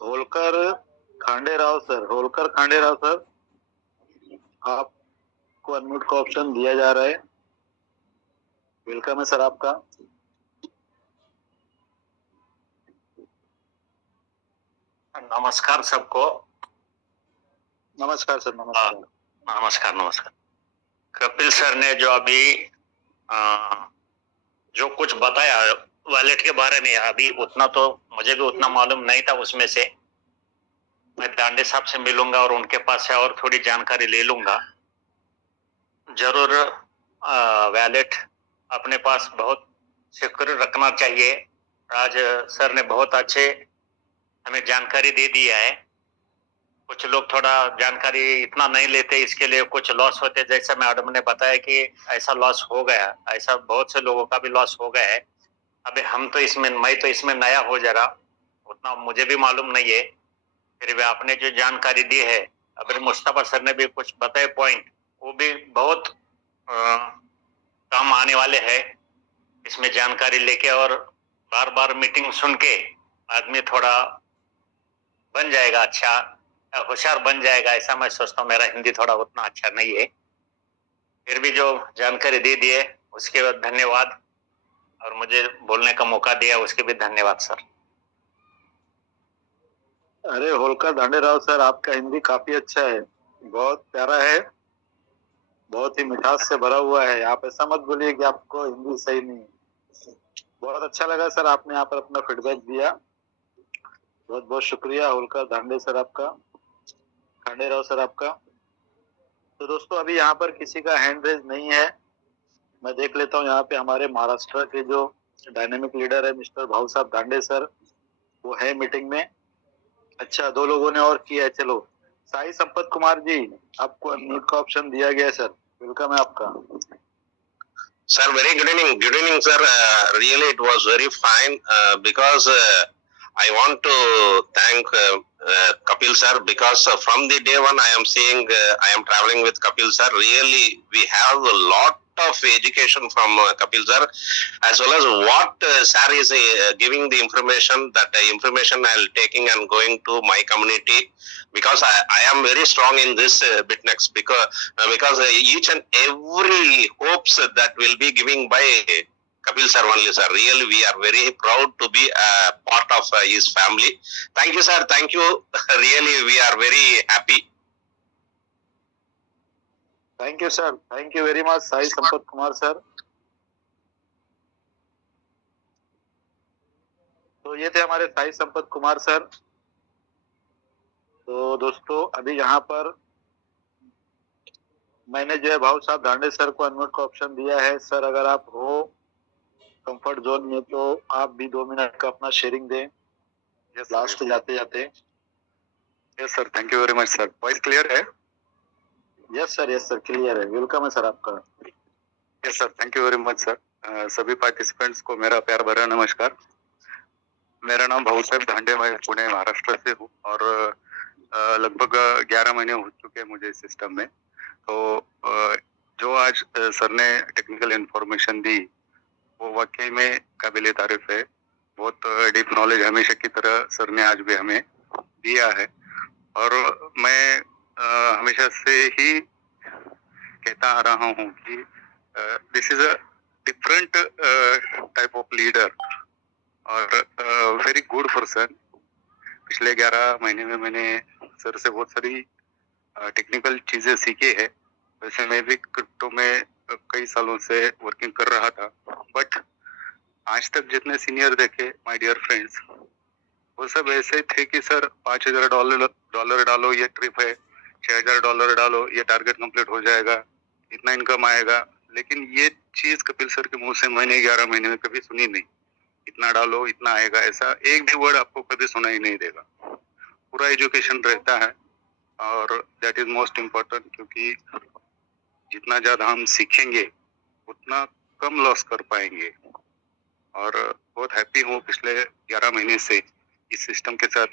होलकर खांडेराव सर। होलकर खांडेराव सर, आपको अनम्यूट का ऑप्शन दिया जा रहा है, वेलकम है सर आपका। नमस्कार सबको। नमस्कार सर, नमस्कार। नमस्कार नमस्कार। कपिल सर ने जो अभी जो कुछ बताया वॉलेट के बारे में, अभी उतना तो मुझे भी उतना मालूम नहीं था उसमें से। मैं दांडे साहब से मिलूंगा और उनके पास से और थोड़ी जानकारी ले लूंगा। जरूर वॉलेट अपने पास बहुत सिक्योर रखना चाहिए। आज सर ने बहुत अच्छे हमें जानकारी दे दिया है। कुछ लोग थोड़ा जानकारी इतना नहीं लेते, इसके लिए कुछ लॉस होते, जैसे मैडम ने बताया कि ऐसा लॉस हो गया, ऐसा बहुत से लोगों का भी लॉस हो गया है। अबे मैं तो इसमें नया हो जा रहा, उतना मुझे भी मालूम नहीं है। फिर भी आपने जो जानकारी दी है, अभी मुस्तफा सर ने भी कुछ बताए पॉइंट, वो भी बहुत काम आने वाले हैं इसमें जानकारी लेके। और बार बार मीटिंग सुन के आदमी थोड़ा बन जाएगा, अच्छा होशियार बन जाएगा, ऐसा मैं सोचता हूँ। मेरा हिंदी थोड़ा उतना अच्छा नहीं है, फिर भी जो जानकारी दे दी है उसके बाद धन्यवाद, और मुझे बोलने का मौका दिया उसके भी धन्यवाद सर। अरे होलकर धांडेराव सर, आपका हिंदी काफी अच्छा है, बहुत प्यारा है, बहुत ही मिठास से भरा हुआ है। आप ऐसा मत बोलिए कि आपको हिंदी सही नहीं है। बहुत अच्छा लगा सर, आपने यहाँ पर अपना फीडबैक दिया। बहुत बहुत शुक्रिया होलकर धांडे सर आपका, खांडे राव सर आपका। तो दोस्तों अभी यहाँ पर किसी का हैंड रेज नहीं है। मैं देख लेता हूँ यहाँ पे हमारे महाराष्ट्र के जो डायनेमिक लीडर है मिस्टर भाऊ साहब धांडे सर, वो है मीटिंग में। अच्छा, 2 लोगों ने और किया है। चलो, साई संपत कुमार जी, आपको अनम्यूट का ऑप्शन दिया गया है सर, वेलकम है आपका। Sir, very good evening. Good evening, sir. Really, it was very fine because I want to thank Kapil sir because from the day one I am seeing, I am traveling with Kapil sir. Really, we have a lot of education from Kapil sir, as well as what sir is giving the information. That information I am taking and going to my community, because I am very strong in this BitNext because each and every hopes that will be giving by Kapil sir only, sir. Really, we are very proud to be a part of his family. Thank you, sir. Thank you. Really, we are very happy. Thank you sir, thank you very much Sai Sampath Kumar sir. तो ये थे हमारे Sai Sampath Kumar sir. तो दोस्तों अभी यहाँ पर मैंने जो है भाऊ साहब धांडे सर को अनम्यूट का ऑप्शन दिया है। सर अगर आप हो कंफर्ट जोन में तो आप भी 2 मिनट का अपना शेयरिंग दें लास्ट जाते जाते। Yes sir, thank you very much sir. Voice clear है? यस सर क्लियर है। वेलकम है सर आपका। Yes sir, thank you very much sir. सभी पार्टिसिपेंट्स को मेरा प्यार भरा नमस्कार। मेरा नाम भाऊ साहब धांडे, मैं पुणे महाराष्ट्र से हूँ और लगभग 11 महीने हो चुके हैं मुझे इस सिस्टम में। तो जो आज सर ने टेक्निकल इन्फॉर्मेशन दी वो वाकई में काबिले तारीफ है। बहुत डीप नॉलेज हमेशा की तरह सर ने आज भी हमें दिया है और मैं हमेशा से ही कहता आ रहा हूँ कि this is a different type of leader और वेरी गुड पर्सन। पिछले 11 महीने में मैंने सर से बहुत सारी टेक्निकल चीजें सीखी है। वैसे मैं भी क्रिप्टो में कई सालों से वर्किंग कर रहा था, बट आज तक जितने सीनियर देखे माय डियर फ्रेंड्स, वो सब ऐसे थे कि सर $5,000 डालो ये ट्रिप है, $6,000 डालो ये टारगेट कंप्लीट हो जाएगा, इतना इनकम आएगा। लेकिन ये चीज कपिल सर के मुंह से मैंने 11 महीने में कभी सुनी नहीं। इतना डालो इतना आएगा, ऐसा एक भी वर्ड आपको कभी सुना ही नहीं देगा। पूरा एजुकेशन रहता है और दैट इज मोस्ट इम्पोर्टेंट, क्योंकि जितना ज्यादा हम सीखेंगे उतना कम लॉस कर पाएंगे। और बहुत हैप्पी हूँ पिछले 11 महीने से इस सिस्टम के साथ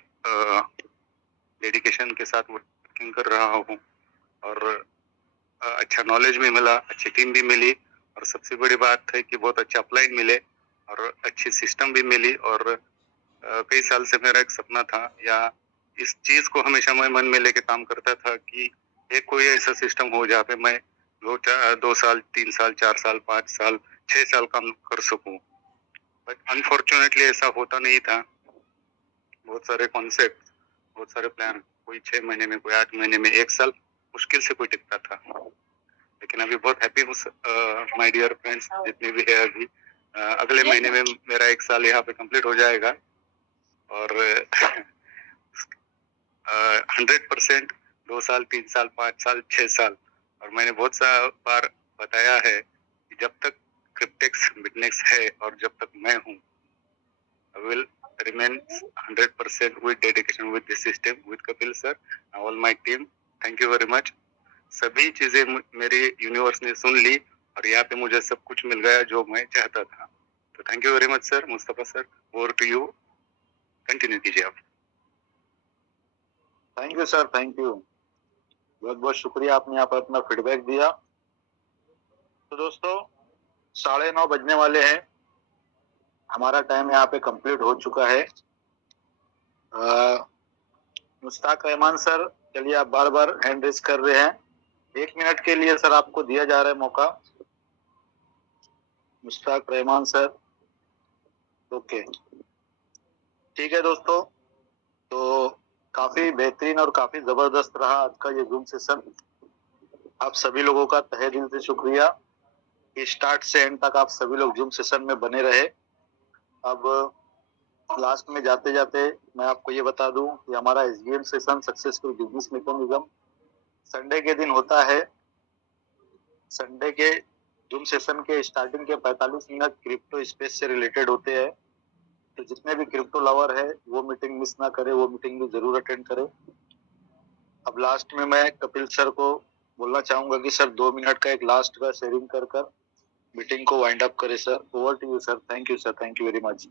डेडिकेशन के साथ वर्किंग कर रहा हूँ और अच्छा नॉलेज भी मिला, अच्छी टीम भी मिली और सबसे बड़ी बात है कि बहुत अच्छा अपलाइन मिले और अच्छी सिस्टम भी मिली। और कई साल से मेरा एक सपना था, या इस चीज को हमेशा मैं मन में लेके काम करता था कि एक कोई ऐसा सिस्टम हो जहाँ पे मैं 2 साल 3 साल 4 साल 5 साल 6 साल काम कर सकूं। बट अनफॉर्चुनेटली ऐसा होता नहीं था। बहुत सारे कॉन्सेप्ट, बहुत सारे प्लान, कोई 6 महीने में, कोई 8 महीने में, 1 साल मुश्किल से कोई टिकता था। लेकिन अभी बहुत हैप्पी हूँ माय डियर फ्रेंड्स जितने भी है। अभी अगले महीने में मेरा 1 साल यहाँ पे कंप्लीट हो जाएगा और 100% 2 साल 3 साल 5 साल 6 साल। और मैंने बहुत सा बार बताया है कि जब तक क्रिप्टेक्स बिटनेक्स है और जब तक मैं हूँ, I will remain 100% with dedication with this system, with Kapil sir, all my team. Thank you very much. सभी चीजें मेरी यूनिवर्स ने सुन ली और यहाँ पे मुझे सब कुछ मिल गया जो मैं चाहता था। तो thank you very much sir. Mustafa sir, over to you, continue कीजिए आप। Thank you sir, thank you, बहुत बहुत शुक्रिया, आपने यहाँ पर अपना फीडबैक दिया। तो दोस्तों 9:30 बजने वाले हैं, हमारा टाइम यहाँ पे कंप्लीट हो चुका है। मुश्ताक रहमान सर, चलिए आप बार बार हैंड रेज कर रहे हैं, 1 मिनट के लिए सर आपको दिया जा रहा है मौका। मुश्ताक रहमान सर, ओके ठीक है दोस्तों। तो काफी बेहतरीन और काफी जबरदस्त रहा आज का ये जूम सेशन। आप सभी लोगों का तहे दिल से शुक्रिया कि स्टार्ट से एंड तक आप सभी लोग जूम सेशन में बने रहे। अब लास्ट में जाते जाते मैं आपको ये बता दूं कि हमारा SBM session successful business mechanism Sunday के दिन होता है। संडे के जूम सेशन के स्टार्टिंग के 45 मिनट क्रिप्टो स्पेस से रिलेटेड होते हैं, तो जितने भी क्रिप्टो लवर है वो मीटिंग मिस ना करे, वो मीटिंग भी जरूर अटेंड करे। अब लास्ट में मैं कपिल सर को बोलना चाहूंगा कि सर 2 मिनट का एक लास्ट का शेयरिंग कर मीटिंग को वाइंड अप करे। Sir over to you sir. Thank you sir, thank you very much.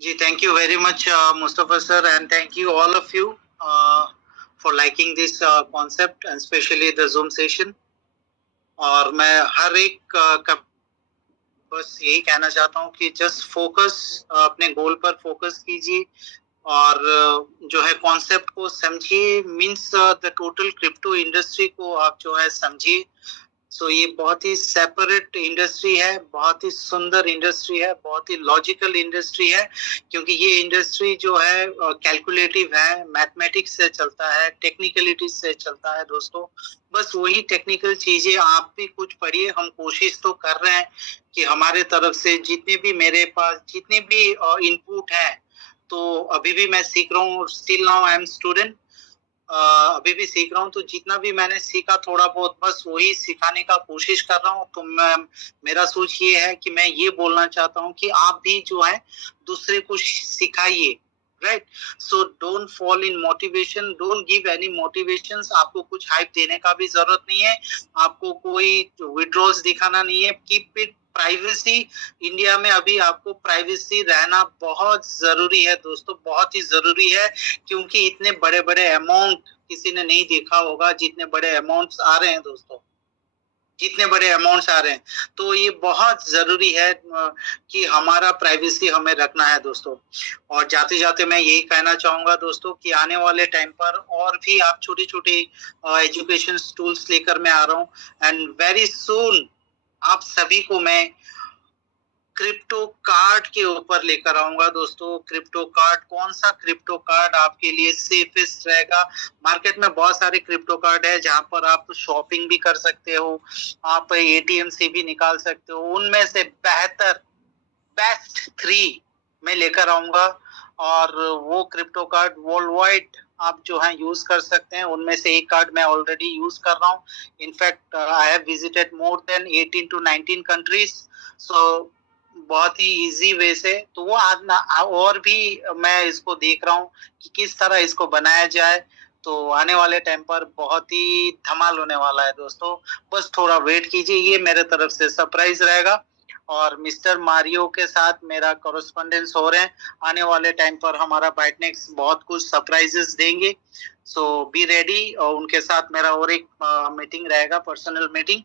जी thank you very much Mustafa sir, and thank you all of you for liking this concept and specially the zoom session. और मैं हर एक बस यही कहना चाहता हूँ कि जस्ट फोकस, अपने गोल पर फोकस कीजिए और जो है कॉन्सेप्ट को समझिए, means the total crypto industry को आप जो है समझिए। सो ये बहुत ही सेपरेट इंडस्ट्री है, बहुत ही सुंदर इंडस्ट्री है, बहुत ही लॉजिकल इंडस्ट्री है, क्योंकि ये इंडस्ट्री जो है कैलकुलेटिव है, मैथमेटिक्स से चलता है, टेक्निकलिटी से चलता है दोस्तों। बस वही टेक्निकल चीजें आप भी कुछ पढ़िए। हम कोशिश तो कर रहे हैं कि हमारे तरफ से जितने भी मेरे पास जितने भी इनपुट है, तो अभी भी मैं सीख रहा हूँ। Still now I am student, अभी भी सीख रहा हूँ। तो जितना भी मैंने सीखा थोड़ा बहुत बस वही सिखाने का कोशिश कर रहा हूँ। तो मेरा सोच ये है कि मैं ये बोलना चाहता हूँ कि आप भी जो है दूसरे को सिखाइए, right. So don't fall in motivation, don't give any motivations. आपको कुछ हाइप देने का भी जरूरत नहीं है, आपको कोई विड्रॉल्स दिखाना नहीं है। Keep it privacy. इंडिया में अभी आपको प्राइवेसी रहना बहुत जरूरी है दोस्तों, बहुत ही जरूरी है, क्योंकि इतने बड़े बड़े अमाउंट किसी ने नहीं देखा होगा, जितने बड़े अमाउंट्स आ रहे हैं दोस्तों, जितने बड़े अमाउंट्स आ रहे हैं। तो ये बहुत जरूरी है कि हमारा प्राइवेसी हमें रखना है दोस्तों। और जाते जाते मैं यही कहना चाहूंगा दोस्तों कि आने वाले टाइम पर और भी आप छोटी छोटी एजुकेशन टूल्स लेकर मैं आ रहा हूँ, एंड वेरी सून आप सभी को मैं क्रिप्टो कार्ड के ऊपर लेकर आऊंगा दोस्तों। क्रिप्टो कार्ड, कौन सा क्रिप्टो कार्ड आपके लिए सेफेस्ट रहेगा। मार्केट में बहुत सारे क्रिप्टो कार्ड है जहां पर आप शॉपिंग भी कर सकते हो, आप ATM से भी निकाल सकते हो। उनमें से बेहतर बेस्ट 3 मैं लेकर आऊंगा, और वो क्रिप्टो कार्ड वर्ल्ड वाइड आप जो है यूज कर सकते हैं। उनमें से एक कार्ड मैं ऑलरेडी यूज कर रहा हूँ। In fact I have visited more than 18 to 19 countries. So बहुत ही इजी वे से, तो वो और भी मैं इसको देख रहा हूँ कि किस तरह इसको बनाया जाए। तो आने वाले टाइम पर बहुत ही धमाल होने वाला है दोस्तों, बस थोड़ा वेट कीजिए। ये मेरे तरफ से सरप्राइज रहेगा, और मिस्टर मारियो के साथ मेरा कॉरेस्पॉन्डेंस हो रहे हैं। आने वाले टाइम पर हमारा बाइटनेक्स बहुत कुछ सरप्राइजेस देंगे, सो बी रेडी। और उनके साथ मेरा और एक मीटिंग रहेगा, personal meeting.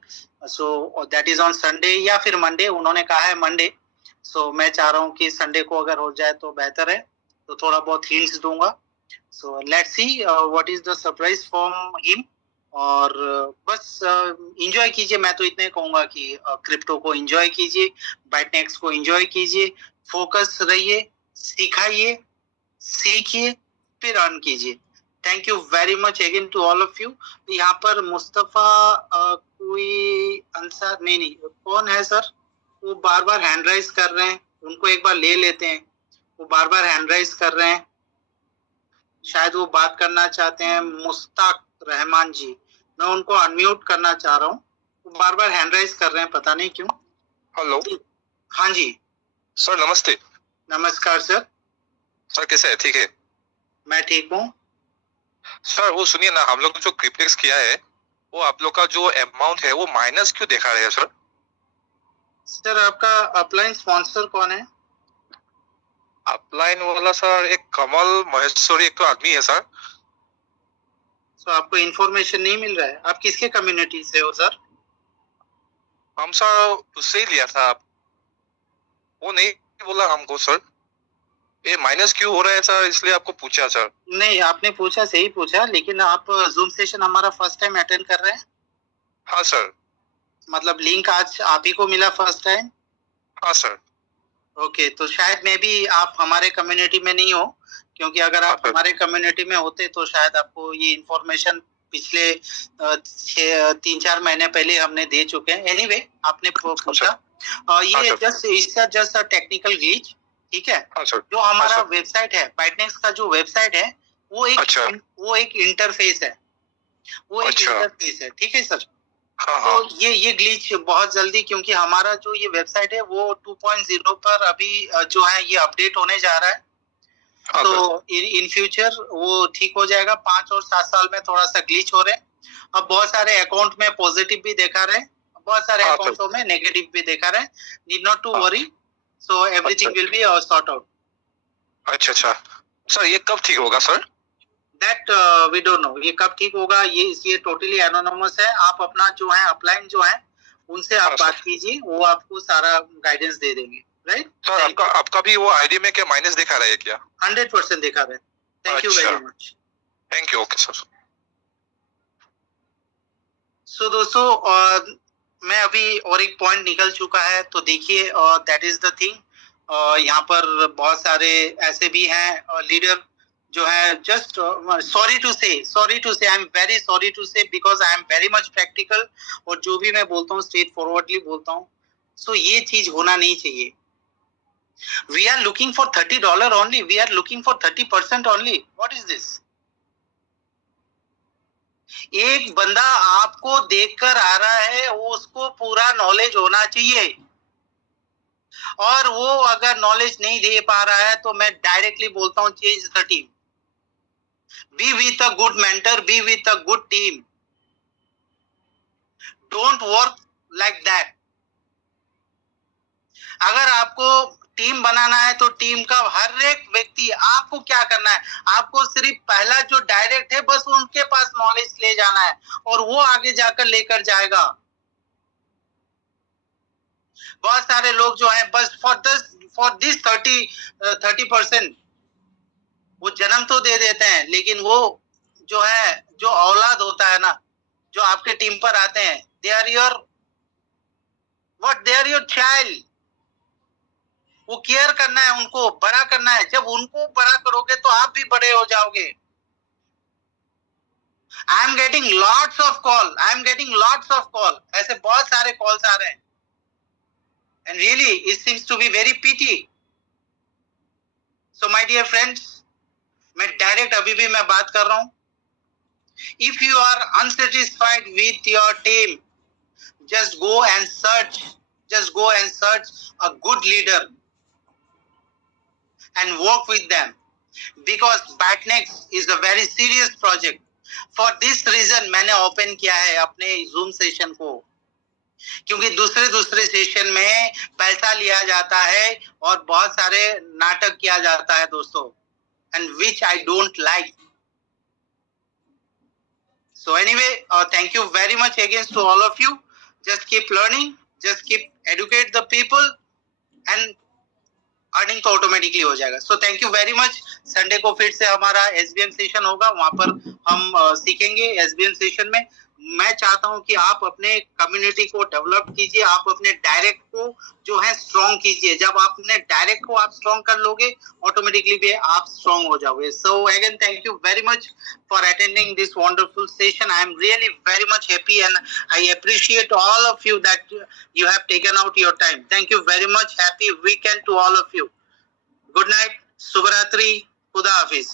So that is on Sunday या फिर मंडे, उन्होंने कहा है मंडे। सो मैं चाह रहा हूँ कि संडे को अगर हो जाए तो बेहतर है, तो थोड़ा बहुत हिंट्स दूंगा। So let's see what is the surprise from him. और बस एंजॉय कीजिए। मैं तो इतना ही कहूंगा कि क्रिप्टो को एंजॉय कीजिए, बाइटनेक्स को एंजॉय कीजिए, फोकस रहिए, सिखाइए, सीखिए, फिर अर्न कीजिए। Thank you very much again to all of you. यहाँ पर मुस्तफा कोई आंसर नहीं, कौन है सर? वो बार बार हैंड राइज कर रहे हैं, उनको एक बार ले लेते हैं। वो बार बार हैंड राइज कर रहे हैं, शायद वो बात करना चाहते हैं। मुस्ताक रहमान जी, मैं उनको अनम्यूट करना चाह रहा हूँ, वो बार बार हैंड राइज कर रहे हैं, पता नहीं क्यों। हेलो, हाँ जी सर नमस्ते। नमस्कार सर। सर कैसे है? ठीक है, मैं ठीक हूँ सर। वो सुनिए ना, हम लोग जो क्रिप्टेक्स किया है वो आप लोग का जो अमाउंट है वो माइनस क्यों दिखा रहे हैं सर? सर आपका अपलाइन स्पॉन्सर कौन है? अपलाइन वाला सर एक कमल महेश्वरी एक तो आदमी है सर। तो आपको इन्फॉर्मेशन नहीं मिल रहा है? आप किसके कम्युनिटी से हो सर? हम सर उससे ही लिया था, वो नहीं बोला हमको सर ये माइनस क्यों हो रहा है सर, इसलिए आपको पूछा सर। नहीं, आपने पूछा, सही पूछा, लेकिन आप जूम सेशन हमारा फर्स्ट टाइम अटेंड कर रहे हैं? हाँ सर। मतलब लिंक आज आप ही को मिला फर्स्ट टाइम? हाँ सर। ओके, तो शायद मैं भी आप हमारे कम्युनिटी में नहीं हो, क्योंकि अगर आप हमारे कम्युनिटी में होते तो शायद आपको ये इंफॉर्मेशन पिछले 3-4 महीने पहले हमने दे चुके हैं। एनीवे, आपने पूछा, ये जस्ट अ टेक्निकल ग्लिच, ठीक है। जो हमारा वेबसाइट है, बाइटनेक्स का जो वेबसाइट है, वो एक इंटरफेस है, इंटरफेस है, ठीक है सर। तो ये ग्लिच बहुत जल्दी, क्योंकि हमारा जो ये वेबसाइट है वो 2.0 पर अभी जो है ये अपडेट होने जा रहा है, तो इन फ्यूचर वो ठीक हो जाएगा। 5 और 7 साल में थोड़ा सा ग्लिच हो रहे हैं। अब बहुत सारे अकाउंट में पॉजिटिव भी देखा रहे, बहुत सारे अकाउंट्स में नेगेटिव भी देखा रहे। Need not to worry, so everything will be sort out. अच्छा सर, ये कब ठीक होगा sir? That we don't know, ये कब ठीक होगा, ये टोटली एनोनिमस है। आप अपना जो है अपलाइन जो है उनसे आप बात कीजिए, वो आपको सारा गाइडेंस दे देंगे, राइट। सर आपका भी वो आईडी में क्या माइनस दिखा रहा है क्या? 100% दिखा रहा है। Thank you very much. Thank you. Okay sir. So दोस्तों, मैं अभी और एक पॉइंट निकल चुका है, तो देखिए, दैट इज द थिंग। यहाँ पर बहुत सारे ऐसे भी हैं लीडर जो है, just sorry to say, I am very sorry to say, because I am very much practical, और जो भी मैं बोलता हूँ स्ट्रेट फॉरवर्डली बोलता हूँ। सो ये चीज होना नहीं चाहिए। We are looking for $30 only, we are looking for 30% only. What is this? एक बंदा आपको देखकर आ रहा है, उसको पूरा नॉलेज होना चाहिए, और वो अगर नॉलेज नहीं दे पा रहा है तो मैं डायरेक्टली बोलता हूँ, change the team. Be with a good mentor, be with a good team. Don't work like that. अगर आपको टीम बनाना है तो टीम का हर एक व्यक्ति, आपको क्या करना है, आपको सिर्फ पहला जो डायरेक्ट है बस उनके पास नॉलेज ले जाना है, और वो आगे जाकर लेकर जाएगा। बहुत सारे लोग जो हैं बस फॉर दिस 30% वो जन्म तो दे देते हैं, लेकिन वो जो है, जो औलाद होता है ना, जो आपके टीम पर आते हैं, दे आर योर चाइल्ड। वो केयर करना है, उनको बड़ा करना है। जब उनको बड़ा करोगे तो आप भी बड़े हो जाओगे। I am getting lots of call, ऐसे बहुत सारे कॉल्स आ रहे हैं, and really it seems to be very pity. So my dear friends, मैं डायरेक्ट अभी भी मैं बात कर रहा हूं। If you are unsatisfied with your team, just go and search a good leader and work with them, because BATNEX is a very serious project. For this reason मैंने open किया है अपने जूम सेशन को, क्योंकि दूसरे session में पैसा लिया जाता है और बहुत सारे नाटक किया जाता है दोस्तों, and which I don't like. So anyway, thank you very much again to all of you. Just keep learning, just keep educate the people, and earning तो ऑटोमेटिकली हो जाएगा। सो thank you very much. Sunday को फिर से हमारा SBM session होगा, वहां पर हम सीखेंगे एसबीएम सेशन में। मैं चाहता हूं कि आप अपने कम्युनिटी को डेवलप कीजिए, आप अपने डायरेक्ट को जो है स्ट्रॉन्ग कीजिए। जब आप अपने डायरेक्ट को आप स्ट्रॉन्ग कर लोगे, ऑटोमेटिकली भी आप स्ट्रॉन्ग हो जाओगे। So again thank you very much for attending this wonderful session. I am really very much happy and I appreciate all of you that you have taken out your time. Thank you very much. Happy weekend to all of you. Good night. Subharatri. Khuda Hafiz.